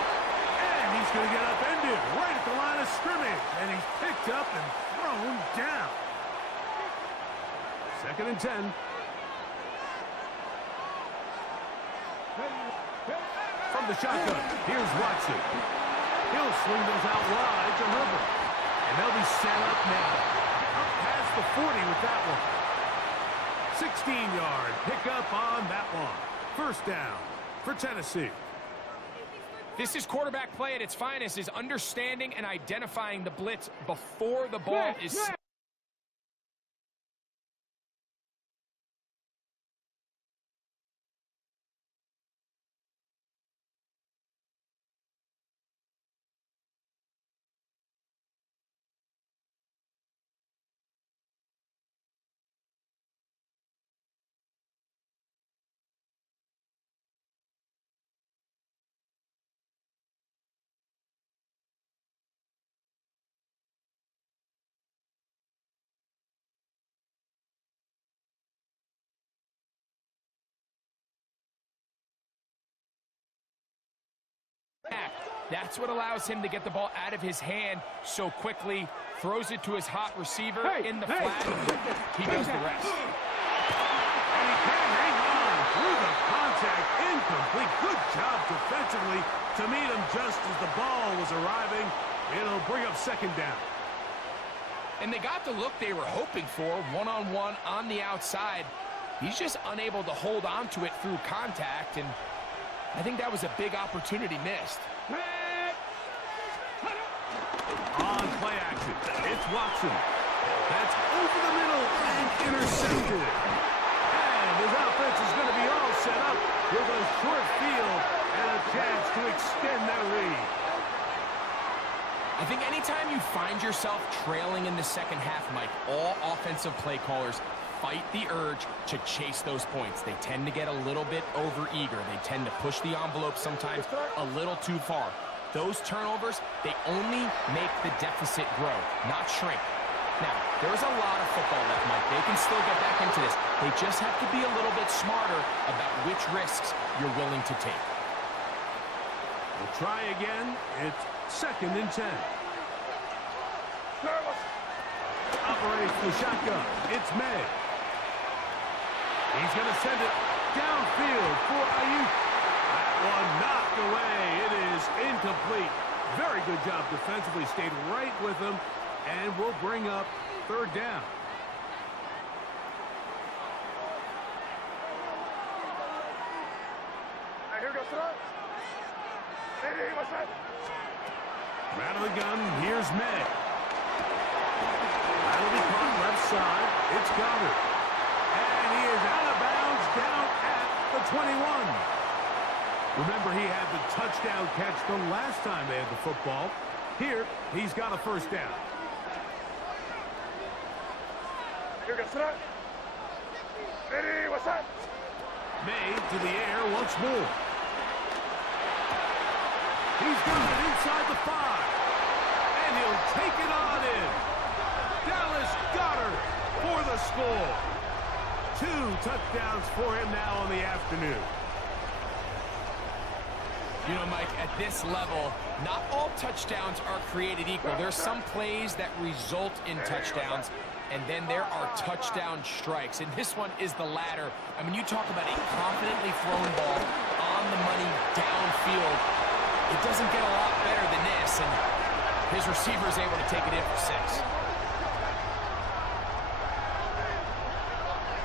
And he's going to get upended right at the line of scrimmage. And he's picked up and thrown down. 2nd and 10. From the shotgun, here's Watson. He'll swing those out wide to Herbert. And they'll be set up now. Up past the 40 with that one. 16-yard pickup on that one. 1st down for Tennessee. This is quarterback play at its finest, is understanding and identifying the blitz before the ball is... That's what allows him to get the ball out of his hand so quickly, throws it to his hot receiver in the flat. He does the rest. And he can't hang on through the contact. Incomplete. Good job defensively to meet him just as the ball was arriving. It'll bring up second down. And they got the look they were hoping for, one-on-one on the outside. He's just unable to hold on to it through contact, and I think that was a big opportunity missed. On play action, it's Watson. That's over the middle and intercepted. And his offense is going to be all set up with a short field and a chance to extend their lead. I think anytime you find yourself trailing in the second half, Mike, all offensive play callers fight the urge to chase those points. They tend to get a little bit overeager. They tend to push the envelope sometimes a little too far. Those turnovers, they only make the deficit grow, not shrink. Now, there's a lot of football left, Mike. They can still get back into this. They just have to be a little bit smarter about which risks you're willing to take. We'll try again. It's 2nd and 10. Operates the shotgun. It's May. He's going to send it downfield for Ayuk. That one knocked away. It is incomplete. Very good job defensively. Stayed right with him, and will bring up 3rd down. Here goes the Hey, what's that? Out of the gun, here's May. That'll be caught left side. It's Goddard. And he is out of bounds down at the 21. Remember, he had the touchdown catch the last time they had the football. Here, he's got a 1st down. Here goes the Hey, what's that? May to the air once more. He's got it inside the 5. And he'll take it on in. Dallas Goddard for the score. 2 touchdowns for him now on the afternoon. You know, Mike, at this level, not all touchdowns are created equal. There's some plays that result in touchdowns, and then there are touchdown strikes. And this one is the latter. I mean, you talk about a confidently thrown ball on the money downfield. It doesn't get a lot better than this, and his receiver is able to take it in for 6.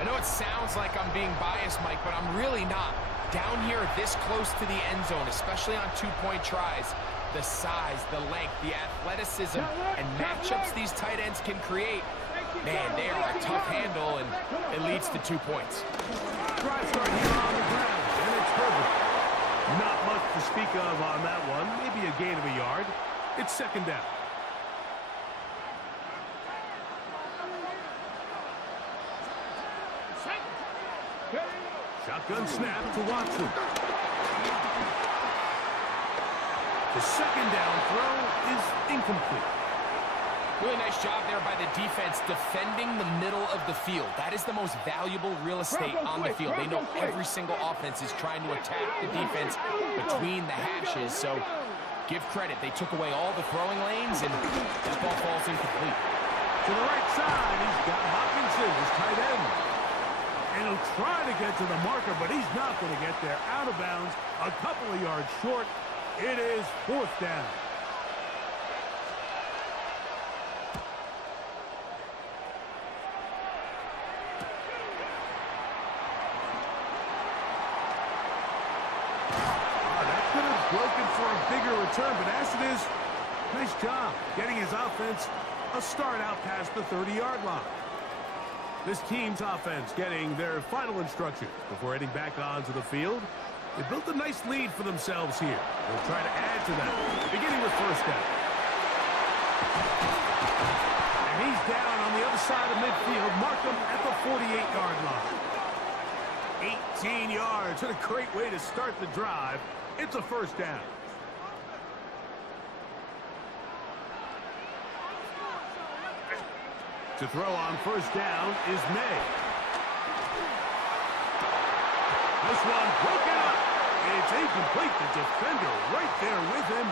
I know it sounds like I'm being biased, Mike, but I'm really not. Down here this close to the end zone, especially on 2-point tries, the size, the length, the athleticism, and matchups these tight ends can create, man, they are a tough handle, and it leads to 2 points. Drive start here on the ground, and it's Herbert. Not much to speak of on that one. Maybe a gain of a yard. It's 2nd down. Shotgun snap to Watson. The 2nd down throw is incomplete. Really nice job there by the defense defending the middle of the field. That is the most valuable real estate on the field. They know every single offense is trying to attack the defense between the hashes. So give credit. They took away all the throwing lanes, and that ball falls incomplete. To the right side, he's got Hopkinson, his tight end. And he'll try to get to the marker, but he's not going to get there. Out of bounds, a couple of yards short. It is 4th down. That could have broken for a bigger return, but as it is, nice job getting his offense a start out past the 30-yard line. This team's offense getting their final instructions before heading back onto the field. They built a nice lead for themselves here. They'll try to add to that, beginning with first down. And he's down on the other side of midfield. Mark him at the 48-yard line. 18 yards. What a great way to start the drive. It's a first down. To throw on first down is May. This one broken up. It's incomplete. The defender right there with him.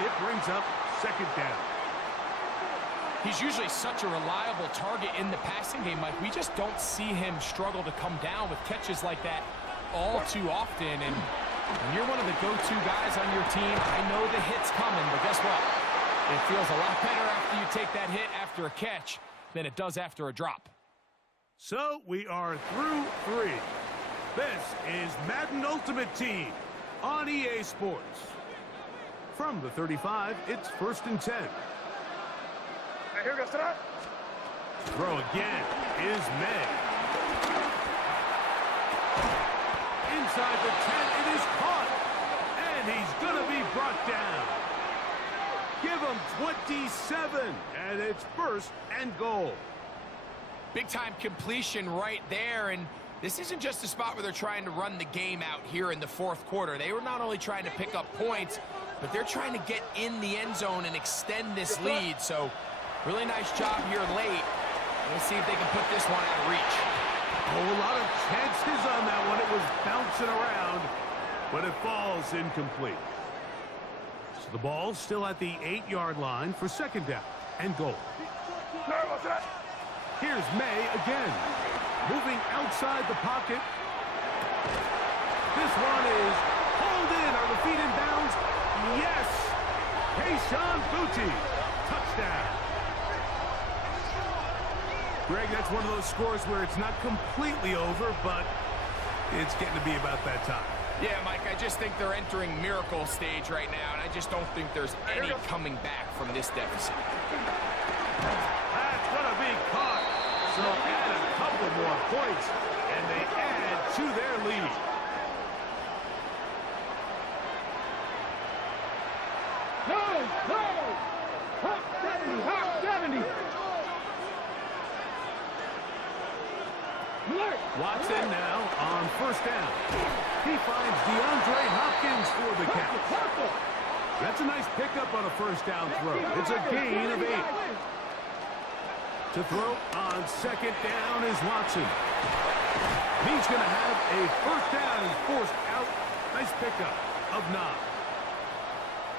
It brings up second down. He's usually such a reliable target in the passing game, Mike. We just don't see him struggle to come down with catches like that all too often. And when you're one of the go-to guys on your team, I know the hit's coming, but guess what? It feels a lot better after you take that hit after a catch than it does after a drop. So we are through 3. This is Madden Ultimate Team on EA Sports. From the 35, it's 1st and 10. Here we go, start. Throw again is May. Inside the 10, it is caught. And he's going to be brought down. Give him 27, and it's 1st and goal. Big-time completion right there, and this isn't just a spot where they're trying to run the game out here in the 4th quarter. They were not only trying to pick up points, but they're trying to get in the end zone and extend this lead. So really nice job here late. Let's see if they can put this one out of reach. Oh, a lot of chances on that one. It was bouncing around, but it falls incomplete. So the ball's still at the 8-yard line for second down and goal. Here's May again. Moving outside the pocket. This one is pulled in. Are the feet in bounds? Yes! Kayshon Boutte. Touchdown. Greg, that's one of those scores where it's not completely over, but it's getting to be about that time. Yeah, Mike, I just think they're entering miracle stage right now, and I just don't think there's any coming back from this deficit. That's going to be caught. So add a couple more points, and they add to their lead. Hop 70, hop 70. Watson now on first down. He finds DeAndre Hopkins for the catch. That's a nice pickup on a first down throw. It's a gain of 8. To throw on second down is Watson. He's going to have a first down and forced out. Nice pickup of 9.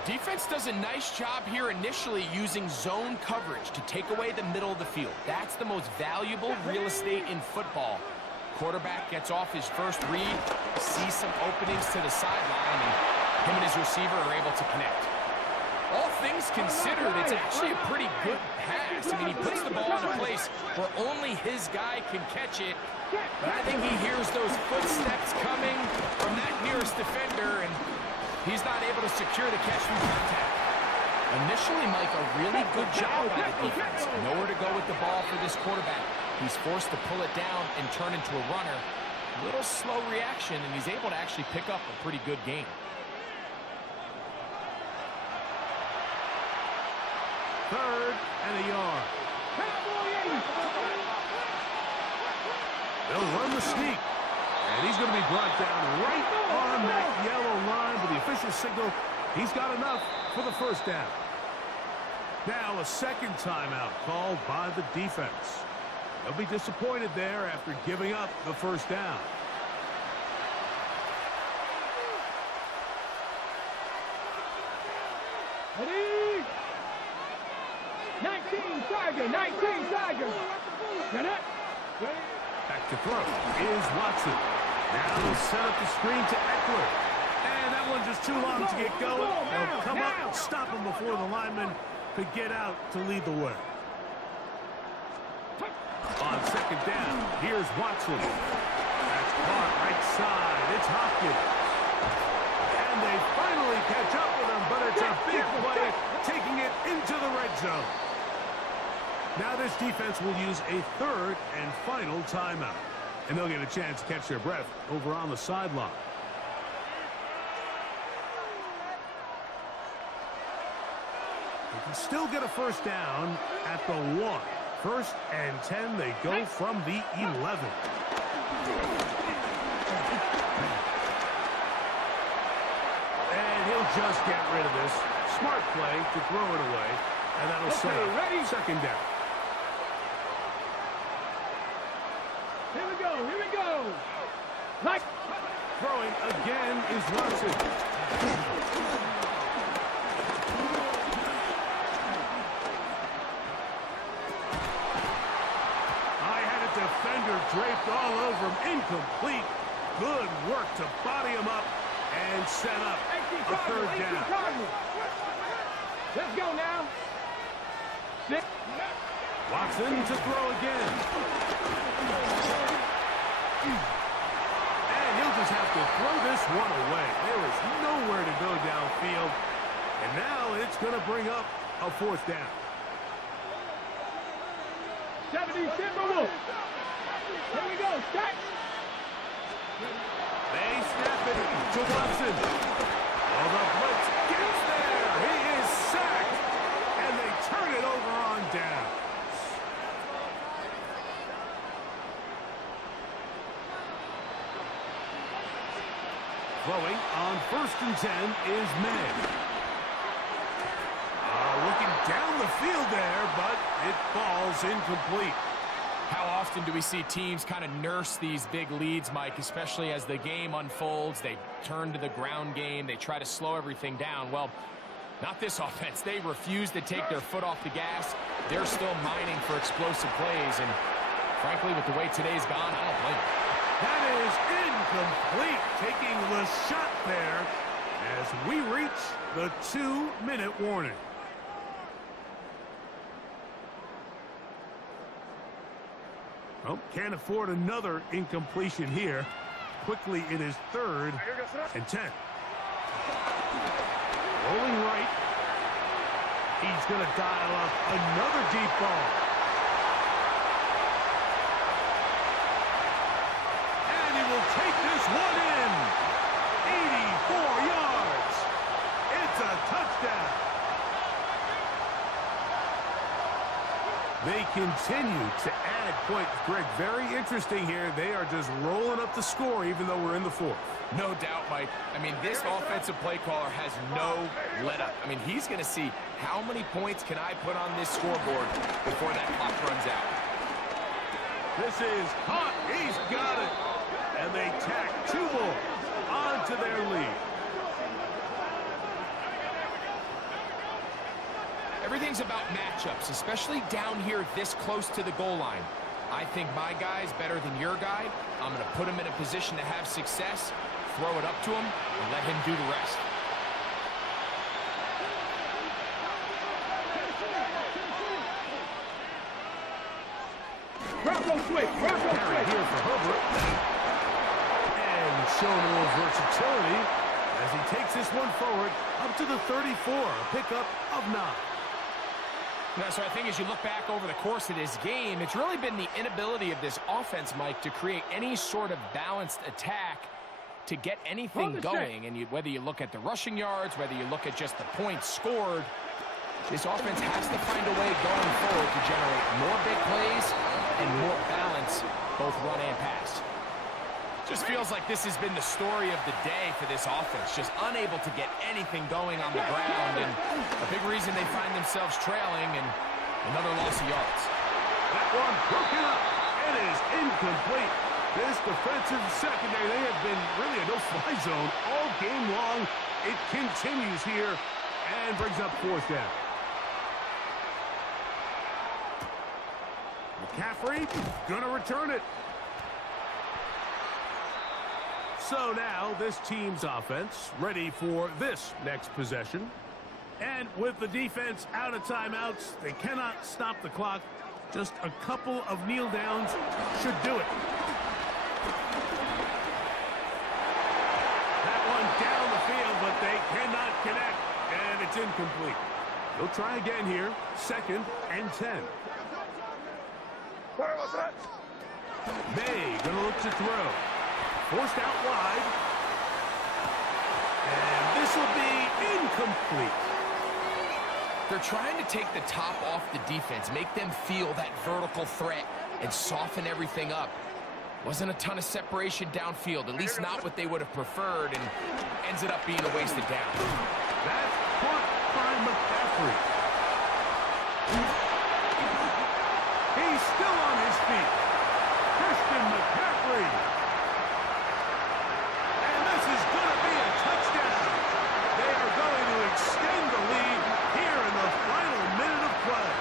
Defense does a nice job here initially using zone coverage to take away the middle of the field. That's the most valuable real estate in football. Quarterback gets off his first read, sees some openings to the sideline, and him and his receiver are able to connect. All things considered, it's actually a pretty good pass. I mean, he puts the ball in a place where only his guy can catch it. But I think he hears those footsteps coming from that nearest defender, and he's not able to secure the catch from contact. Initially, Mike, a really good job by the defense. Nowhere to go with the ball for this quarterback. He's forced to pull it down and turn into a runner. A little slow reaction, and he's able to actually pick up a pretty good game. Third and a yard. They'll run the sneak. And he's going to be brought down right on that yellow line with the official signal. He's got enough for the first down. Now a second timeout called by the defense. They'll be disappointed there after giving up the first down. Ready? 19 Tiger, 19 Tiger. Get it? Back to throw is Watson. Now he'll set up the screen to Eckler. And that one's just too long to get going. They'll come up and stop him before the lineman could get out to lead the way. On second down, here's Watson. That's caught right side. It's Hopkins. And they finally catch up with him. him, but it's a big play, taking it into the red zone. Now this defense will use a third and final timeout. And they'll get a chance to catch their breath over on the sideline. They can still get a first down at the 1. 1st and 10, they go from the 11. And he'll just get rid of this. Smart play to throw it away. And that'll set up second down. Here we go, here we go. Like throwing again is Watson. I had a defender draped all over him. Incomplete. Good work to body him up and set up a third down. Let's go now. Watson to throw again. And he'll just have to throw this one away. There is nowhere to go downfield. And now it's going to bring up a fourth down. 70 Timberwolves. Here we go, stack. They snap it to Watson. Oh, the blitz gets there. He is sacked. And they turn it over on down. Throwing on 1st and 10 is May. Looking down the field there, but it falls incomplete. How often do we see teams kind of nurse these big leads, Mike, especially as the game unfolds? They turn to the ground game. They try to slow everything down. Well, not this offense. They refuse to take their foot off the gas. They're still mining for explosive plays. And frankly, with the way today's gone, I don't blame them. That is incomplete, taking the shot there as we reach the 2-minute warning. Oh, can't afford another incompletion here. Quickly, it is 3rd and 10. Rolling right. He's going to dial up another deep ball. And he will take this one in. 84 yards. It's a touchdown. They continue to add points, Greg. Very interesting here. They are just rolling up the score even though we're in the 4th. No doubt, Mike. I mean, this offensive play caller has no let-up. I mean, he's going to see how many points can I put on this scoreboard before that clock runs out. This is hot. He's got it. And they tack 2 more onto their lead. Everything's about matchups, especially down here this close to the goal line. I think my guy's better than your guy. I'm going to put him in a position to have success, throw it up to him, and let him do the rest. Carry here for Herbert. And showing a little versatility as he takes this one forward up to the 34. A pickup of 9. Now, so I think as you look back over the course of this game, it's really been the inability of this offense, Mike, to create any sort of balanced attack to get anything going. And whether you look at the rushing yards, whether you look at just the points scored, this offense has to find a way going forward to generate more big plays and more balance, both run and pass. Just feels like this has been the story of the day for this offense. Just unable to get anything going on the ground, and a big reason they find themselves trailing, and another loss of yards. That one broken up. It is incomplete. This defensive secondary, they have been really a no-fly zone all game long. It continues here and brings up 4th down. McCaffrey gonna return it. So now this team's offense ready for this next possession. And with the defense out of timeouts, they cannot stop the clock. Just a couple of kneel downs should do it. That one down the field, but they cannot connect. It's incomplete. He'll try again here. 2nd and 10. May going to look to throw. Forced out wide. And this will be incomplete. They're trying to take the top off the defense, make them feel that vertical threat, and soften everything up. Wasn't a ton of separation downfield, at least not what they would have preferred, and ends it up being a wasted down. That's caught by McCaffrey. He's still on his feet. Christian McCaffrey. And this is going to be a touchdown. They are going to extend the lead here in the final minute of play.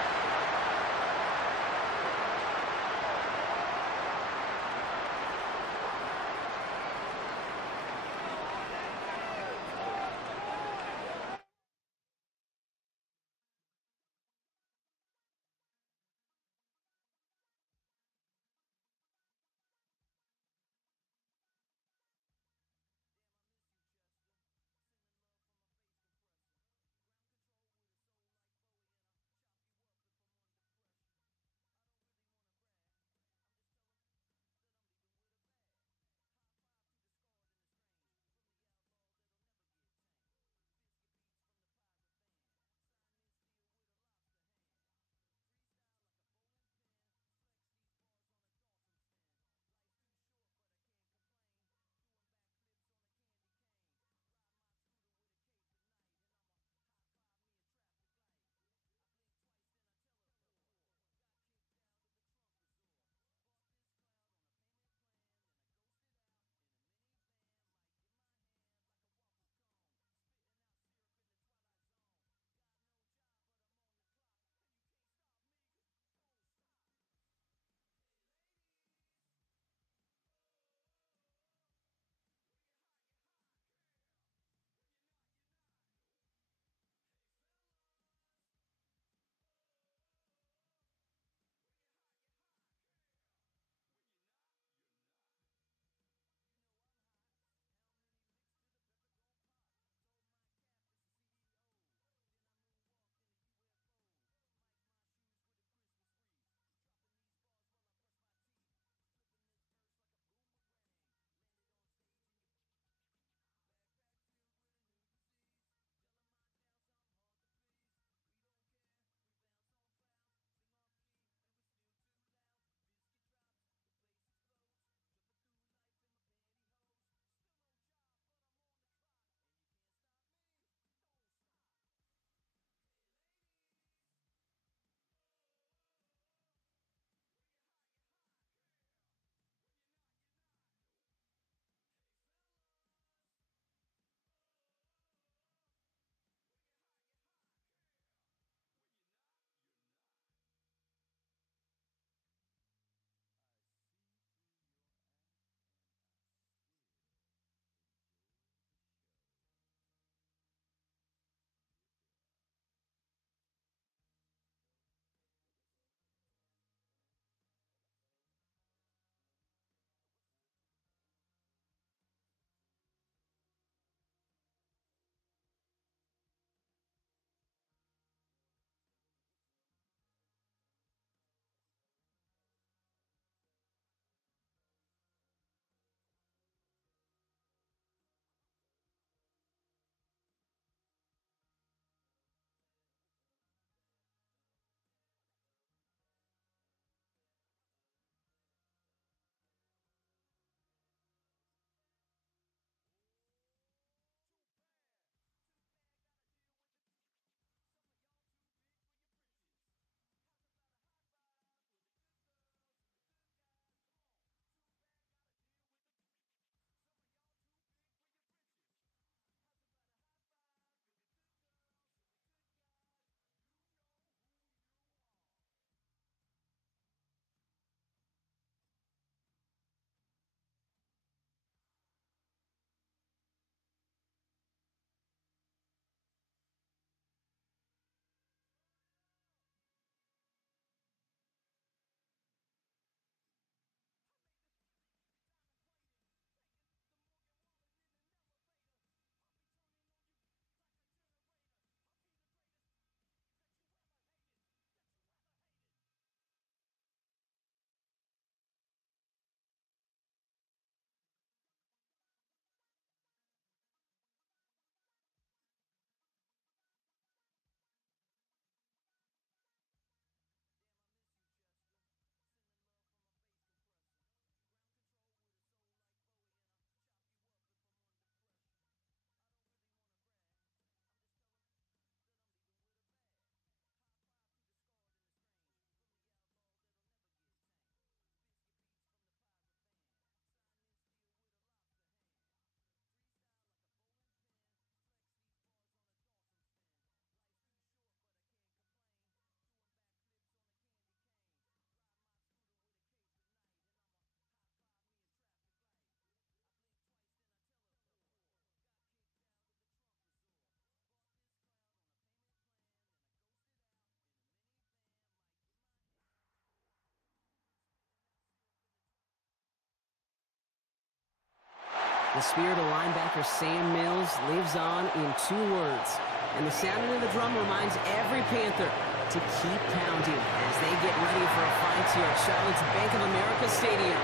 The spirit of linebacker Sam Mills lives on in 2 words. And the sounding of the drum reminds every Panther to keep pounding as they get ready for a fight here at Charlotte's Bank of America Stadium.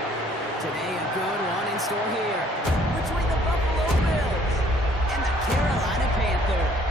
Today, a good one in store here between the Buffalo Bills and the Carolina Panthers.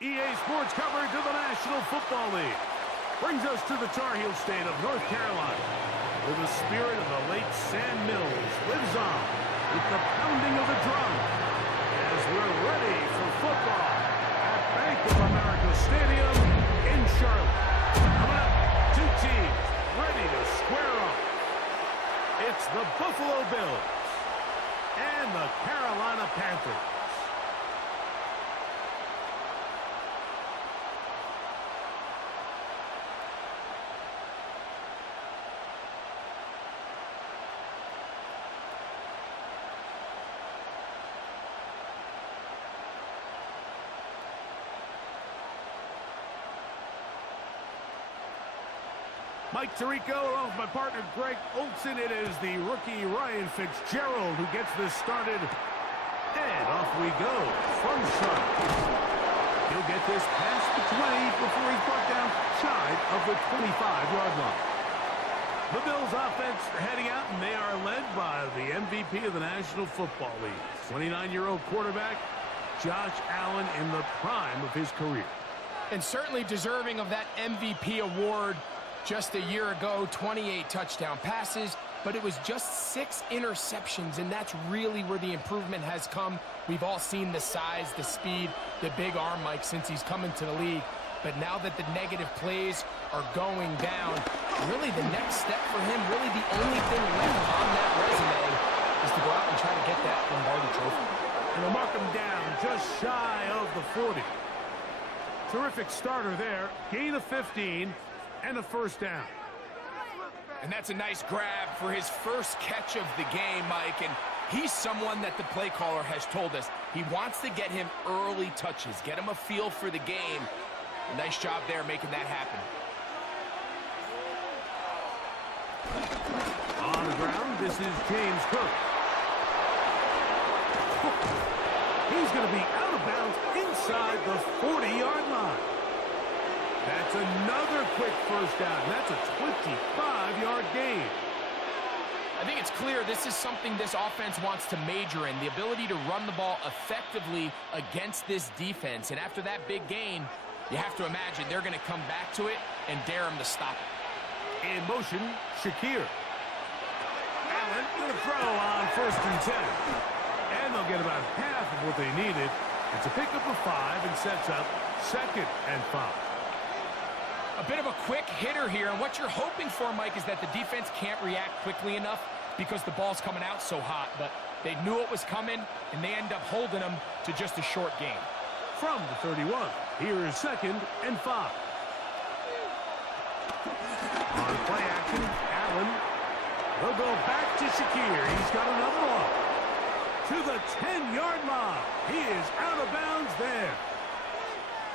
EA Sports coverage of the National Football League brings us to the Tar Heel state of North Carolina, where the spirit of the late Sam Mills lives on with the pounding of the drum as we're ready for football at Bank of America Stadium in Charlotte. Coming up, 2 teams ready to square up. It's the Buffalo Bills and the Carolina Panthers. Mike Tirico along with my partner Greg Olson. It is the rookie Ryan Fitzgerald who gets this started. And off we go from Charlotte. He'll get this past the 20 before he's brought down shy of the 25-yard line. The Bills offense heading out, and they are led by the MVP of the National Football League, 29-year-old quarterback Josh Allen in the prime of his career. And certainly deserving of that MVP award. Just a year ago, 28 touchdown passes, but it was just 6 interceptions, and that's really where the improvement has come. We've all seen the size, the speed, the big arm, Mike, since he's come into the league. But now that the negative plays are going down, really the next step for him, really the only thing left on that resume is to go out and try to get that Lombardi trophy. And they'll mark him down just shy of the 40. Terrific starter there. Gain of 15. And a first down. And that's a nice grab for his first catch of the game, Mike. And he's someone that the play caller has told us he wants to get him early touches, get him a feel for the game. A nice job there making that happen. On the ground, this is James Cook. He's going to be out of bounds inside the 40-yard line. That's another quick first down. That's a 25-yard gain. I think it's clear this is something this offense wants to major in, the ability to run the ball effectively against this defense. And after that big gain, you have to imagine they're going to come back to it and dare him to stop it. In motion, Shakir. Allen going to throw on 1st and 10. And they'll get about half of what they needed. It's a pickup of 5 and sets up 2nd and 5. A bit of a quick hitter here, and what you're hoping for, Mike, is that the defense can't react quickly enough because the ball's coming out so hot, but they knew it was coming, and they end up holding them to just a short game. From the 31, here is 2nd and 5. On play action, Allen will go back to Shakir. He's got another one. To the 10-yard line. He is out of bounds there.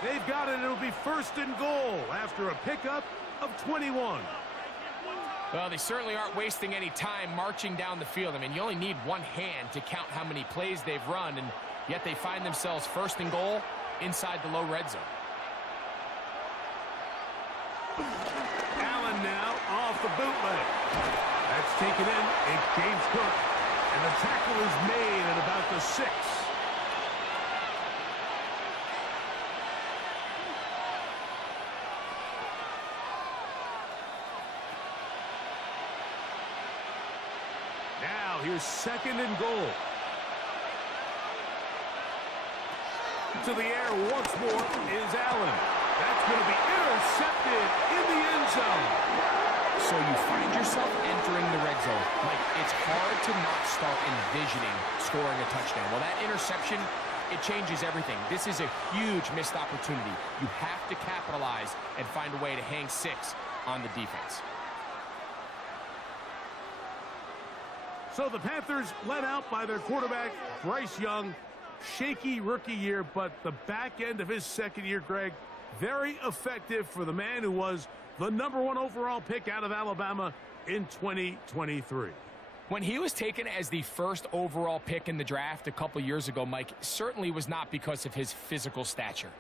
They've got it. It'll be 1st and goal after a pickup of 21. Well, they certainly aren't wasting any time marching down the field. I mean, you only need one hand to count how many plays they've run, and yet they find themselves 1st and goal inside the low red zone. Allen now off the bootleg. That's taken in. It's James Cook. And the tackle is made at about the 6. Now here's 2nd and goal. To the air once more is Allen. That's going to be intercepted in the end zone. So you find yourself entering the red zone. Like, it's hard to not start envisioning scoring a touchdown. Well, that interception, it changes everything. This is a huge missed opportunity. You have to capitalize and find a way to hang 6 on the defense. So the Panthers led out by their quarterback, Bryce Young. Shaky rookie year, but the back end of his 2nd year, Greg, very effective for the man who was the #1 overall pick out of Alabama in 2023. When he was taken as the 1st overall pick in the draft a couple years ago, Mike, certainly was not because of his physical stature.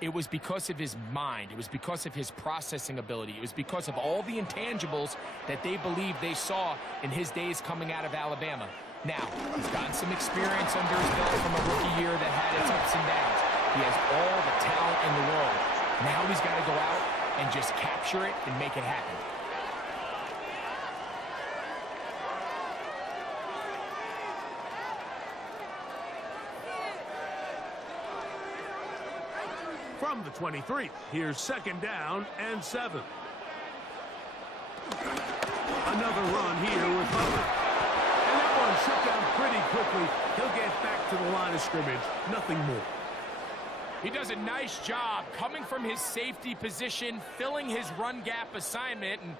It was because of his mind. It was because of his processing ability. It was because of all the intangibles that they believed they saw in his days coming out of Alabama. Now, he's gotten some experience under his belt from a rookie year that had its ups and downs. He has all the talent in the world. Now he's got to go out and just capture it and make it happen. From the 23, here's 2nd down and 7. Another run here with Hubbard. And that one shut down pretty quickly. He'll get back to the line of scrimmage. Nothing more. He does a nice job coming from his safety position, filling his run gap assignment, and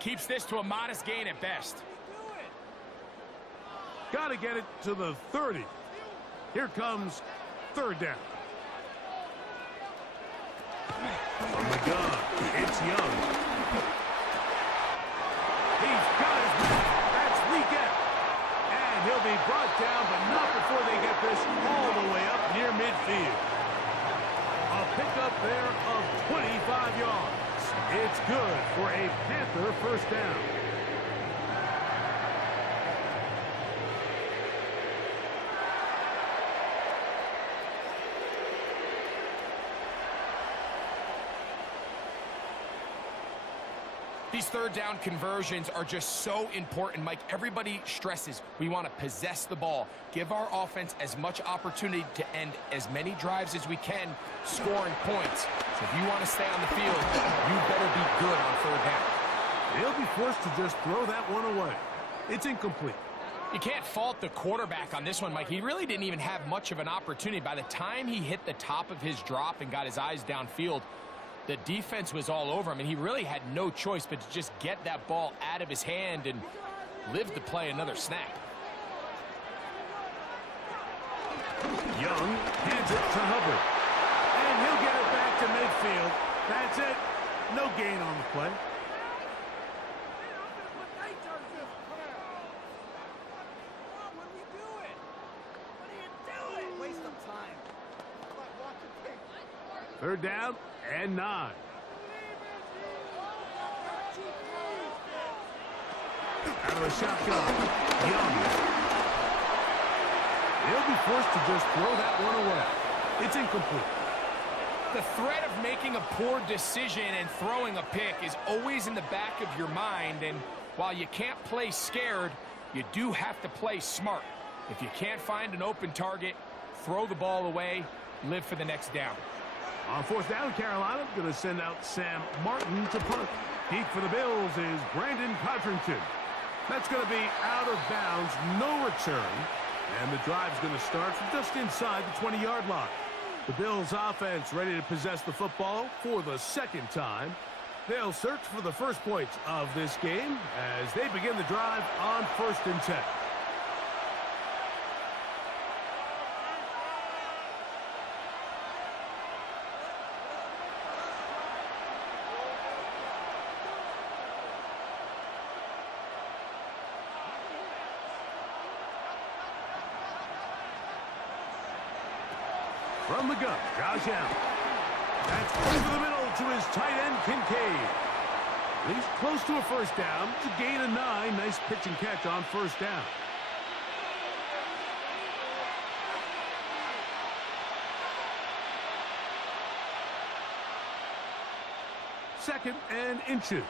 keeps this to a modest gain at best. Got to get it to the 30. Here comes 3rd down. From the gun, it's Young. He's got his man. That's weekend. And he'll be brought down, but not before they get this all the way up near midfield. A pickup there of 25 yards. It's good for a Panther 1st down. These 3rd down conversions are just so important, Mike. Everybody stresses we want to possess the ball, give our offense as much opportunity to end as many drives as we can, scoring points. So if you want to stay on the field, you better be good on 3rd down. They'll be forced to just throw that one away. It's incomplete. You can't fault the quarterback on this one, Mike. He really didn't even have much of an opportunity. By the time he hit the top of his drop and got his eyes downfield, the defense was all over him, and he really had no choice but to just get that ball out of his hand and live to play another snap. Young hands it to Hubbard. And he'll get it back to midfield. That's it. No gain on the play. Third down and 9. Out of the shotgun. Young. He'll be forced to just throw that one away. It's incomplete. The threat of making a poor decision and throwing a pick is always in the back of your mind, and while you can't play scared, you do have to play smart. If you can't find an open target, throw the ball away, live for the next down. On fourth down, Carolina going to send out Sam Martin to punt. Deep for the Bills is Brandon Codrington. That's going to be out of bounds, no return. And the drive's going to start from just inside the 20-yard line. The Bills offense ready to possess the football for the second time. They'll search for the first points of this game as they begin the drive on 1st and 10. From the gun, Josh Allen. That's over the middle to his tight end, Kincaid. He's close to a first down. It's a gain of 9. Nice pitch and catch on 1st down. Second and inches.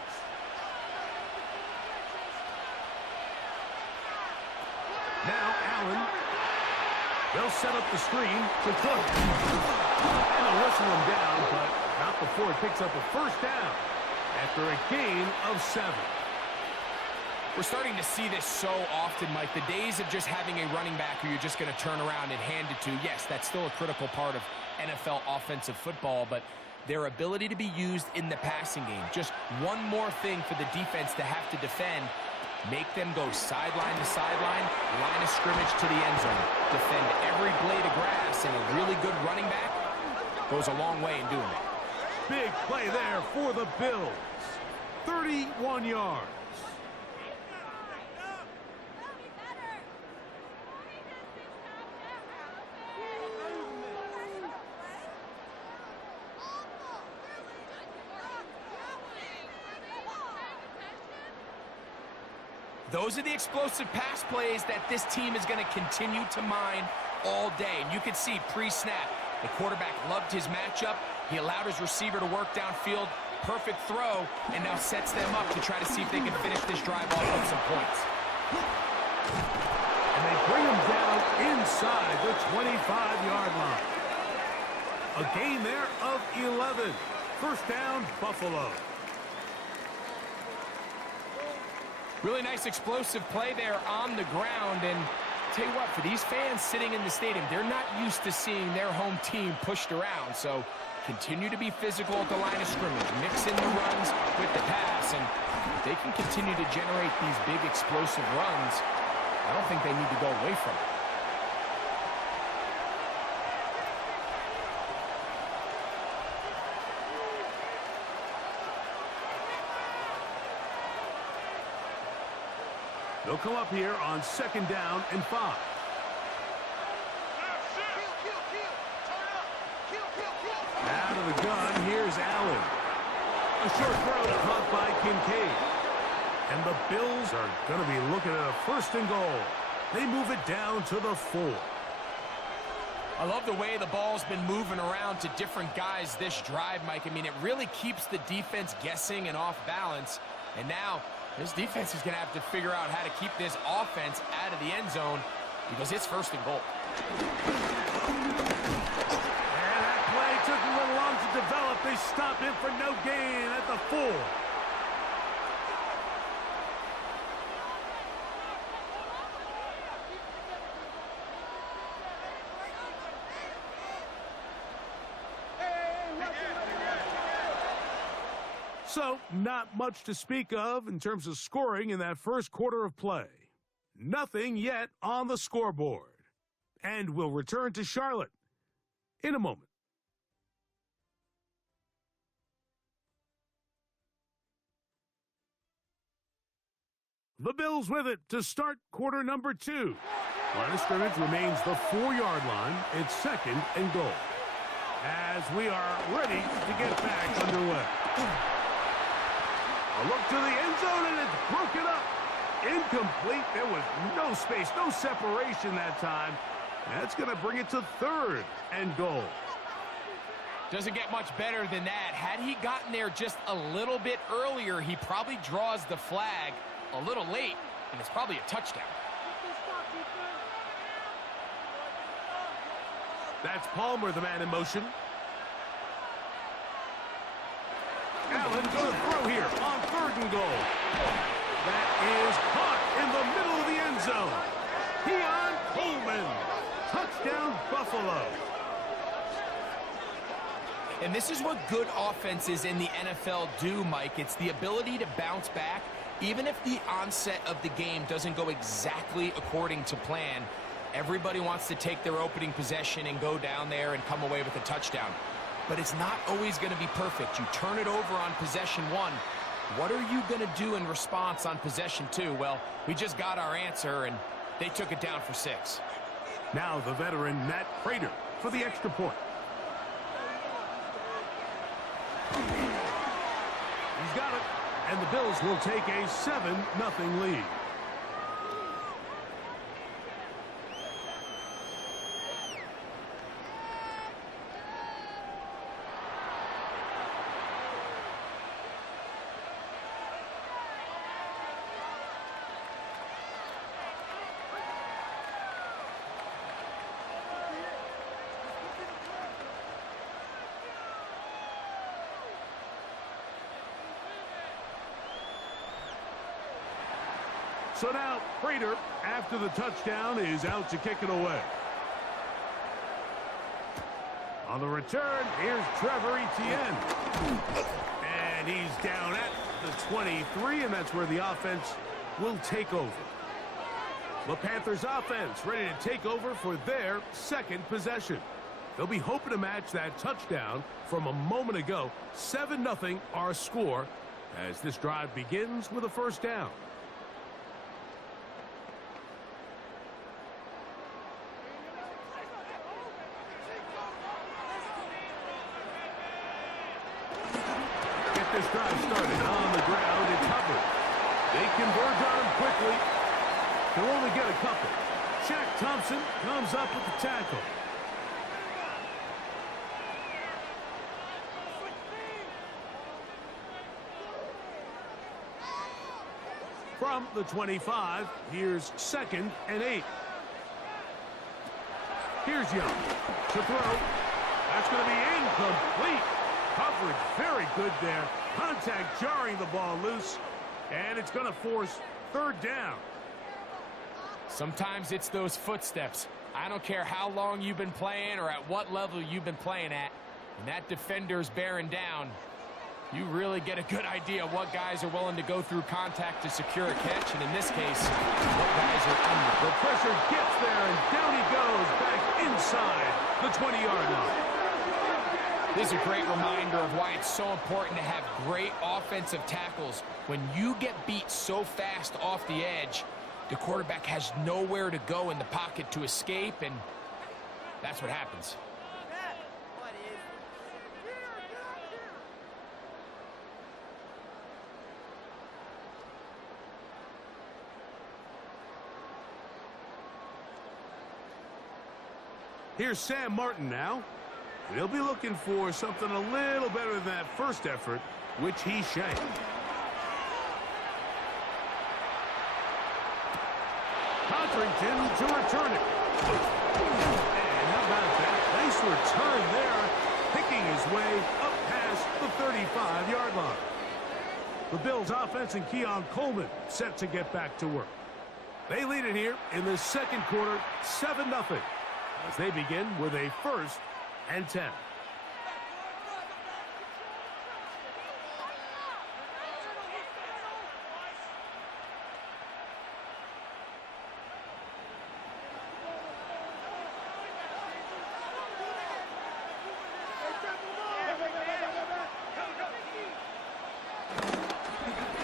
Now Allen. They'll set up the screen to Cook. And they'll whistle him down, but not before it picks up a first down after a gain of 7. We're starting to see this so often, Mike. The days of just having a running back who you're just going to turn around and hand it to, yes, that's still a critical part of NFL offensive football, but their ability to be used in the passing game. Just one more thing for the defense to have to defend. Make them go sideline to sideline, line of scrimmage to the end zone. Defend every blade of grass, and a really good running back goes a long way in doing it. Big play there for the Bills. 31 yards. Those are the explosive pass plays that this team is going to continue to mine all day. And you can see pre-snap, the quarterback loved his matchup. He allowed his receiver to work downfield. Perfect throw, and now sets them up to try to see if they can finish this drive off with some points. And they bring him down inside the 25-yard line. A gain there of 11. First down, Buffalo. Really nice explosive play there on the ground, and tell you what, for these fans sitting in the stadium, they're not used to seeing their home team pushed around, so continue to be physical at the line of scrimmage, mix in the runs with the pass, and if they can continue to generate these big explosive runs, I don't think they need to go away from it. They'll come up here on 2nd down and 5. Out of the gun, here's Allen. A short throw caught by Kincaid. And the Bills are going to be looking at a 1st and goal. They move it down to the 4. I love the way the ball's been moving around to different guys this drive, Mike. I mean, it really keeps the defense guessing and off balance. And now this defense is going to have to figure out how to keep this offense out of the end zone because it's 1st and goal. And that play took a little long to develop. They stop him for no gain at the 4. So, not much to speak of in terms of scoring in that first quarter of play. Nothing yet on the scoreboard. And we'll return to Charlotte in a moment. The Bills with it to start quarter number 2. Line of scrimmage remains the 4-yard line. It's 2nd and goal. As we are ready to get back underway. A look to the end zone, and it's broken up Incomplete. There was no space, no separation that time. That's going to bring it to 3rd and goal. Doesn't get much better than that. Had he gotten there just a little bit earlier, he probably draws the flag a little late, and it's probably a touchdown. That's Palmer, the man in motion. Allen going to throw here on 3rd and goal. That is caught in the middle of the end zone. Keon Coleman. Touchdown, Buffalo. And this is what good offenses in the NFL do, Mike. It's the ability to bounce back, even if the onset of the game doesn't go exactly according to plan. Everybody wants to take their opening possession and go down there and come away with a touchdown. But it's not always going to be perfect. You turn it over on possession 1. What are you going to do in response on possession 2? Well, we just got our answer, and they took it down for 6. Now the veteran Matt Prater for the extra point. He's got it, and the Bills will take a 7-0 lead. So now, Prater, after the touchdown, is out to kick it away. On the return, here's Trevor Etienne. And he's down at the 23, and that's where the offense will take over. The Panthers offense ready to take over for their 2nd possession. They'll be hoping to match that touchdown from a moment ago. 7-0 our score as this drive begins with a 1st down. This drive started on the ground. It's Hubbard. They converge on him quickly. They'll only get a couple. Shaq Thompson comes up with the tackle. From the 25, here's 2nd and 8. Here's Young to throw. That's going to be incomplete. Coverage very good there. Contact jarring the ball loose. And it's going to force 3rd down. Sometimes it's those footsteps. I don't care how long you've been playing or at what level you've been playing at. When that defender's bearing down, you really get a good idea what guys are willing to go through contact to secure a catch. And in this case, what guys are under. The pressure gets there, and down he goes back inside the 20-yard line. This is a great reminder of why it's so important to have great offensive tackles. When you get beat so fast off the edge, the quarterback has nowhere to go in the pocket to escape, and that's what happens. Here's Sam Martin now. He'll be looking for something a little better than that first effort, which he shanked. Codrington to return it. And how about that? Nice return there, picking his way up past the 35-yard line. The Bills offense and Keon Coleman set to get back to work. They lead it here in the 2nd quarter, 7-0, as they begin with a 1st and 10.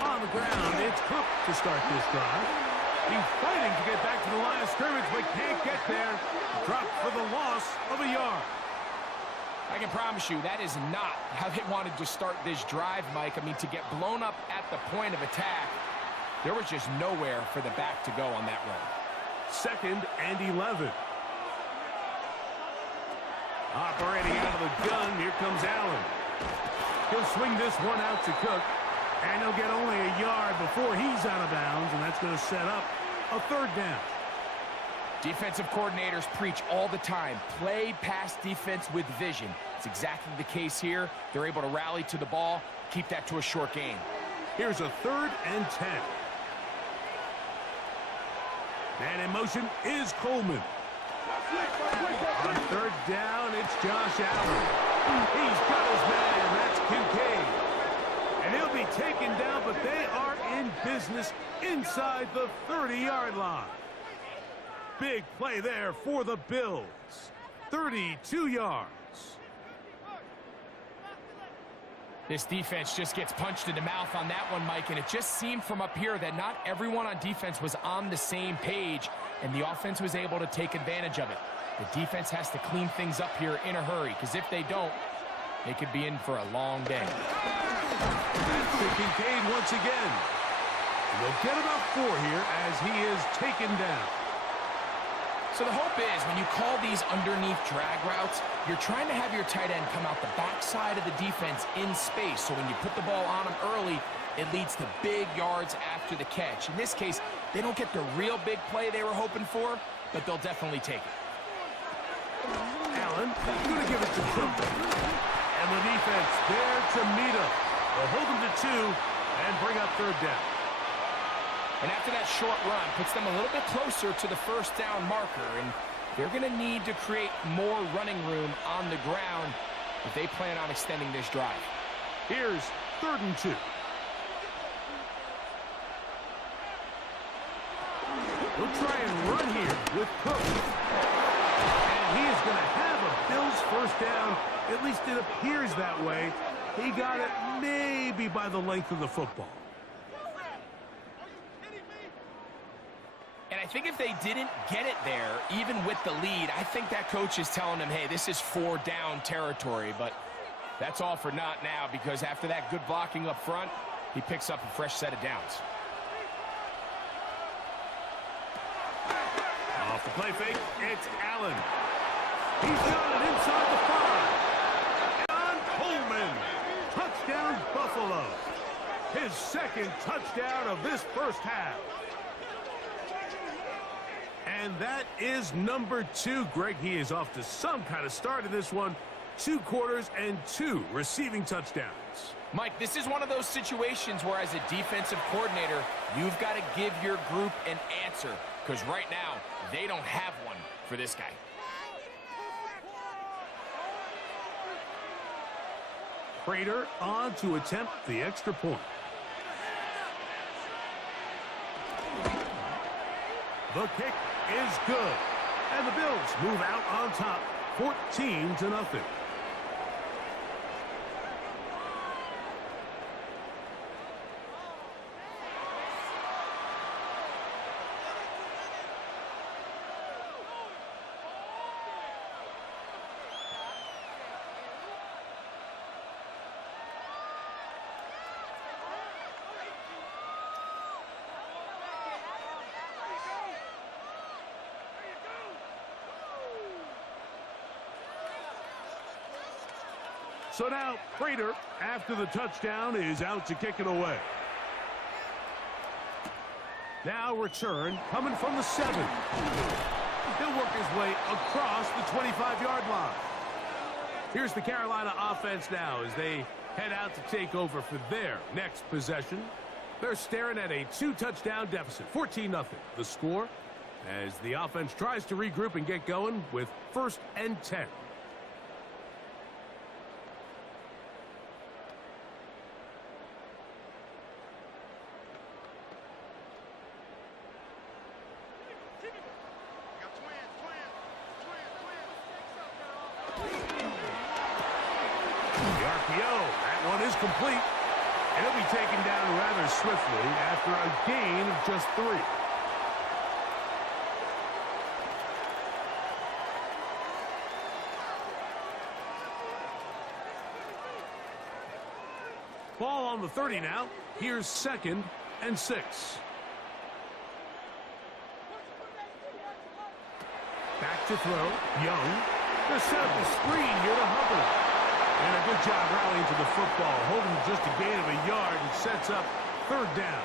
On the ground, it's Cook to start this drive. He's fighting to get back to the line of scrimmage, but can't get there. Dropped for the loss of a yard. I can promise you that is not how they wanted to start this drive, Mike. I mean, to get blown up at the point of attack, There was just nowhere for the back to go on that run. 2nd and 11. Operating out of the gun, here comes Allen. He'll swing this one out to Cook, and he'll get only a yard before he's out of bounds, and that's going to set up a 3rd down. Defensive coordinators preach all the time, play pass defense with vision. It's exactly the case here. They're able to rally to the ball, keep that to a short gain. Here's a 3rd and 10. And in motion is Coleman. On 3rd down, it's Josh Allen. He's got his man, that's Kincaid. And he'll be taken down, but they are in business inside the 30-yard line. Big play there for the Bills. 32 yards. This defense just gets punched in the mouth on that one, Mike, and it just seemed from up here that not everyone on defense was on the same page, and the offense was able to take advantage of it. The defense has to clean things up here in a hurry, because if they don't, they could be in for a long day. Kincaid once again. They'll get about 4 here as he is taken down. So the hope is when you call these underneath drag routes, you're trying to have your tight end come out the backside of the defense in space. So when you put the ball on him early, it leads to big yards after the catch. In this case, they don't get the real big play they were hoping for, but they'll definitely take it. Allen going to give it to Cook. And the defense there to meet him. They'll hold him to 2 and bring up 3rd down. And after that short run, puts them a little bit closer to the 1st down marker. And they're going to need to create more running room on the ground if they plan on extending this drive. Here's 3rd and 2. We'll try and run here with Cook. And he is going to have a Bills 1st down. At least it appears that way. He got it maybe by the length of the football. And I think if they didn't get it there, even with the lead, I think that coach is telling them, hey, this is 4-down territory. But that's all for naught now, because after that good blocking up front, he picks up a fresh set of downs. Off the play fake, it's Allen. He's got it inside the 5. John Coleman. Touchdown, Buffalo. His 2nd touchdown of this 1st half. And that is number 2. Greg, he is off to some kind of start in this one. 2 quarters and 2 receiving touchdowns. Mike, this is one of those situations where as a defensive coordinator, you've got to give your group an answer. Because right now, they don't have one for this guy. Prater on to attempt the extra point. The kick is good. And the Bills move out on top, 14-0. So now, Prater, after the touchdown, is out to kick it away. Now return, coming from the 7. He'll work his way across the 25-yard line. Here's the Carolina offense now as they head out to take over for their next possession. They're staring at a 2-touchdown deficit, 14-0. The score as the offense tries to regroup and get going with 1st and 10. Complete, and he'll be taken down rather swiftly after a gain of just 3. Ball on the 30 now. Here's 2nd and 6. Back to throw. Young. They set up the screen here to Hubbard. And a good job rallying to the football, holding just a gain of a yard and sets up 3rd down.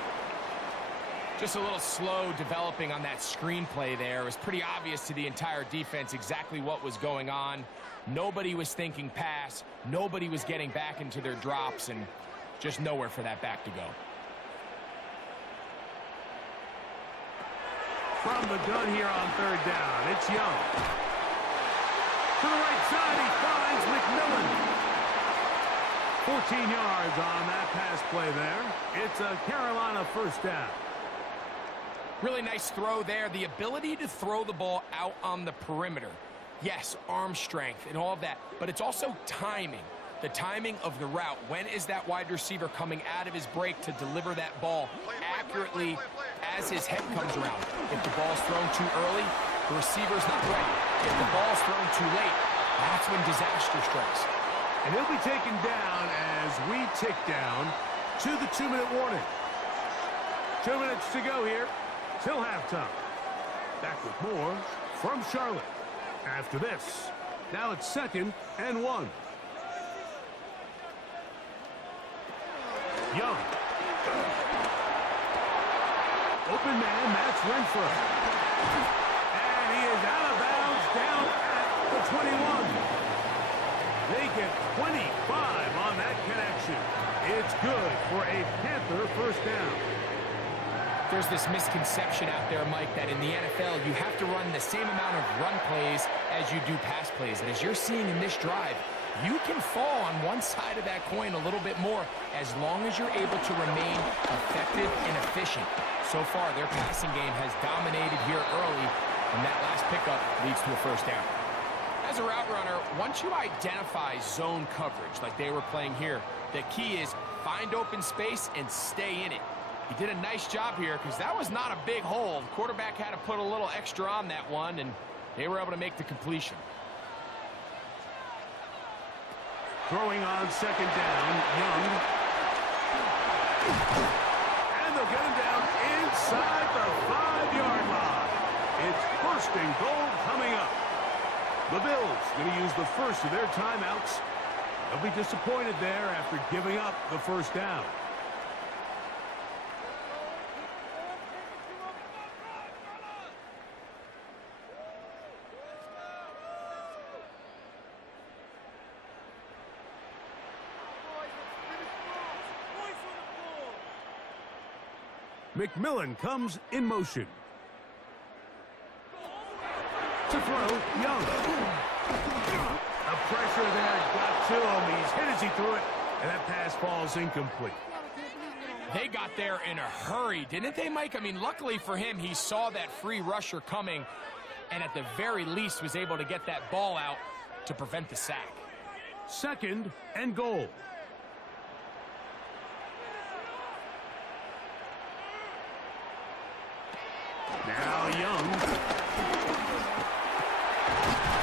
Just a little slow developing on that screenplay there. It was pretty obvious to the entire defense exactly what was going on. Nobody was thinking pass. Nobody was getting back into their drops, and just nowhere for that back to go. From the gun here on 3rd down, it's Young. To the right side, he finds McMillan. 14 yards on that pass play there. It's a Carolina 1st down. Really nice throw there. The ability to throw the ball out on the perimeter. Yes, arm strength and all of that, but it's also timing. The timing of the route. When is that wide receiver coming out of his break to deliver that ball accurately as his head comes around? If the ball's thrown too early, the receiver's not ready. If the ball's thrown too late, that's when disaster strikes. And he'll be taken down as we tick down to the 2-minute warning. 2 minutes to go here till halftime. Back with more from Charlotte. After this, now it's 2nd and 1. Young. Open man, that's Renfro. And he is out of bounds down at the 21. They get 25 on that connection. It's good for a Panther 1st down. There's this misconception out there, Mike, that in the NFL you have to run the same amount of run plays as you do pass plays. And as you're seeing in this drive, you can fall on one side of that coin a little bit more as long as you're able to remain effective and efficient. So far, their passing game has dominated here early, and that last pickup leads to a 1st down. As a route runner, once you identify zone coverage like they were playing here, the key is find open space and stay in it. He did a nice job here because that was not a big hole. The quarterback had to put a little extra on that one, and they were able to make the completion. Throwing on 2nd down, Young. And they'll get him down inside the 5-yard line. It's 1st and goal coming up. The Bills going to use the first of their timeouts. They'll be disappointed there after giving up the 1st down. McMillan comes in motion. To throw, Young. The pressure there got to him. He's hit as he threw it, and that pass falls incomplete. They got there in a hurry, didn't they, Mike? I mean, luckily for him, he saw that free rusher coming, and at the very least was able to get that ball out to prevent the sack. 2nd and goal. Now Young.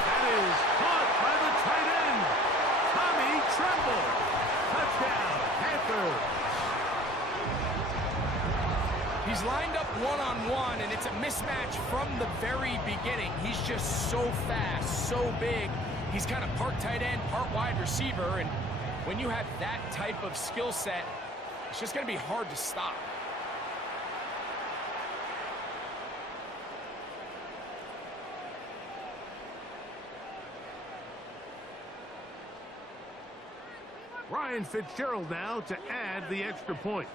That is caught by the tight end, Tommy Tremble. Touchdown, Panthers. He's lined up one-on-one, and it's a mismatch from the very beginning. He's just so fast, so big. He's kind of part tight end, part wide receiver, and when you have that type of skill set, it's just going to be hard to stop. Ryan Fitzgerald now to add the extra point.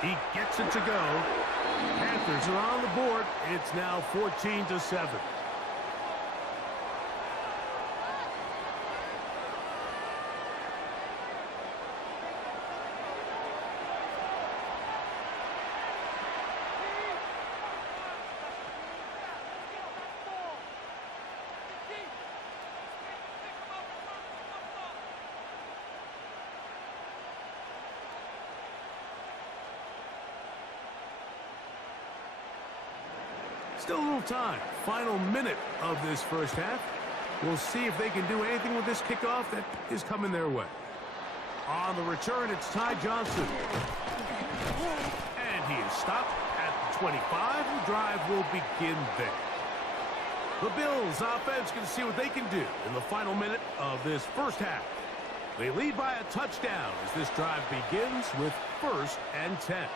He gets it to go. Panthers are on the board. It's now 14-7. Still a little time. Final minute of this 1st half. We'll see if they can do anything with this kickoff that is coming their way. On the return, it's Ty Johnson. And he is stopped at the 25. The drive will begin there. The Bills offense can see what they can do in the final minute of this first half. They lead by a touchdown as this drive begins with 1st and 10.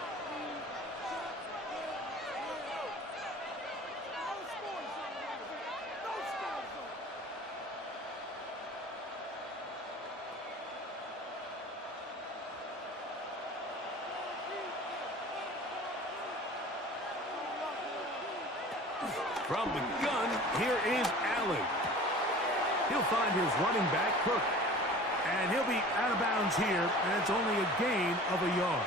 From the gun, here is Allen. He'll find his running back, Cook. And he'll be out of bounds here, and it's only a gain of a yard.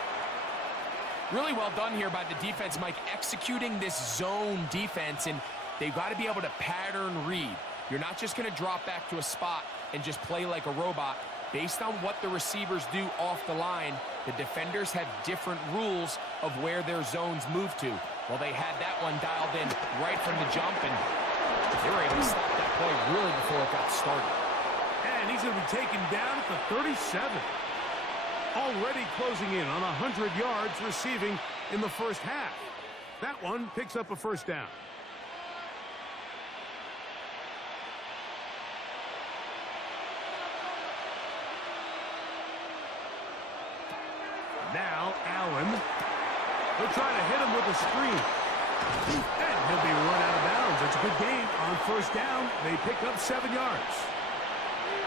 Really well done here by the defense, Mike, executing this zone defense, and they've got to be able to pattern read. You're not just going to drop back to a spot and just play like a robot. Based on what the receivers do off the line, the defenders have different rules of where their zones move to. Well, they had that one dialed in right from the jump, and they were able to stop that play really before it got started. And he's going to be taken down at the 37. Already closing in on 100 yards receiving in the first half. That one picks up a first down. Now Allen. They'll try to hit him with a screen. And he'll be run out of bounds. It's a good game on first down. They pick up 7 yards.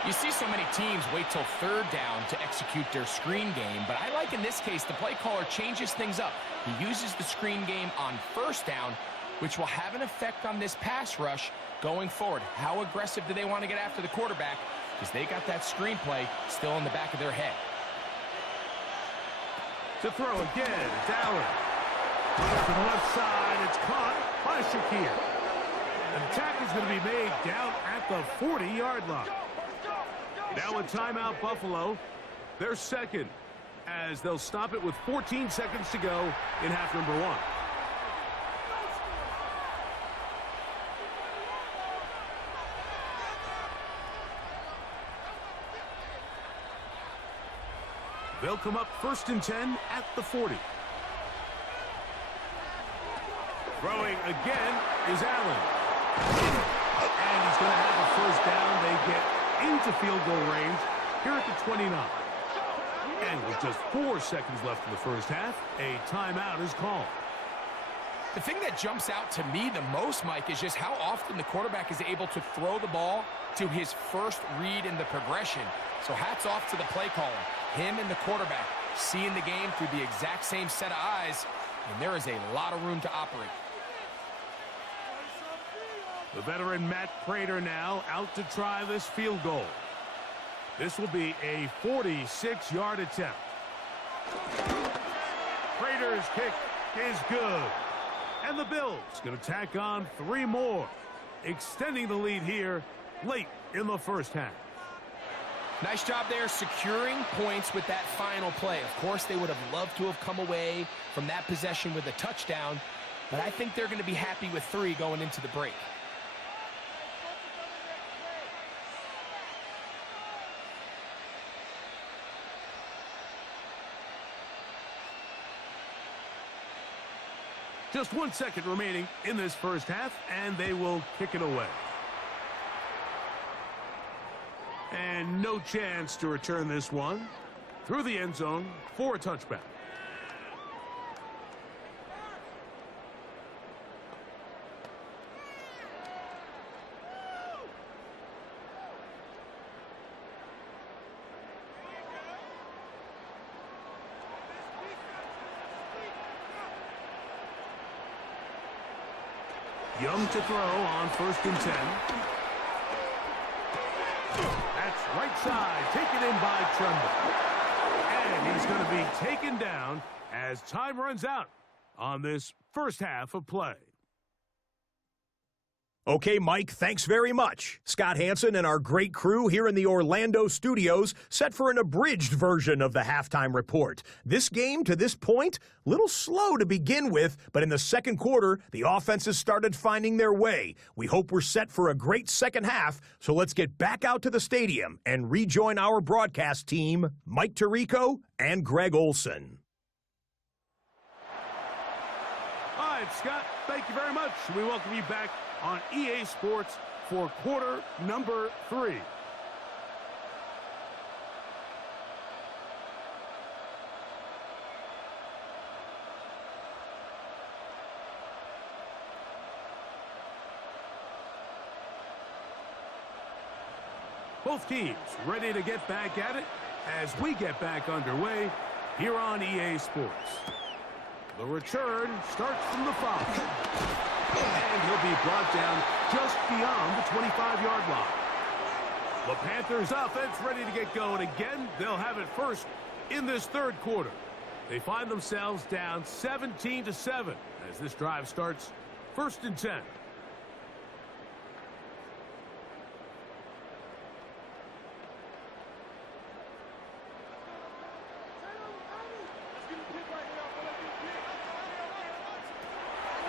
You see so many teams wait till 3rd down to execute their screen game, but I like in this case the play caller changes things up. He uses the screen game on 1st down, which will have an effect on this pass rush going forward. How aggressive do they want to get after the quarterback? Because they got that screen play still in the back of their head. To throw again, it's Allen. To the left side, it's caught by Shakir. An attack is going to be made down at the 40-yard line. Now a timeout, Buffalo. They're second, as they'll stop it with 14 seconds to go in half number 1. They'll come up 1st and 10 at the 40. Throwing again is Allen. And he's going to have a first down. They get into field goal range here at the 29. And with just 4 seconds left in the first half, a timeout is called. The thing that jumps out to me the most, Mike, is just how often the quarterback is able to throw the ball to his first read in the progression. So hats off to the play caller. Him and the quarterback seeing the game through the exact same set of eyes, and there is a lot of room to operate. The veteran Matt Prater now out to try this field goal. This will be a 46-yard attempt. Prater's kick is good. And the Bills going to tack on 3 more, extending the lead here late in the first half. Nice job there securing points with that final play. Of course, they would have loved to have come away from that possession with a touchdown, but I think they're going to be happy with 3 going into the break. Just 1 second remaining in this first half, and they will kick it away. And no chance to return this one through the end zone for a touchback. Young to throw on 1st and 10. That's right side, taken in by Tremble. And he's going to be taken down as time runs out on this first half of play. Okay, Mike, thanks very much. Scott Hansen and our great crew here in the Orlando studios set for an abridged version of the halftime report. This game, to this point, little slow to begin with, but in the second quarter, the offenses started finding their way. We hope we're set for a great second half, so let's get back out to the stadium and rejoin our broadcast team, Mike Tirico and Greg Olson. All right, Scott, thank you very much. We welcome you back on EA Sports for quarter number 3. Both teams ready to get back at it as we get back underway here on EA Sports. The return starts from the 5. And he'll be brought down just beyond the 25-yard line. The Panthers offense ready to get going again. They'll have it first in this third quarter. They find themselves down 17-7 as this drive starts 1st and 10.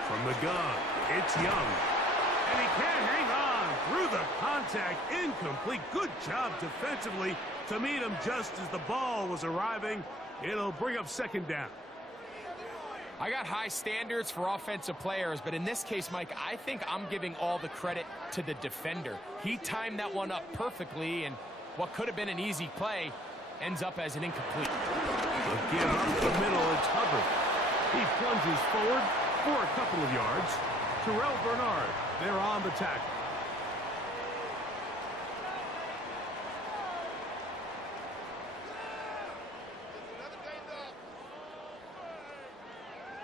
From the gun, it's Young. And he can't hang on through the contact. Incomplete. Good job defensively to meet him just as the ball was arriving. It'll bring up 2nd down. I got high standards for offensive players, but in this case, Mike, I think I'm giving all the credit to the defender. He timed that one up perfectly, and what could have been an easy play ends up as an incomplete. Again, up the middle, it's Hubbard. He plunges forward for a couple of yards. Terrell Bernard, they're on the tackle.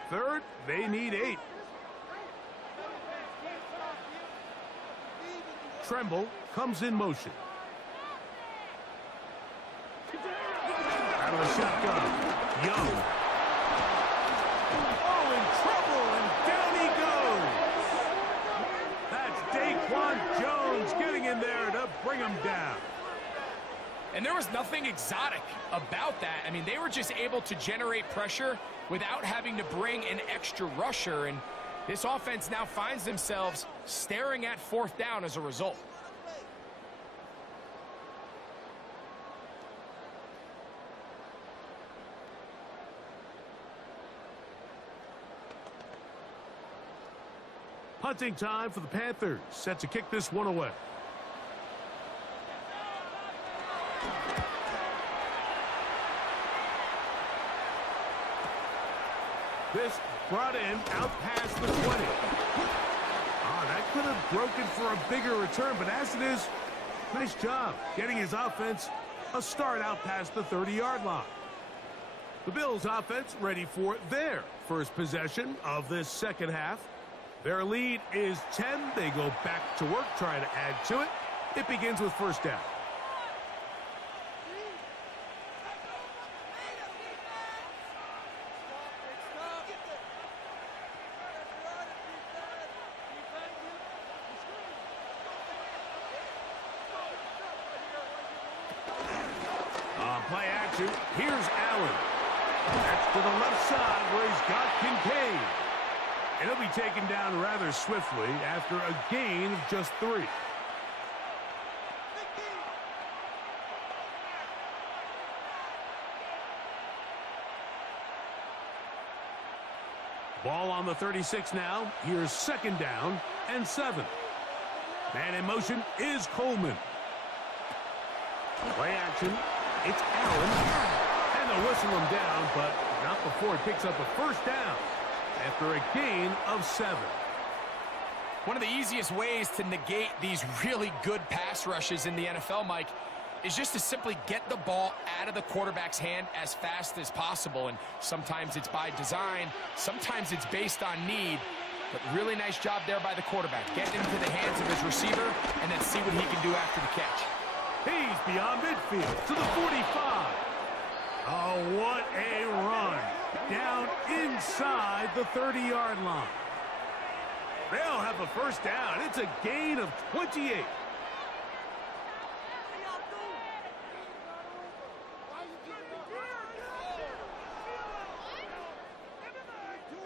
Third, they need 8. Tremble comes in motion. Out of the shotgun, Young. Oh, in trouble, and down he goes. That's Daquan Jones getting in there to bring him down. And there was nothing exotic about that. I mean, they were just able to generate pressure without having to bring an extra rusher, and this offense now finds themselves staring at 4th down as a result. Punting time for the Panthers, set to kick this one away. This brought in out past the 20. That could have broken for a bigger return, but as it is, nice job getting his offense a start out past the 30-yard line. The Bills offense ready for their first possession of this second half. Their lead is 10. They go back to work, trying to add to it. It begins with 1st down. Play action. Here's Allen. That's to the left side where he's got Kincaid. And he'll be taken down rather swiftly after a gain of just 3. Ball on the 36 now. Here's 2nd down and 7. Man in motion is Coleman. Play action. It's Allen. And they'll whistle him down, but not before he picks up a 1st down after a gain of 7. One of the easiest ways to negate these really good pass rushes in the NFL, Mike, is just to simply get the ball out of the quarterback's hand as fast as possible. And sometimes it's by design, sometimes it's based on need. But really nice job there by the quarterback. Getting into the hands of his receiver and then see what he can do after the catch. He's beyond midfield to the 45. Oh, what a run. Down inside the 30-yard line. They'll have a first down. It's a gain of 28.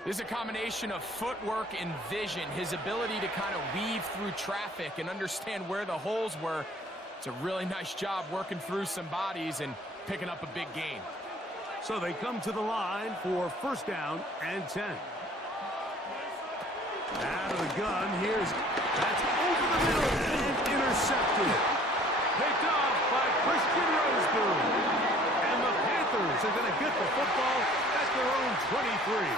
This is a combination of footwork and vision, his ability to kind of weave through traffic and understand where the holes were. It's a really nice job working through some bodies and picking up a big gain. So they come to the line for first down and 10. Out of the gun, that's over the middle and intercepted. Picked off by Christian Roseboom. And the Panthers are going to get the football at their own 23.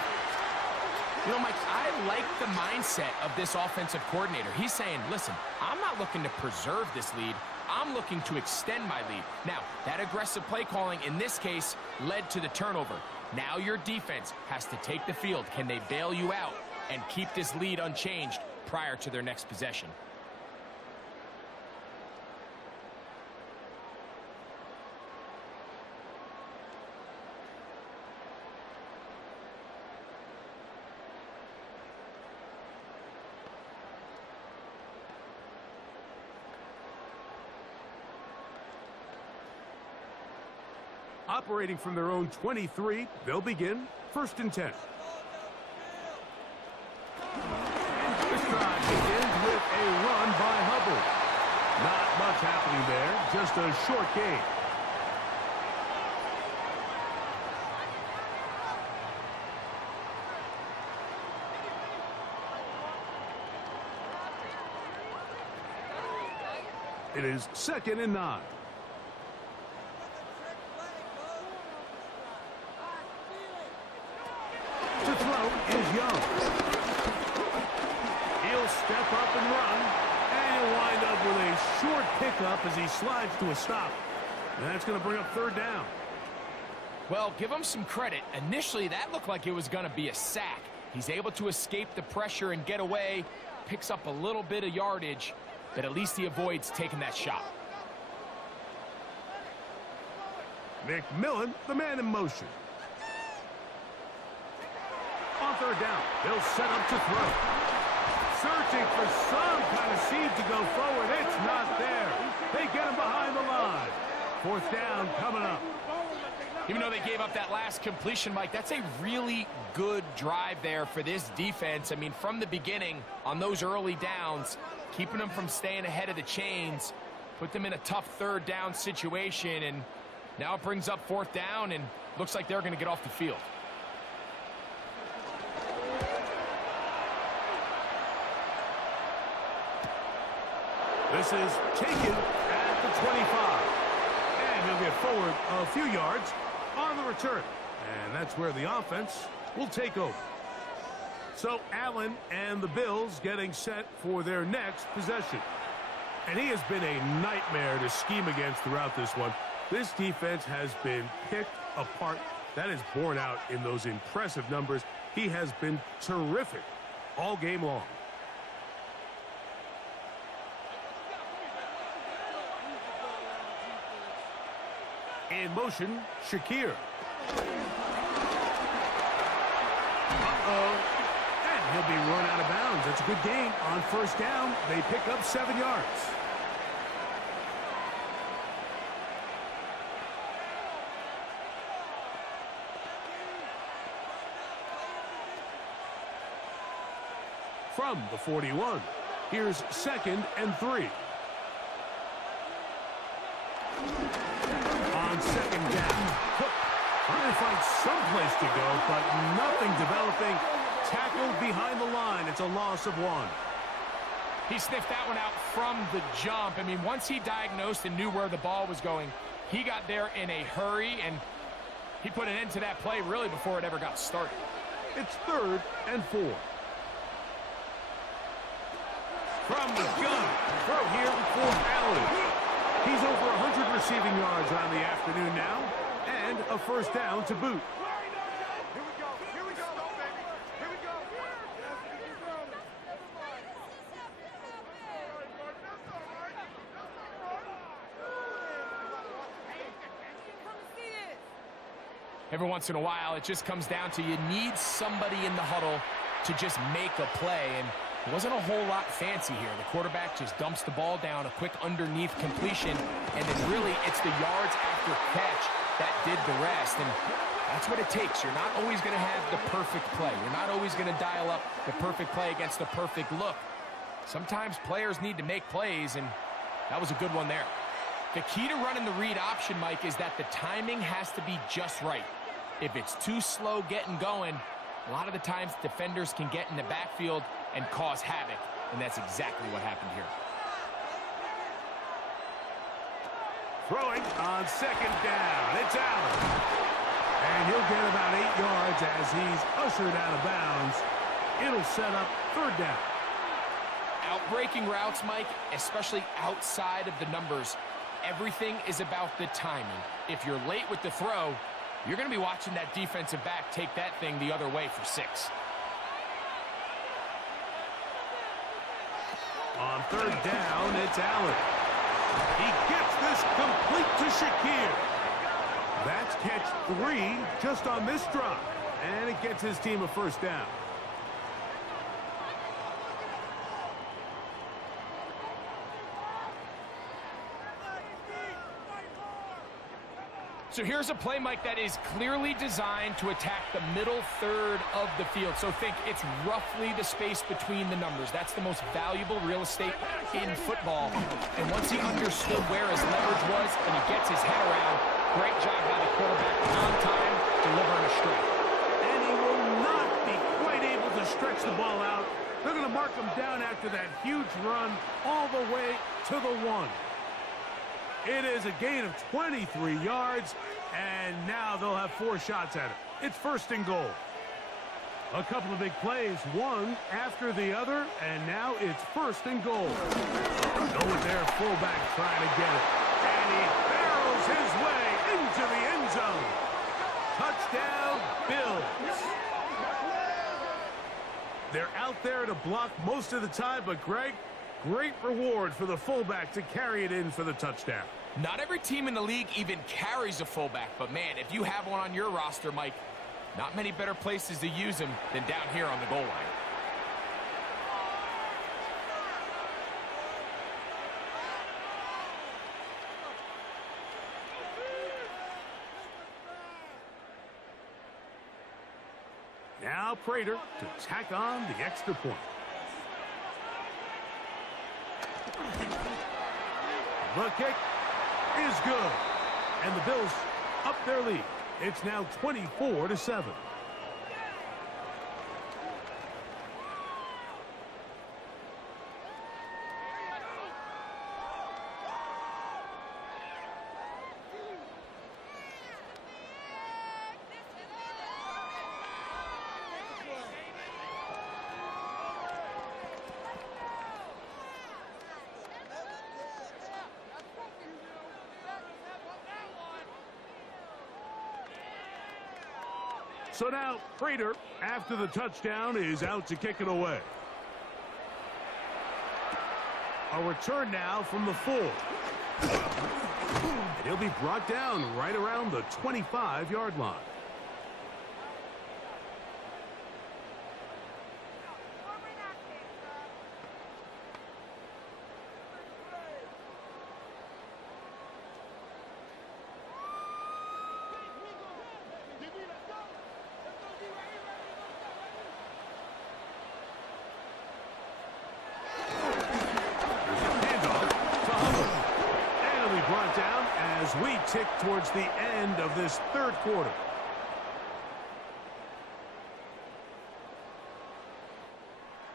You know, Mike, I like the mindset of this offensive coordinator. He's saying, listen, I'm not looking to preserve this lead. I'm looking to extend my lead. Now, that aggressive play calling in this case led to the turnover. Now your defense has to take the field. Can they bail you out and keep this lead unchanged prior to their next possession? Operating from their own 23, they'll begin first and 10. This drive begins with a run by Hubbard. Not much happening there, just a short gain. It is 2nd and 9. To throw is Young. He'll step up and run, and he'll wind up with a short pickup as he slides to a stop. And that's going to bring up 3rd down. Well, give him some credit. Initially, that looked like it was going to be a sack. He's able to escape the pressure and get away, picks up a little bit of yardage, but at least he avoids taking that shot. McMillan, the man in motion. On 3rd down, they'll set up to throw. Searching for some kind of seed to go forward. It's not there. They get him behind the line. 4th down coming up. Even though they gave up that last completion, Mike, that's a really good drive there for this defense. I mean, from the beginning, on those early downs, keeping them from staying ahead of the chains, put them in a tough 3rd down situation, and now it brings up 4th down, and looks like they're going to get off the field. This is taken at the 25. And he'll get forward a few yards on the return. And that's where the offense will take over. So Allen and the Bills getting set for their next possession. And he has been a nightmare to scheme against throughout this one. This defense has been picked apart. That is borne out in those impressive numbers. He has been terrific all game long. In motion, Shakir. And he'll be run out of bounds. That's a good gain on 1st down. They pick up 7 yards. From the 41, here's 2nd and 3. On 2nd down, Cook trying to find someplace to go, but nothing developing. Tackled behind the line. It's a loss of 1. He sniffed that one out from the jump. I mean, once he diagnosed and knew where the ball was going, he got there in a hurry, and he put an end to that play really before it ever got started. It's 3rd and 4. From the gun, throw here for Allen. He's over 100 receiving yards on the afternoon now, and a 1st down to boot. Here we go, baby. Here we go. Every once in a while, it just comes down to you need somebody in the huddle to just make a play, and It wasn't a whole lot fancy here. The quarterback just dumps the ball down, a quick underneath completion, and then really it's the yards after catch that did the rest. And that's what it takes. You're not always going to have the perfect play. You're not always going to dial up the perfect play against the perfect look. Sometimes players need to make plays, and that was a good one there. The key to running the read option, Mike, is that the timing has to be just right. If it's too slow getting going, a lot of the times defenders can get in the backfield and cause havoc, and that's exactly what happened here. Throwing on second down. It's Allen. And he'll get about 8 yards as he's ushered out of bounds. It'll set up third down. Outbreaking routes, Mike, especially outside of the numbers, everything is about the timing. If you're late with the throw, you're going to be watching that defensive back take that thing the other way for 6. On third down, it's Allen. He gets this complete to Shakir. That's catch 3 just on this drop. And it gets his team a first down. So here's a play, Mike, that is clearly designed to attack the middle third of the field. So think it's roughly the space between the numbers. That's the most valuable real estate in football. And once he understood where his leverage was and he gets his head around, great job by the quarterback on time, delivering a strike. And he will not be quite able to stretch the ball out. They're going to mark him down after that huge run all the way to the 1. It is a gain of 23 yards, and now they'll have 4 shots at it. It's first and goal. A couple of big plays, one after the other, and now it's first and goal. Go with their fullback trying to get it. And he barrels his way into the end zone. Touchdown, Bills. They're out there to block most of the time, but Greg, great reward for the fullback to carry it in for the touchdown. Not every team in the league even carries a fullback, but man, if you have one on your roster, Mike, not many better places to use him than down here on the goal line. Now Prater to tack on the extra point. The kick is good. And the Bills up their lead. It's now 24-7. So now Prater, after the touchdown, is out to kick it away. A return now from the 4. And he'll be brought down right around the 25-yard line. We tick towards the end of this third quarter.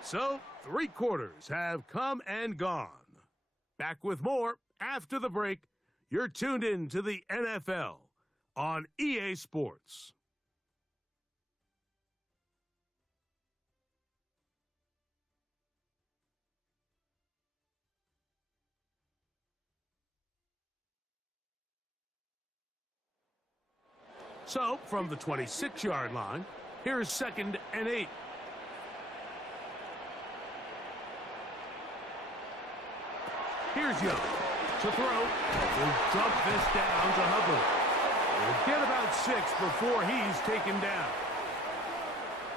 So, 3 quarters have come and gone. Back with more after the break. You're tuned in to the NFL on EA Sports. So, from the 26-yard line, here's 2nd and 8. Here's Young to throw. He'll dump this down to Hubbard. He'll get about 6 before he's taken down.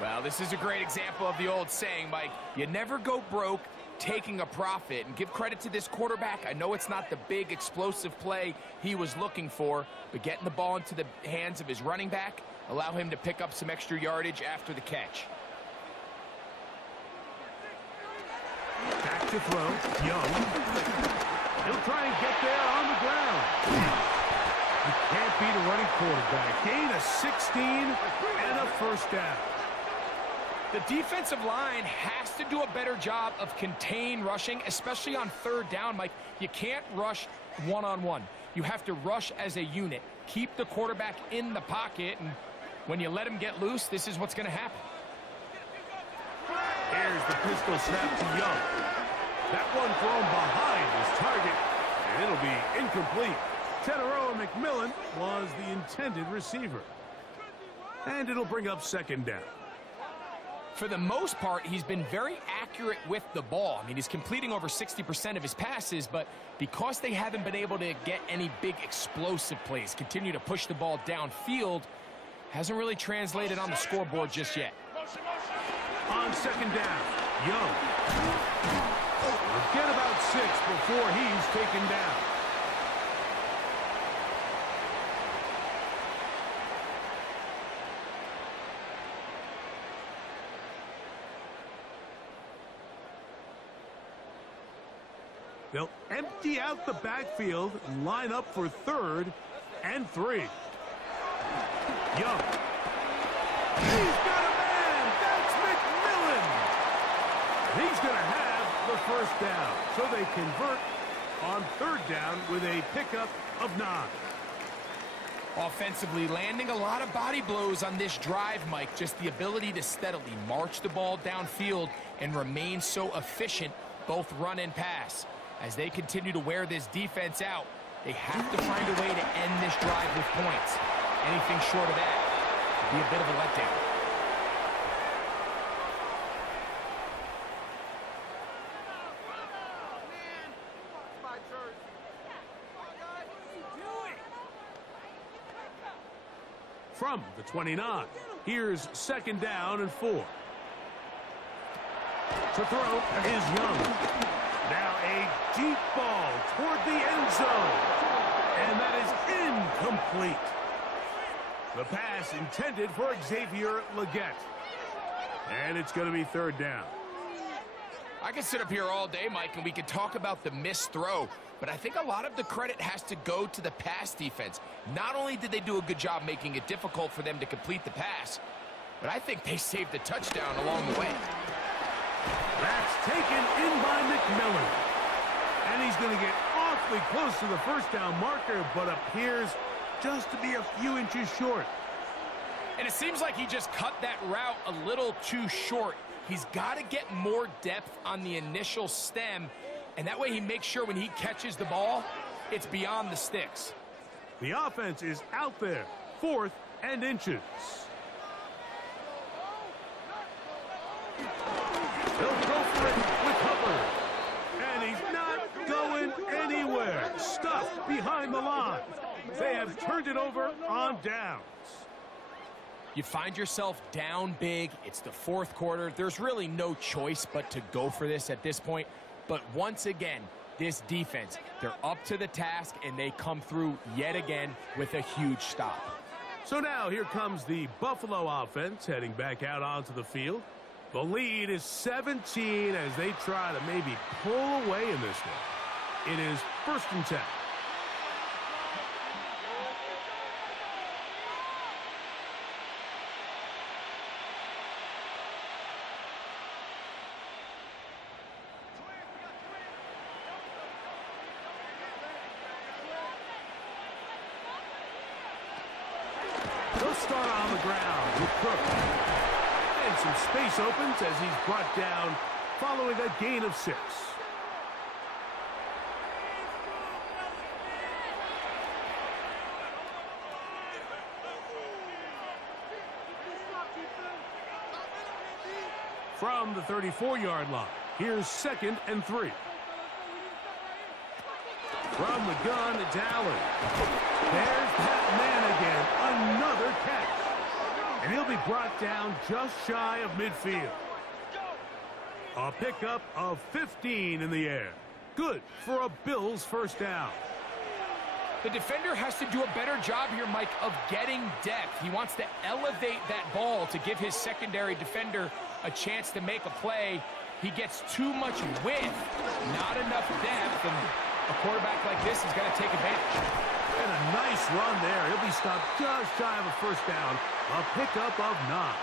Well, this is a great example of the old saying, Mike. You never go broke taking a profit. And give credit to this quarterback. I know it's not the big explosive play he was looking for, but getting the ball into the hands of his running back, allow him to pick up some extra yardage after the catch. Back to throw. Young. He'll try and get there on the ground. You can't beat a running quarterback. Gain of 16 and a first down. The defensive line has to do a better job of contain rushing, especially on third down, Mike. You can't rush one-on-one. You have to rush as a unit. Keep the quarterback in the pocket, and when you let him get loose, this is what's going to happen. Here's the pistol snap to Young. That one thrown behind his target, and it'll be incomplete. Teteroa McMillan was the intended receiver. And it'll bring up second down. For the most part, he's been very accurate with the ball. I mean, he's completing over 60% of his passes, but because they haven't been able to get any big explosive plays, continue to push the ball downfield, hasn't really translated on the scoreboard just yet. On second down, Young. We'll get about 6 before he's taken down. They'll empty out the backfield and line up for 3rd and 3. Young. He's got a man. That's McMillan. He's going to have the first down. So they convert on 3rd down with a pickup of 9. Offensively, landing a lot of body blows on this drive, Mike. Just the ability to steadily march the ball downfield and remain so efficient, both run and pass. As they continue to wear this defense out, they have to find a way to end this drive with points. Anything short of that would be a bit of a letdown. From the 29, here's second down and 4. To throw is Young. Now a deep ball toward the end zone. And that is incomplete. The pass intended for Xavier Legette. And it's going to be 3rd down. I could sit up here all day, Mike, and we could talk about the missed throw, but I think a lot of the credit has to go to the pass defense. Not only did they do a good job making it difficult for them to complete the pass, but I think they saved the touchdown along the way. That's taken in by McMillan. And he's going to get awfully close to the first down marker, but appears just to be a few inches short. And it seems like he just cut that route a little too short. He's got to get more depth on the initial stem, and that way he makes sure when he catches the ball, it's beyond the sticks. The offense is out there, 4th and inches. He'll go for it with Hubbard. And he's not going anywhere. Stuffed behind the line. They have turned it over on downs. You find yourself down big. It's the 4th quarter. There's really no choice but to go for this at this point. But once again, this defense, they're up to the task, and they come through yet again with a huge stop. So now here comes the Buffalo offense heading back out onto the field. The lead is 17 as they try to maybe pull away in this one. It is 1st and 10. They'll start on the ground with Cook. And some space opens as he's brought down following a gain of 6. From the 34-yard line, here's 2nd and 3. From the gun, it's Allen. There's that man again. Another catch. And he'll be brought down just shy of midfield. A pickup of 15 in the air. Good for a Bills first down. The defender has to do a better job here, Mike, of getting depth. He wants to elevate that ball to give his secondary defender a chance to make a play. He gets too much width, not enough depth, and a quarterback like this is going to take advantage. And a nice run there. He'll be stopped just shy of a first down. A pickup of 9.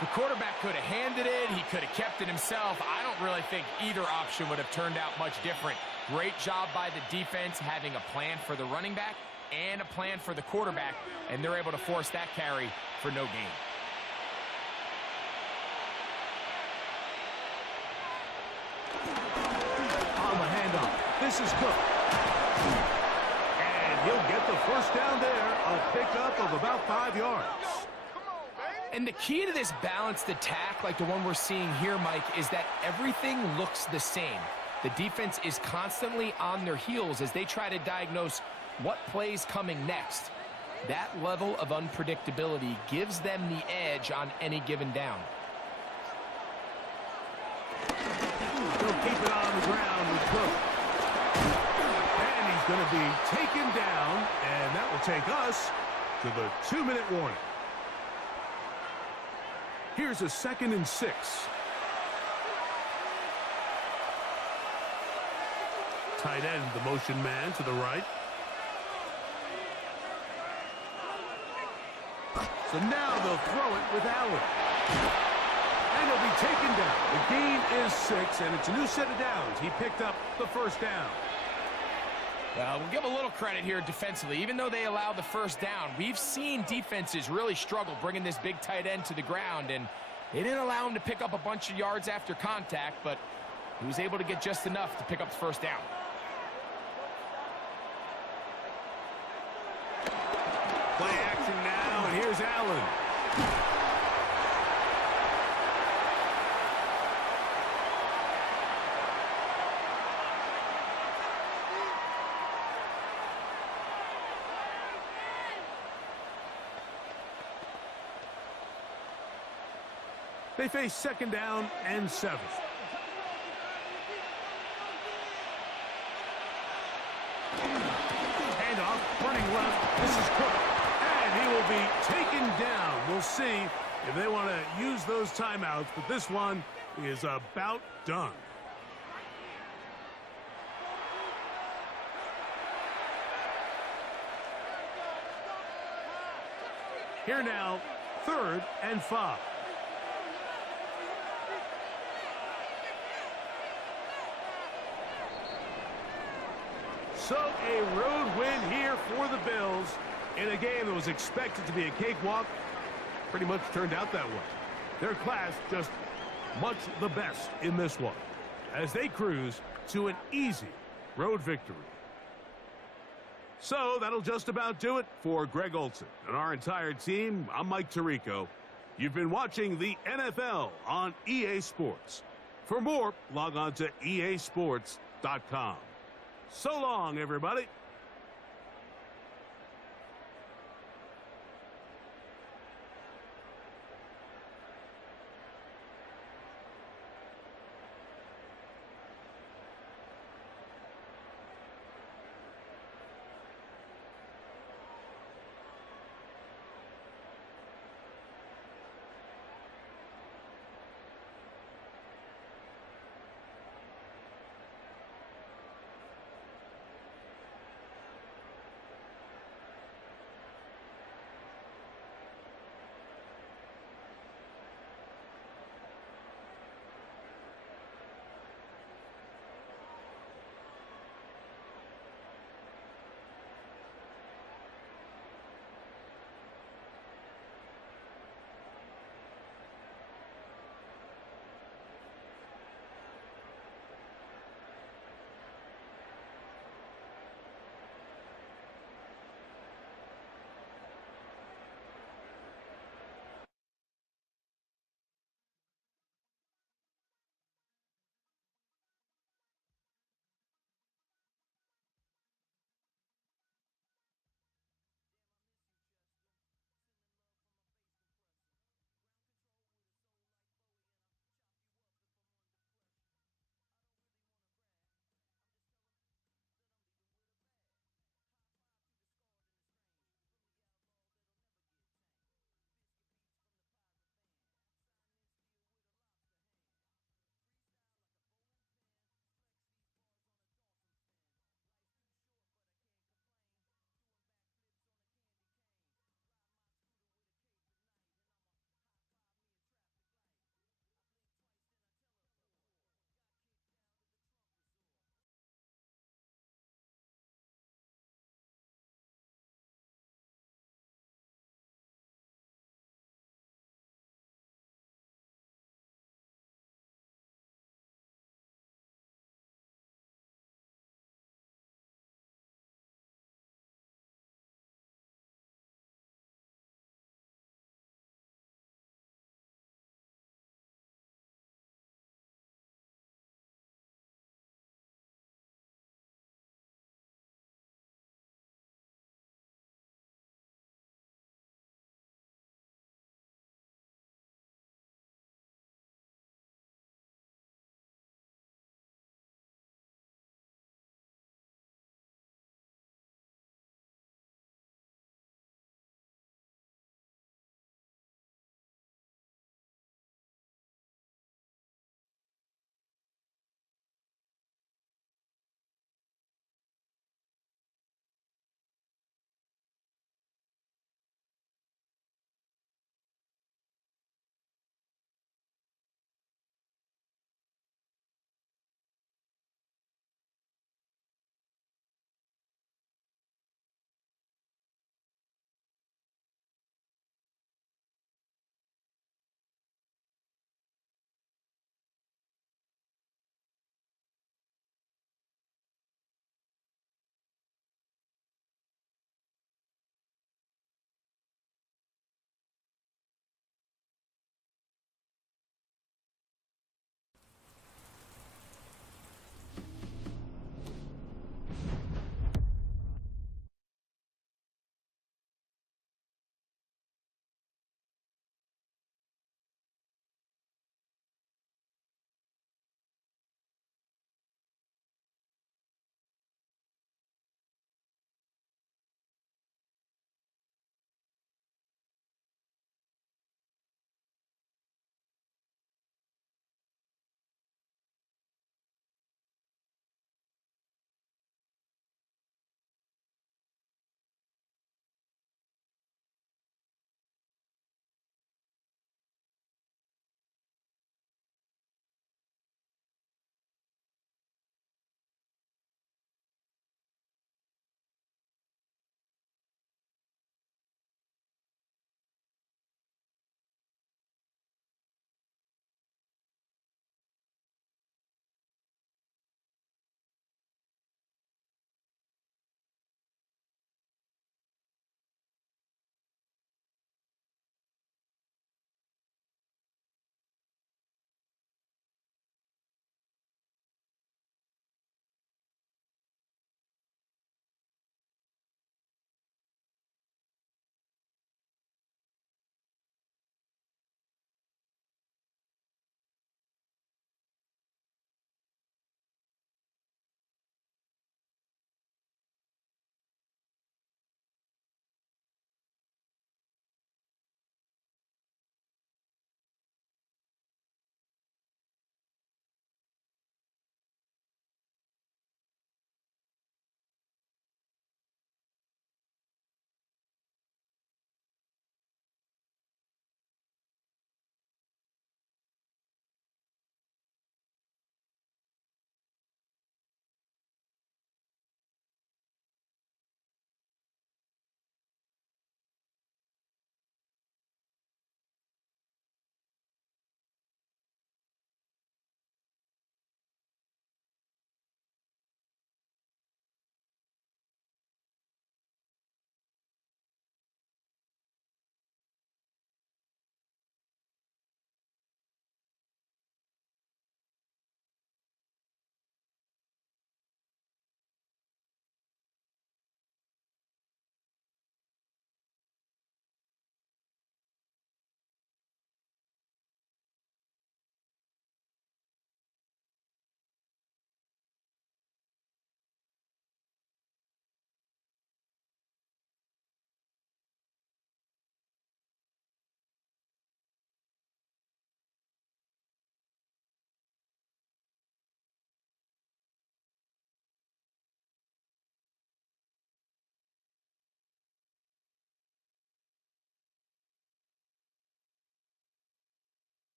The quarterback could have handed it. He could have kept it himself. I don't really think either option would have turned out much different. Great job by the defense having a plan for the running back and a plan for the quarterback, and they're able to force that carry for no gain. On the handoff. This is Cook. And he'll get the first down there. A pickup of about 5 yards. And the key to this balanced attack, like the one we're seeing here, Mike, is that everything looks the same. The defense is constantly on their heels as they try to diagnose what play's coming next. That level of unpredictability gives them the edge on any given down. He'll keep it on the ground with Cook. And he's going to be taken down, and that will take us to the 2-minute warning. Here's a 2nd and 6. Tight end, the motion man to the right. So now they'll throw it with Allen. And he'll be taken down. The gain is 6, and it's a new set of downs. He picked up the first down. We'll give a little credit here defensively. Even though they allowed the first down, we've seen defenses really struggle bringing this big tight end to the ground, and they didn't allow him to pick up a bunch of yards after contact, but he was able to get just enough to pick up the first down. Play action now, and here's Allen. They face 2nd down and 7. Handoff, running left. This is Cook. And he will be taken down. We'll see if they want to use those timeouts, but this one is about done. Here now, 3rd and 5. So a road win here for the Bills in a game that was expected to be a cakewalk. Pretty much turned out that way. Their class just much the best in this one as they cruise to an easy road victory. So that'll just about do it for Greg Olson and our entire team. I'm Mike Tirico. You've been watching the NFL on EA Sports. For more, log on to easports.com. So long, everybody.